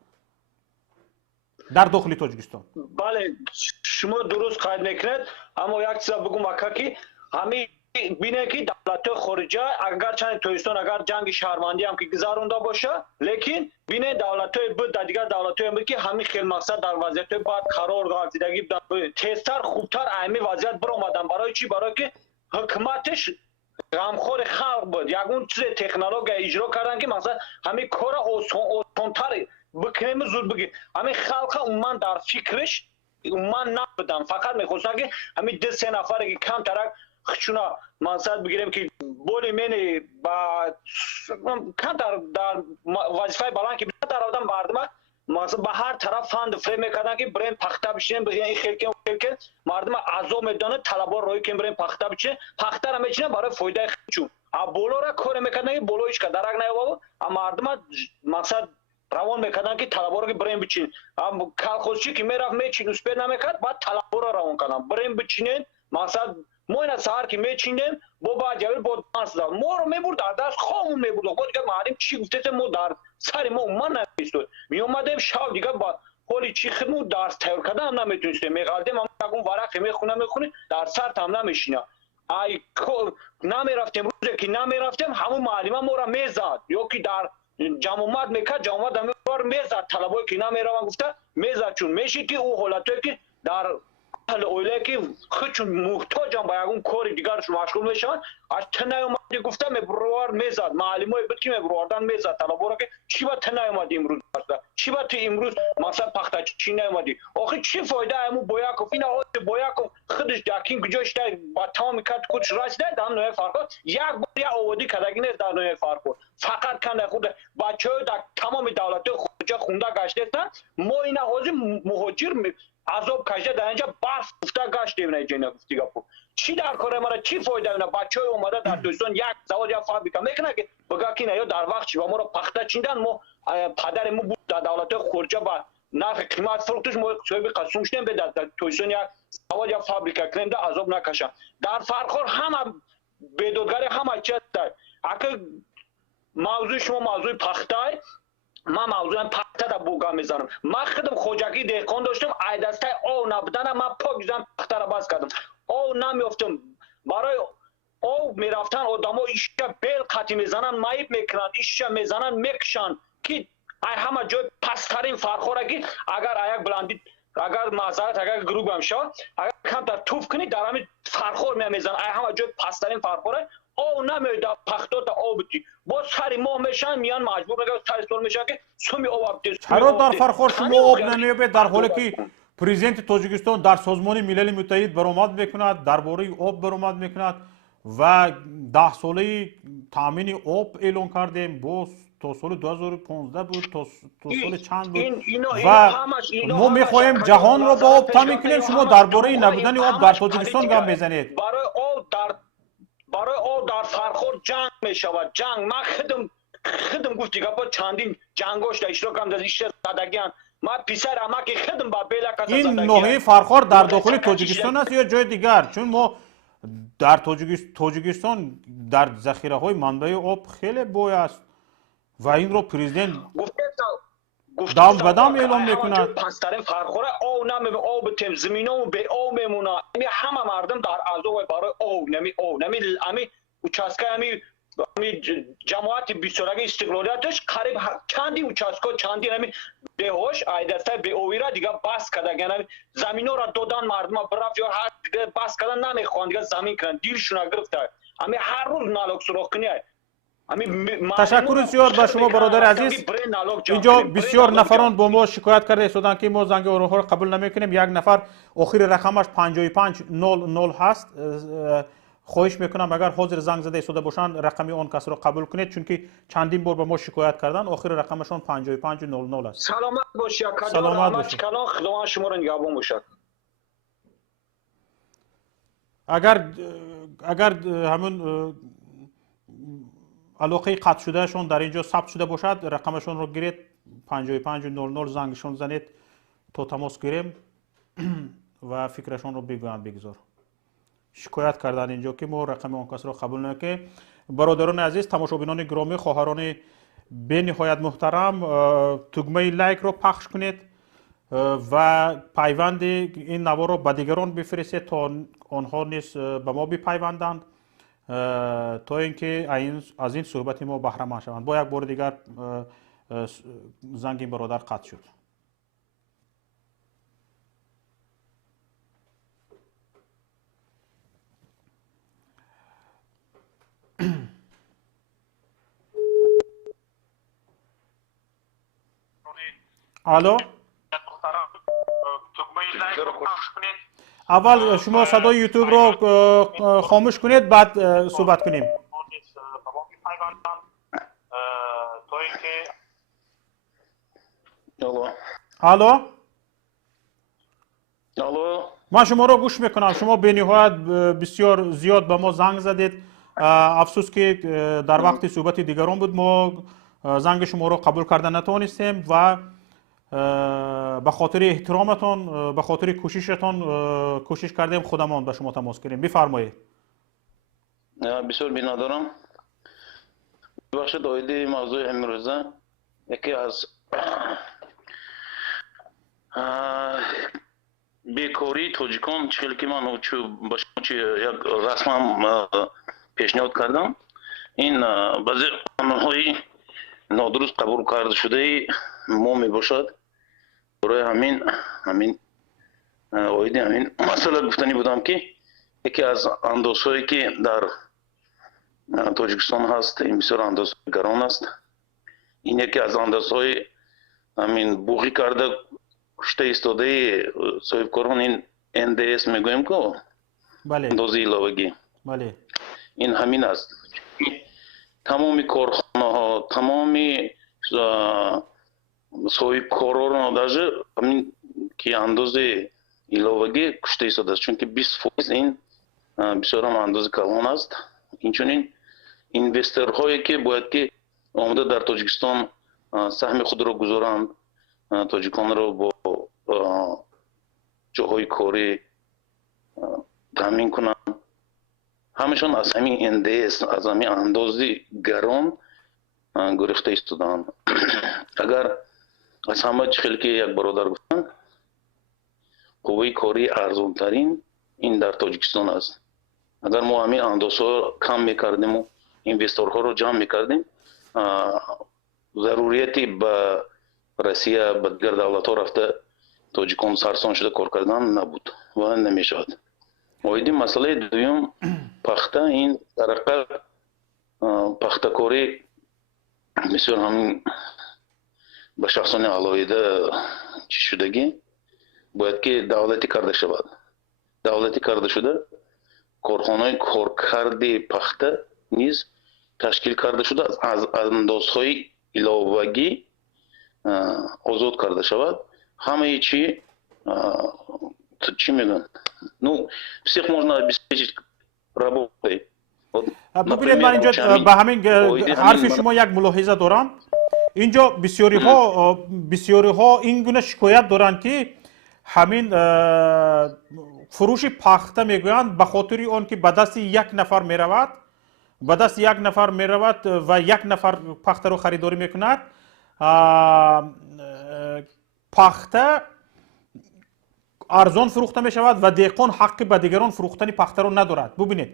در داخل تاجیکستان؟ بله شما درست قید میکنید اما یک چیز بگم که همین بینه که دولت خارجی اگر چند تاجیکستان اگر جنگ شهروندی هم که گذرونده باشه لیکن بینه دولت های بود در دیگر دولت های هم که همین خیلی مقصد در وضعیت بعد قرار گرفتگی تیزتر خوبتر اهمی وضعیت برآمدن برای چی برای که حکومتش غمخوار خلق بود یگون چیز تکنولوژی اجرا کردن که مثلا همین کار آسان‌تر بکنیم زود بگیر همین خلق عموما در فکرش عموما نبودن فقط میخواستن که همین 2-3 نفر که کم ترک خشونا منصد بگیریم که بولی منی با کم در وظیفه بلند که بیشتر در آدم مردم مثلا به هر طرف فند فریم میکردن که بریم پخته بشینیم بگیم این خیلی که مردم عذاب میدانه طلبا روی که بریم پخته بشینیم پخته را میچینه برای فایده خودشون بولو را کار میکردن که بولو هیچ درک نیاورد اما مردم مثلا روان میکردن که طلبا رو که بریم بچین کلخوشی که میرفت میچین اسپید نمیکرد بعد طلبا رو روان کردن بریم بچینین مثلا ما این سهر که میچینیم با جوی با دانس دار ما رو میبرد در دست خامون میبرد خود دیگه معلم چی گفته ما در سر ما من نمیستود می اومدیم شب دیگه با حالی چی خدمت درس تیار کردن هم نمیتونستیم میقلدیم هم اون ورق میخونیم در سر هم نمیشینه ای نمیرفتیم روزی که نمیرفتیم همون معلم ما رو میزد یا که در جمعیت میکرد جمعیت هم میزد طلبایی که نمیروان گفته میزد چون میشه که او حالتایی که در حال اوله که خودشون محتاجن با یکون کاری دیگرش مشغول میشن از تنه اومدی گفته میبروار میزد معلمای بود که میبروردن میزد طلبا که چی با تنه اومدی امروز چی با تو امروز مثلا پخته چی نیومدی آخه چی فایده همو بویاکوف این آقا بویاکوف خودش داکین گجاش در با تمام کات کوچ راست در دام نوع فرق یک بار یا اودی کداگی نه در نوع فرق فقط کنده خود بچه‌ها در تمام دولت خارجی خونده گشتن ما اینا حاضر مهاجر عذاب کشیده در اینجا برف گفته گشتیم نه اینجا گفتی گپو چی در کار ما چی فایده اینا بچهای اومده در دوستان یک زواد یا فابریکا میکنه که بگه که نه در وقت چی ما رو پخته چیندن ما پدر ما بود در دولت خارجی با نرخ قیمت فروختش ما صاحب قسم شدیم به در تویسون یا زواد یا فابریکا کنیم در عذاب نکشن در فرق همه بدوگری همه چیز در اگه موضوع شما موضوع پخته ما موضوع پخته در بوگا میزنم من خودم خوجکی دهقان داشتم ای دسته آو نبودن من پاک زدم پخته را بس کردم آو نمیافتم برای آو میرفتن آدم حکومتی میزنن مایب میکنن ایشا میزنن میکشن که ای همه جای پسترین فرخوره که اگر یک بلندی اگر معذرت اگر گروه هم شد اگر کم در توف کنی در همین فرخور میزنن ای همه جای پسترین فرخوره او نمیده پختات او بدی با سری ماه میشن میان مجبور میگه سری سال میشن که سومی او آبده چرا در فرخور شما آب نمیابه در حالی که پرزیدنت تاجیکستان در سازمان ملل متحد برآمد میکند درباره آب برآمد میکند و 10 ساله تامین آب اعلان کردیم با تا سال 2015 بود تا سال چند بود و ما میخواهیم جهان را با آب تامین کنیم. شما درباره نبودن آب در تاجیکستان گپ میزنید. برای او در فرخور جنگ میشود جنگ من خدم گفتی که با چندین جنگاش در اشتراک هم در ایشتر زدگیان ما پیسر اما که خدم با بیلا کسا این ناحیه فرخور در داخل تاجیکستان است یا جای دیگر؟ چون ما در تاجیکستان در ذخیره های منبع آب خیلی بوی است و این رو پرزیدنت دام به دام اعلام میکند. پسترین فرخوره او نمی آب تیم زمینو به او میمونه همه مردم در ازو برای او نمی امی اوچاسکا امی جماعت بیسورگی استقلالیتش قریب چندی اوچاسکا چندی نمی بهوش ایدسته به اویرا دیگه بس کردن یعنی زمینو را دادن مردم برافت یا هر دیگه بس کردن نمیخوان دیگه زمین کردن دیرشون گرفته امی هر روز نالوک سوراخ کنی. تشکر زیاد به شما برادر عزیز. اینجا بسیار نفران با ما شکایت کرده ایستادن که ما زنگ آنها را قبول نمیکنیم. یک نفر آخر رقمش 5500 هست. خواهش میکنم اگر حاضر زنگ زده ایستاده باشن رقمی آن کس را قبول کنید چون که چندین بار با ما شکایت کردن. آخر رقمشون 5500 است. سلامت باشید. سلامت باشید. خداوند شما را نگهبان باشد. اگر همون علاقه قطع شده شون در اینجا ثبت شده باشد رقمشون رو گیرید 5500 زنگشون زنید تا تماس گیریم و فکرشون رو بگویند بگذار. شکایت کردن اینجا که ما رقم آن کس را قبول نکنیم. برادران عزیز، تماشابینان گرامی، خواهران به نهایت محترم، تگمه لایک رو پخش کنید و پیوند این نوار رو به دیگران بفرستید تا آنها نیز به ما بپیوندند تا اینکه از این صحبت ما بهره مند شوند. با یک بار دیگر زنگ این برادر قطع شد. الو، اول شما صدای یوتیوب رو خاموش کنید بعد صحبت کنیم. الو، من شما رو گوش میکنم. شما به نهایت بسیار زیاد به ما زنگ زدید. افسوس که در وقت صحبت دیگران بود ما زنگ شما رو قبول کردن نتوانستیم و به خاطر احترامتان، به خاطر کوششتان کوشش کردیم خودمان به شما تماس گیریم. بفرمایید. بسیار بی‌ندارم. ببخشید آیده موضوع امروزه یکی از بیکاری تاجیکان چیزی که من با شما یک رسما پیشنهاد کردم این بعضی قانون‌های نادرست قبول کرده شده ما می باشد. برای همین آیده همین مسئله گفتنی بودم که یکی از اندازهایی که در تاجیکستان هست این بسیار اندازه گران است. این یکی از اندازهای همین بوغی کرده کشته ایستاده صاحبکاران این NDS میگویم که اندازه علاوگی این همین است. تمامی کارخانه ها تمامی صاحبکاران در همین که اندازه علاوگی کشته ایستاده است چون که 20% این بسیار هم اندازه کلان است. اینچنین اینوسترهایی که باید که آمده در تاجیکستان سهم خود را گذارند تاجیکان را با جاهای کاری تامین کنند همشان از همین NDS از همین اندازه گران گریخته ایستادند. اگر از همه چیزی که یک برادر گفتن قوه کاری ارزان ترین این در تاجیکستان است. اگر ما همین اندازه کم میکردیم و інвесторҳоро ҷамъ мекардем, зарурияти ба Россия ба дигар давлатҳо рафта тоҷикон сарсон шуда кор кардан набуд ва намешавад. оиди масъалаи дуюм пахта, ин дар ҳақиқат пахтакорӣ бисёр ҳамин ба шахсони алоҳида чӣ шудагӣ бояд ки давлатӣ карда шавад. давлатӣ карда шуда корхонаҳои коркарди пахта низ ташкил карда шуда аз андозҳои иловагӣ озод карда шавад. ҳамаи чӣ мегӯянд, ну всех можно обеспечить работой. ببینید من اینجا به همین حرف شما یک ملاحظه دارم. اینجا بسیاری ها این گونه شکایت دارند که همین فروش پخته میگویند به خاطر آن که به دست یک نفر میرود و یک نفر پخته رو خریداری میکند، پخته ارزان فروخته می شود و دهقان حق به دیگران فروختن پخته رو ندارد. ببینید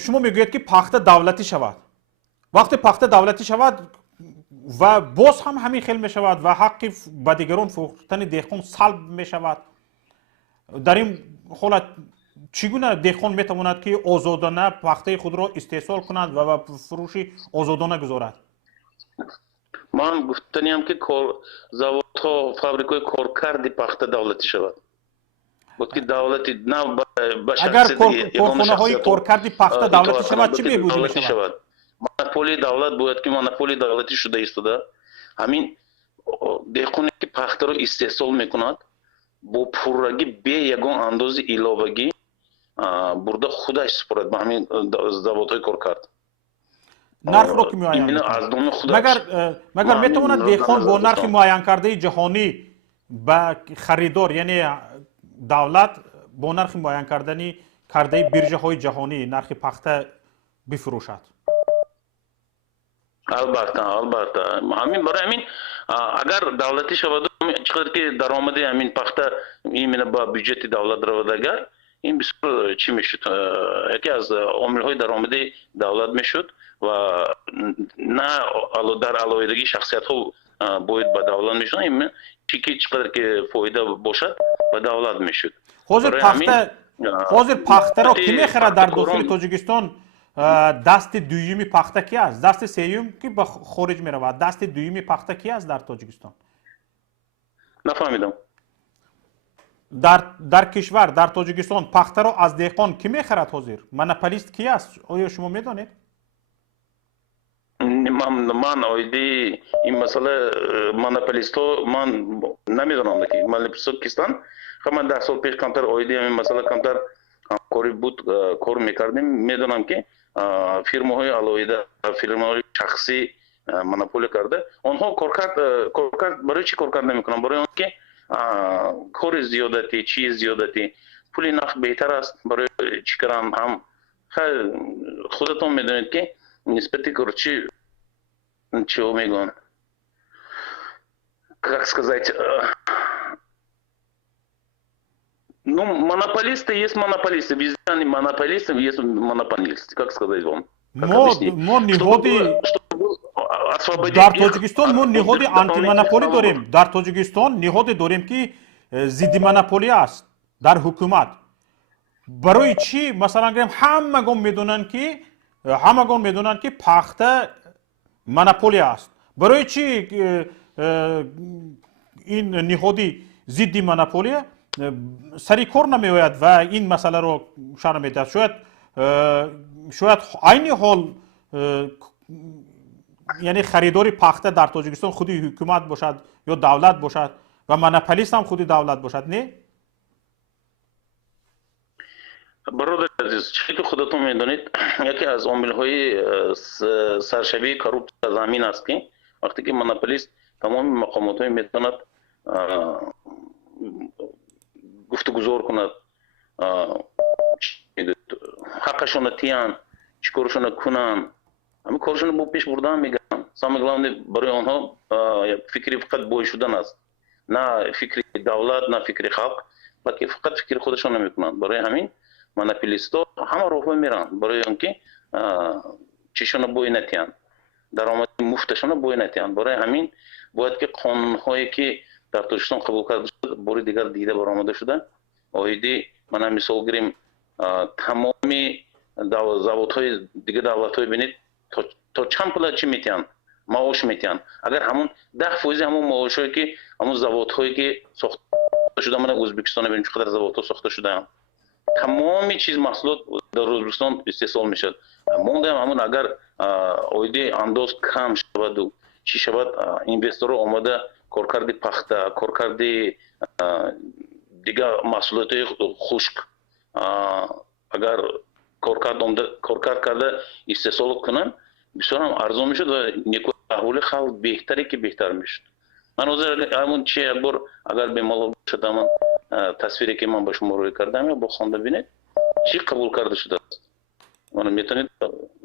شما میگویید که پخته دولتی شود. وقتی پخته دولتی شود و باز هم همین خیل می شود و حق به دیگران فروختن دهقان سلب می شود. در این حالت چگونه دهقان می تواند که آزادانه پخته خود را استحصال کند و فروشی آزادانه گذارد؟ من گفتنیم که زاودها فابریکای کارکردی پخته دولتی شود. بود که دولتی نه به اگر کارخانه های کارکردی پخته دولتی شود چی بیهوده می شود؟ монопoli davlat бояд ки монополи давлатӣ шуда истода ҳамин деҳқоне ки пахтаро истеҳсол мекунад бо пуррагӣ бе ягон андози иловагӣ бурда худаш супорад ба ҳамин заводҳои коркард. нархро ки муайян магар метавонад деҳқон бо нархи муайянкардаи ҷаҳонӣ ба харидор, яъне давлат бо нархи муайянкардаи биржаҳои ҷаҳонӣ нархи пахта бифурӯшад? албатта ҳамин барои ҳамин агар давлатӣ шавад чӣ қадар ки даромади ҳамин пахта именно ба бюджети давлат равад, агар ин бисёр чӣ мешуд, яке аз омилҳои даромади давлат мешуд ва на дар алоҳидагии шахсиятҳо бояд ба давлат мешуд, чӣ қадар ки фоида бошад ба давлат мешуд. ҳозир пахтаро ки мехарад дар дохили Тоҷикистон? دست دویمی پخته کی است؟ دست سوم که به خارج می رود. دست دویمی پخته کی است در تاجیکستان؟ نفهمیدم. در کشور، در تاجیکستان پخته را از دهقان کی می خرد حاضر؟ مونوپولیست کی است؟ آیا شما می دانید؟ من اویدی این مسئله مونوپولیست ها من نمیدونم که مونوپولیست کیستن. من 10 سال پیش کمتر اویدی این مسئله کمتر کاری بود کار میکردیم. میدونم که фирмаҳои алоҳида, фирмаҳои шахсӣ монополия карда, онҳо коркард барои чӣ коркард намекунанд? барои он ки кори зиёдатӣ, чии зиёдатӣ, пули нақд беҳтар аст барои чӣ кардан ҳам худатон медонед ки нисбати чио мегӯянд, как сказать, ну, монополисты есть монополисты, везде они монополисты, есть монополисты, как сказать вам? мо ниҳоди дар Тоҷикистон мо ниҳоди антимонополӣ дорем. Дар Тоҷикистон ниҳоде дорем ки зидди монополия аст дар ҳукумат. барои чӣ масалан гирем ҳамагон медонанд ки пахта монополия аст? барои чӣ ин ниҳоди зидди монополия سری کار نمی‌آید و این مسئله رو شرح می‌دهد؟ شاید عین حال یعنی خریداری پخته در تاجیکستان خودی حکومت باشد یا دولت باشد و مونوپولیست هم خودی دولت باشد، نه؟ برادر عزیز، چیزی که خودتون میدونید یکی از عامل‌های سرشوی کروپسیون زمین است که وقتی که مونوپولیست تمام مقامات‌های میتواند گفتگوزار کند، حقشون تیان، چیکارشون کنن، همین کارشون با پیش بردن میگن. سامی گلانه برای آنها فکری فقط بوی شدن است، نه فکری دولت، نه فکری خلق، بلکه فقط فکر خودشون نمیکنند. برای همین монополист‌ها ҳама роҳҳо меранд барои он ки чишона бой натиҳанд, даромади муфташона бой натиҳанд. барои ҳамин бояд ки қонунҳое ки дар Тоҷикистон қабул карда шуд бори дигар дида баромада шуда оиди мана мисол гирем тамоми заводҳои дига давлатҳои бинед то чанд пула чӣ метиҳанд маош метиҳанд. агар ҳамон 10% ҳамон маошҳое ки ҳамон заводҳое ки сохта шуда мана Ӯзбекистон бинед чӣ қадар заводҳо сохта шудаанд, тамоми чиз маҳсулот дар Ӯзбекистон истеҳсол мешавад. мондаам ҳамон агар оиди андоз кам шаваду чӣ шавад, инвесторро омода коркарди пахта, коркарди дигар маҳсулотҳои хушк агар коркард карда истеҳсол кунанд бисёр ҳам арзон мешуд ва некӯ аҳволи халқ беҳтаре ки беҳтар мешуд. ман ҳозир ҳамон чи як бор агар бемалол бошад ҳамон тасвире ки ман ба шумо рӯй кардам бо хонда бинед чӣ қабул карда шудааст. мана метавонед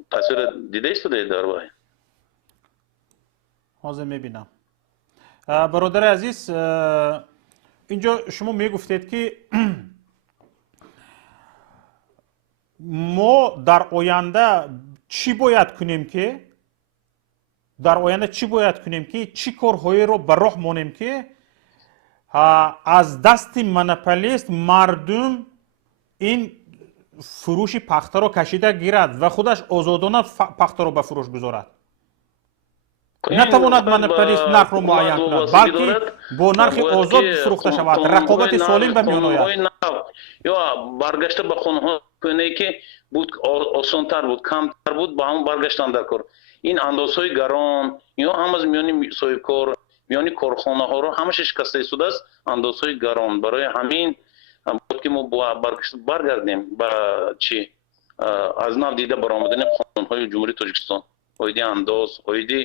тасвира дида истодаед дар вай. ҳозир мебинам. бародари азиз, инҷо шумо мегуфтед ки мо дар оянда чӣ бояд кунем ки чӣ корҳоеро ба роҳ монем ки аз дасти монополист мардум ин фурӯши пахтаро кашида гирад ва худаш озодона пахтаро ба фурӯш гузорад. натавонад монополист нархро муайян кунад, балки бо нархи озод фурӯхта шавад, рақобати солим ба миён ояд. ё баргашта ба қонунҳои кӯҳнае ки буд осонтар буд, камтар буд, ба ҳамон баргаштан дар кор. ин андозҳои гарон ё ҳам аз миёни соҳибкор, миёни корхонаҳоро ҳамаша шикаста истодааст андозҳои гарон. барои ҳамин бояд ки мо баргардем ба чӣ аз нав дида баромадани қонунҳои ҷумҳурии Тоҷикистон, оиди андоз, оиди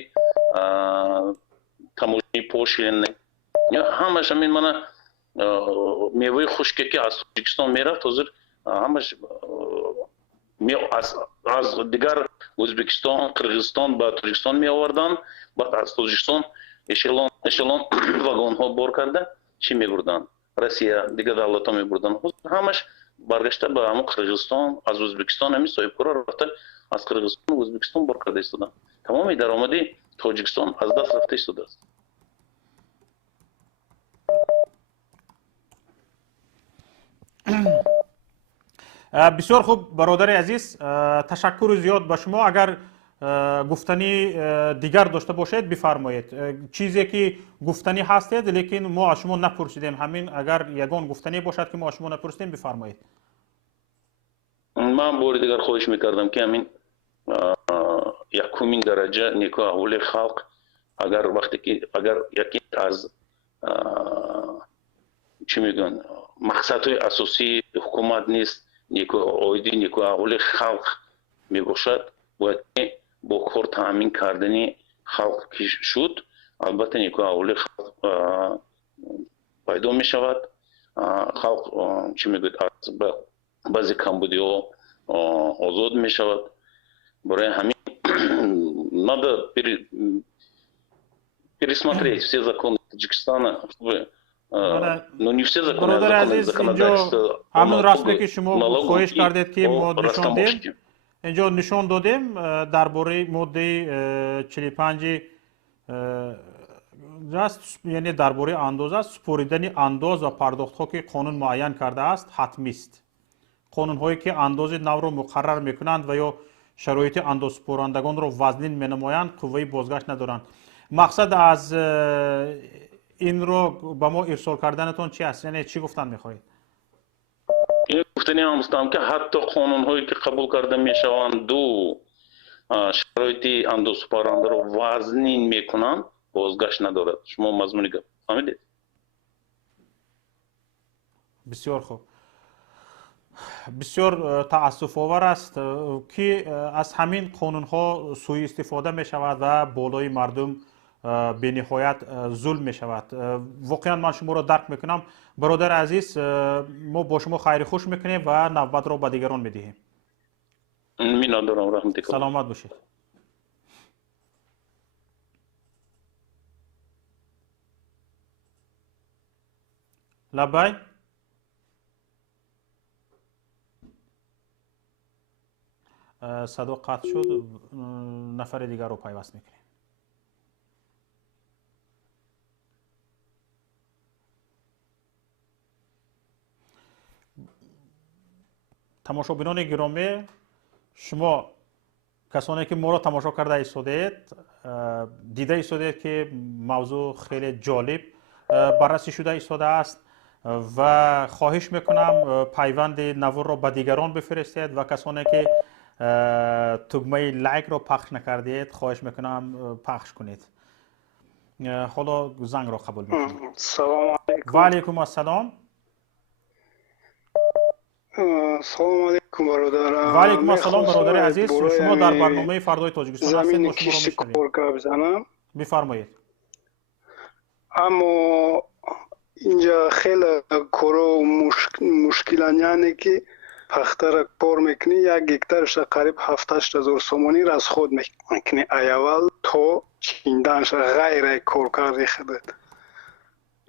таможаи пошлинӣ, ҳамаш ҳамин мана меваи хушке ки аз Тоҷикистон мерафт ҳозир ҳамаш аз дигар Ӯзбекистон, Қирғизистон ба Тоҷикистон меоварданд, баъд аз Тоҷикистон эшелон вагонҳо бор карда чӣ мебурданд, Россия дигар давлатҳо мебурданд. ҳамаш баргашта ба ҳамон Қирғизистон, аз Ӯзбекистон ҳамин соҳибкорро рафта аз Қирғизистон Ӯзбекистон бор карда истоданд. тамоми даромади Тоҷикистон аз даст рафта истодааст. бисёр хуб бародари азиз, ташаккури зиёд ба шумо. агар гуфтани дигар дошта бошед бифармоед. чизе ки гуфтанӣ ҳастед лекин мо аз шумо напурсидем, ҳамин агар ягон гуфтанӣ бошад ки мо аз шумо напурсидем бифармоед. ман бори дигар хоҳиш мекардам ки ҳамин якумин дараҷа некӯ аҳволи халқ агар вақте ки агар яке аз чӣ мегӯянд мақсадҳои асосии ҳукумат нест оиди некӯ аҳволи халқ мебошад, бояд ки бо кор таъмин кардани халқ ки шуд албатта некӯ аҳволи халқ пайдо мешавад. халқ чӣ мегӯяд аз баъзе камбудиҳо озод мешавад. барои ҳамин надо пересмотреть все законы Таджикистана, но не все законы, законодательство. ҳамин расме ки шумо хоҳиш кардед ки мо нишондем, инҷо нишон додем дар бораи моддаи 45 яъне дар бораи андоза, супоридани андоз ва пардохтҳо ки қонун муайян кардааст ҳатмист. қонунҳое ки андози навро муқаррар мекунанд ва ё шароити андозсупорандагонро вазнин менамоянд қувваи бозгашт надоранд. мақсад аз инро ба мо ирсол карданатон чӣ аст? яъне чӣ гуфтан мехоҳед? гуфтани ҳам ҳастам ки ҳатто қонунҳое ки қабул карда мешаванду шароити андозсупорандаро вазнин мекунанд бозгашт надорад. шумо мазмуни гап фаҳмидед? бисёр хуб. бисёр таассуфовар аст ки аз ҳамин қонунҳо сӯистифода мешавад ва болои мардум бениҳоят зулм мешавад. воқеан ман шуморо дарк мекунам. бародари азиз, мо бо шумо хайри хуш мекунем ва навбатро ба дигарон медиҳем. миннатдорам. раҳмати кор. саломат бошед. лаббай. صدا قطع شد. نفر دیگر رو پیوست میکنیم. تماشابینان گرامی، شما کسانی که ما را تماشا کرده ایستادید دیده ایستادید که موضوع خیلی جالب بررسی شده ایستاده است و خواهش میکنم پیوند نوار را به دیگران بفرستید و کسانی که تگمه لایک را پخش نکردید خواهش میکنم پخش کنید. حالا زنگ را قبول میکنم. سلام علیکم. و علیکم السلام. سلام علیکم برادر. و علیکم السلام برادر عزیز. شما در برنامه فردای تاجیکستان هستید. زمین کشتی کورکا بزنم. بفرمایید. اما اینجا خیلی کارو مشکلانه که پخته را کار میکنی، یک هکتارش قریب 7-8 سومونی را از خود میکنی اول تا چیندنش غیر کار کردی خودت.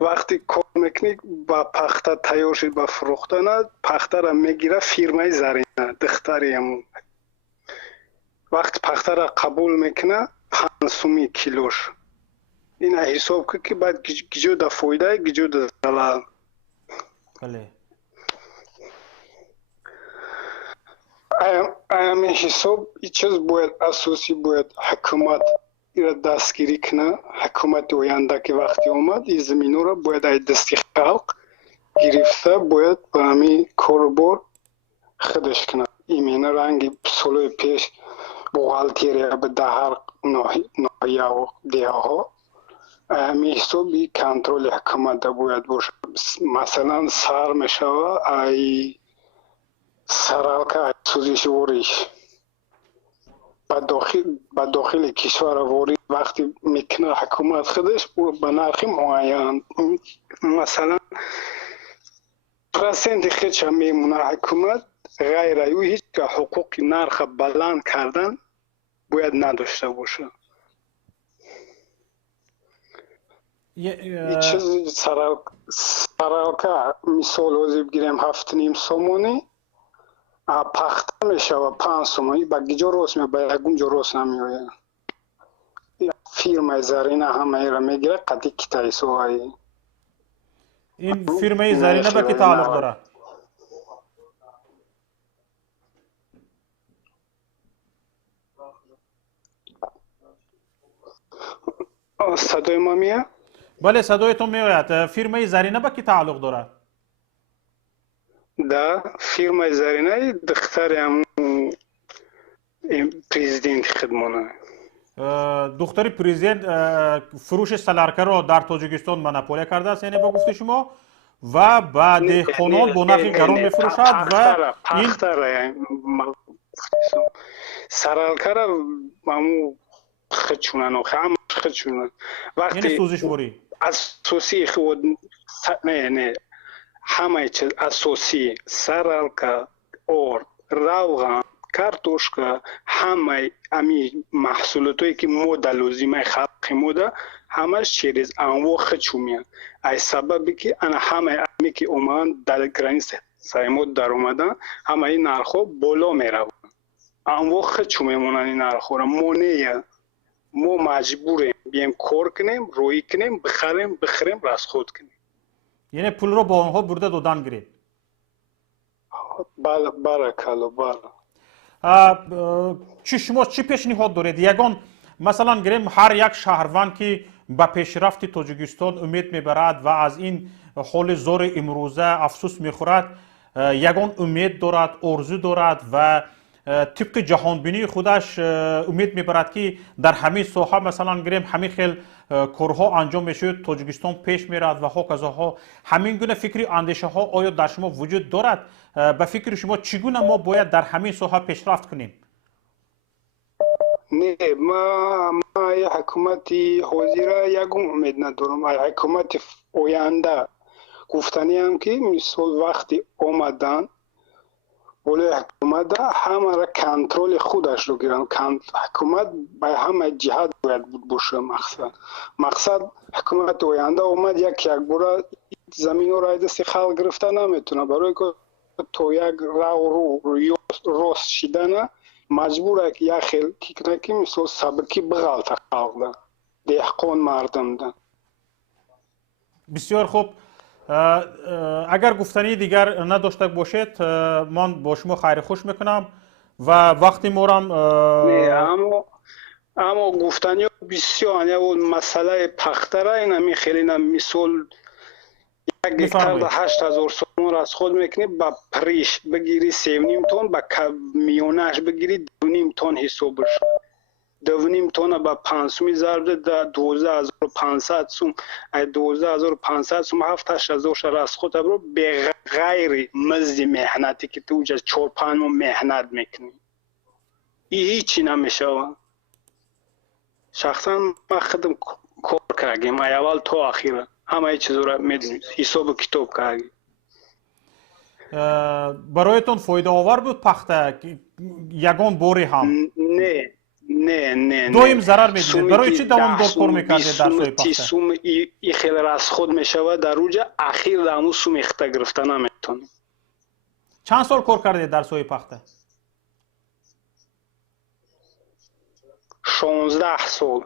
وقتی کار میکنی با پخته تیار شد با فروختن، پخته را میگیره فیرمای زرینه دختری همون. وقتی پخته را قبول میکنه 5 کیلوش این حساب که بعد گیجو دا فایده گیجو دا زلال. بله. این حساب این چیز باید اساسی باید حکومت را دستگیری کنه. حکومت آینده که وقتی اومد این زمینو را باید دستی خلق گرفته باید با همین کاربار خودش کنه. این رنگی سالوی پیش بوغالتیریا به هر ناحیه و دیه ها همین حسابی کنترل حکومت باید باشه. مثلا سر میشوه ای سرالکه سوزش وریش به داخل کشور وری وقتی میکنه حکومت خودش به نرخ معین، مثلا پرسنت خودش هم میمونه حکومت غیر او هیچ که حقوق نرخ بلند کردن باید نداشته باشه. این چیز سرالکه مثال وزیب گیریم 7.5 سومونی پخته میشه و 5 سومونی با گیجا روست میشه با یکونجا روست نمیوید. فیرمای زرینه همه را میگیره قدی که تایسوهایی. این فیرمای زرینه با کی تعلق داره؟ صدای ما میاد؟ بله صدایتون میاد. فیرمای زرینه با کی تعلق داره؟ ده فیرمای زرینه دختر هم پریزیدنت خدمانه. دختر پریزیدنت فروش سلارکه را در تاجیکستان مناپوله کرده است، یعنی با گفته شما، و بعد دهقانان با نرخ گران میفروشد و این سرالکه را همون خدشونن و همه خدشونن. یعنی سوزش وری اساسی خود نه همه چیز اساسی سرالکه اور روغن کارتوشکا همه امی محصولاتایی که ما در لازمه خلق موده همش چیز انواع خدشو میان. ای سببی که انا همه امی که اومدن در گرانیس سایمود در اومدن همه این نرخو بالا میرون. انواع خدشو میمونن این نرخو را مونیه. ما مجبوریم بیایم کار کنیم، روی کنیم، بخریم راست خود کنیم. یعنی پول رو با آنها برده دادن گیرید. بله بارکالله بله. شما چی پیشنهاد دارید؟ یگان مثلا گریم هر یک شهروند که به پیشرفت تاجیکستان امید میبرد و از این حال زور امروزه افسوس میخورد، یگان امید دارد، آرزو دارد و طبق جهانبینی خودش امید میبرد که در همین ساحه مثلا گریم همین خیل کارها انجام میشود، تاجیکستان پیش میرد و ها همین گونه فکری اندیشه ها آیا در شما وجود دارد؟ به فکر شما چگونه ما باید در همین ساحه پیشرفت کنیم؟ نه ما یه حکومتی حاضره یکم امید ندارم. حکومت آینده گفتنی هم که مثل وقتی آمدن ولی حکومت همه را کنترل خودش رو گیرن. حکومت به همه جهت باید بود باشه. مقصد حکومت آینده اومد یک بار زمین رو دست خلق گرفته نمیتونه، برای که تو یک رو راست شدن مجبوره که یک خیل که مثل سبکی بغلط خلق ده دهقان مردم ده. بسیار خوب. اگر گفتنی دیگر نداشته باشید من با شما خیر خوش میکنم و وقتی مورم اما گفتنی بسیار مسئله پختره این خیلی مثال یک گکتر ده 8000 سومون از خود میکنی با پریش بگیری 3.5 تن با میونش بگیری 2.5 تن حساب بشه 2.5 تن با 500 ضرب ده 12500 سوم 12500 سوم 7000 شر از خود برو به غیر مزد مهنتی که تو 4-5 مهنت میکنی هیچی نمیشه. شخصا من خودم کار کردم اول تا آخر همه چیز رو میدونید حساب کتاب کردم. برایتون فایده آور بود پخته یگان باری هم؟ نه دویم ضرر میدید. برای چی دوام دار کار میکردید در سوی پخته؟ سوم ای خیلی از خود میشود در روز اخیر دامو سوم اخته گرفته نمیتونی. چند سال کار کردید در سوی پخته؟ 16 سال.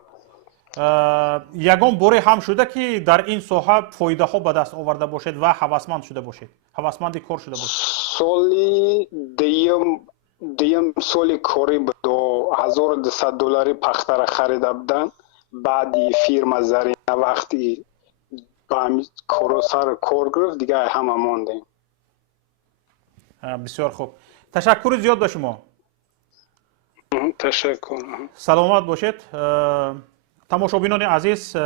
یگان باری هم شده که در این ساحه فایده ها به دست آورده باشید و هوسمند شده باشید، هوسمند کار شده باشید؟ سالی دیم سالی کاری به $2200 پخته را خریده بودن. بعدی فیرما زرینه وقتی با کارو سر کار گرفت دیگه همه ماندیم. بسیار خوب. تشکر زیاد به شما. تشکر. سلامت باشید. تماشابینان عزیز،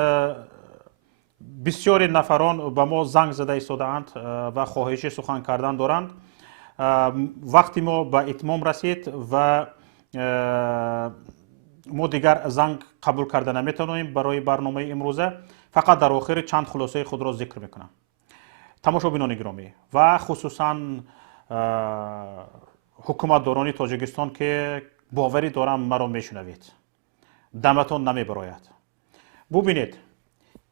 بسیاری نفران به ما زنگ زده ایستاده‌اند و خواهش سخن کردن دارند. وقتی ما به اتمام رسید و ما دیگر زنگ قبول کرده نمیتونیم برای برنامه امروزه، فقط در آخر چند خلاصه خود را ذکر میکنم. تماشابینان گرامی و خصوصا حکومتداران تاجیکستان که باوری دارم مرا میشنوید، دمتان نمیبراید. ببینید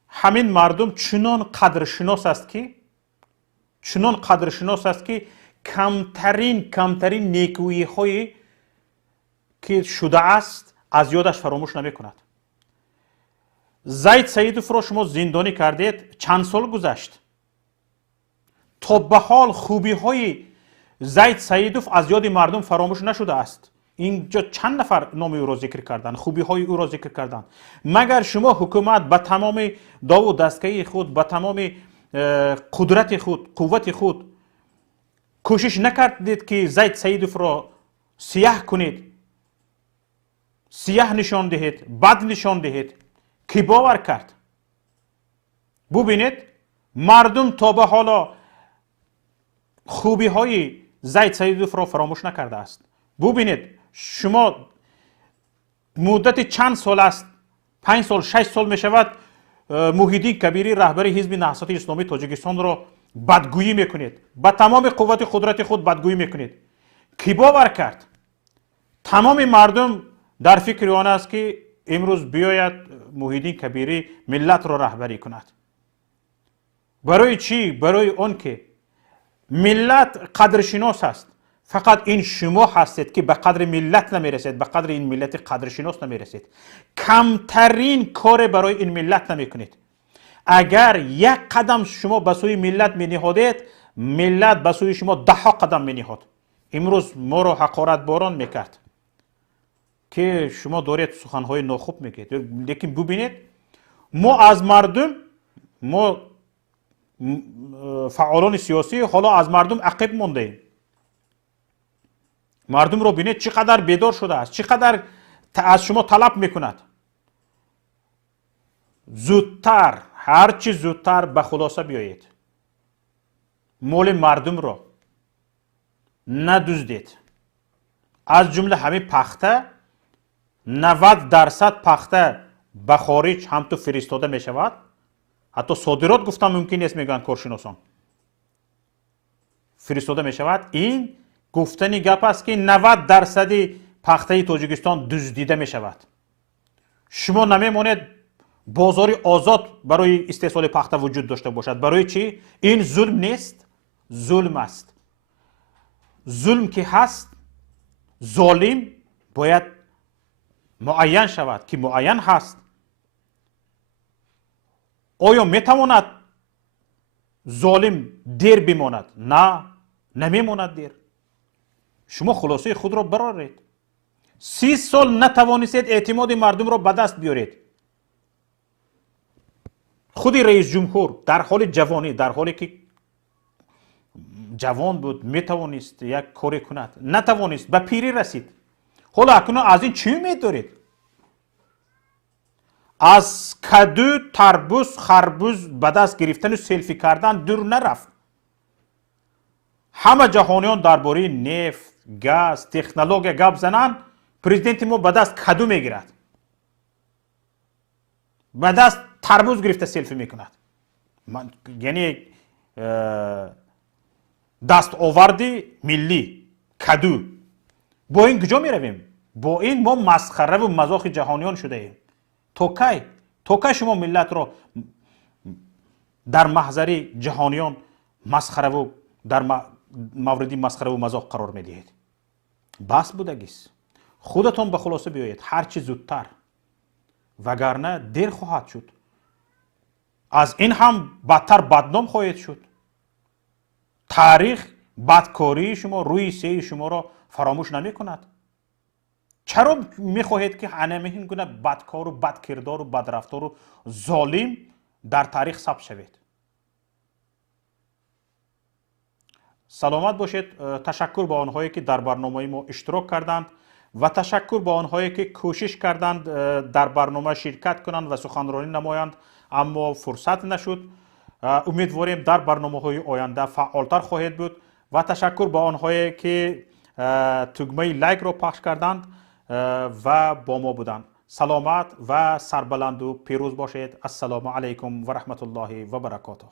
همین مردم چنان قدرشناس است که کمترین نیکویی هایی که شده است از یادش فراموش نمی کند. زید سیدوف را شما زندانی کردید، چند سال گذشت تا به حال خوبی های زید سیدوف از یاد مردم فراموش نشده است. اینجا چند نفر نام او را ذکر کردن، خوبی های او را ذکر کردن. مگر شما حکومت به تمام داو و دستگاهی خود، به تمام قدرت خود، قوت خود کوشش نکردید که زید سیدوف را سیاه کنید، سیاه نشان دهید، بد نشان دهید؟ کی باور کرد؟ ببینید مردم تا به حالا خوبی های زید سیدوف را فراموش نکرده است. ببینید شما مدت چند سال است، 5 سال 6 سال می شود موحدین کبیری رهبر حزب نهضت اسلامی تاجیکستان را بدگویی میکنید، با تمام قوت قدرت خود بدگویی میکنید. کی باور کرد؟ تمام مردم در فکر آن است که امروز بیاید موحدین کبیری ملت را رهبری کند. برای چی؟ برای آن که ملت قدرشناس است. فقط این شما هستید که به قدر ملت نمیرسید، به قدر این ملت قدرشناس نمیرسید. کمترین کار برای این ملت نمیکنید. اگر یک قدم شما به سوی ملت می نهادید، ملت به سوی شما 10 قدم می نهاد. امروز ما را حقارت باران میکرد که شما دارید سخنهای ناخوب میگید. لیکن ببینید ما از مردم، ما فعالان سیاسی حالا از مردم عقب مانده ایم. مردم رو بینید چقدر بیدار شده است، چقدر از شما طلب میکند. زودتر، هرچی زودتر به خلاصه بیایید. مال مردم را ندزدید. از جمله همین پخته 90% پخته به خارج هم تو فرستاده می شود. حتی صادرات گفتم ممکن نیست میگن کارشناسان. فرستاده می شود. این گفتنی گپ است که 90% پخته تاجیکستان دزدیده می شود. شما نمیمونید بازاری آزاد برای استحصال پخته وجود داشته باشد. برای چی؟ این ظلم نیست، ظلم است. ظلم که هست، ظالم باید معین شود که معین هست. آیا میتواند ظالم دیر بماند؟ نه، نمیماند دیر. شما خلاصه خود را برارید. 30 سال نتوانستید اعتماد مردم را به دست بیارید. خود رئیس جمهور در حال جوانی، در حالی که جوان بود میتوانست یک کاری کند، نتوانست، به پیری رسید. حالا اکنون از این چی امید دارید؟ از کدو، تربوز، خربوز به دست گرفتن و سلفی کردن دور نرفت. همه جهانیان درباره نفت، گاز، تکنولوژی گپ زنند، پرزیدنت ما به دست کدو میگیرد، به دست تربوز گرفته سلفی میکند. یعنی دست آوردی ملی کدو. با این کجا میرویم؟ با این ما مسخره و مذاق جهانیان شده ایم. تا کی شما ملت را در محضر جهانیان مسخره و در موردی مسخره و مذاق قرار میدهید؟ بس بودگیست. خودتان به خلاصه بیایید هرچی زودتر، وگرنه دیر خواهد شد. از این هم بدتر بدنام خواهید شد. تاریخ بدکاری شما، روی سه شما را فراموش نمی کند. چرا میخواهید که همین گونه بدکار و بدکردار و بدرفتار و ظالم در تاریخ ثبت شوید؟ سلامت باشید. تشکر به آنهایی که در برنامه ما اشتراک کردند و تشکر به آنهایی که کوشش کردند در برنامه شرکت کنند و سخنرانی نمایند اما فرصت نشد. امیدواریم در برنامه‌های آینده فعالتر خواهید بود و تشکر به آنهایی که تگمه لایک را پخش کردند و با ما بودند. سلامت و سربلند و پیروز باشید. السلام علیکم و رحمت الله و برکاته.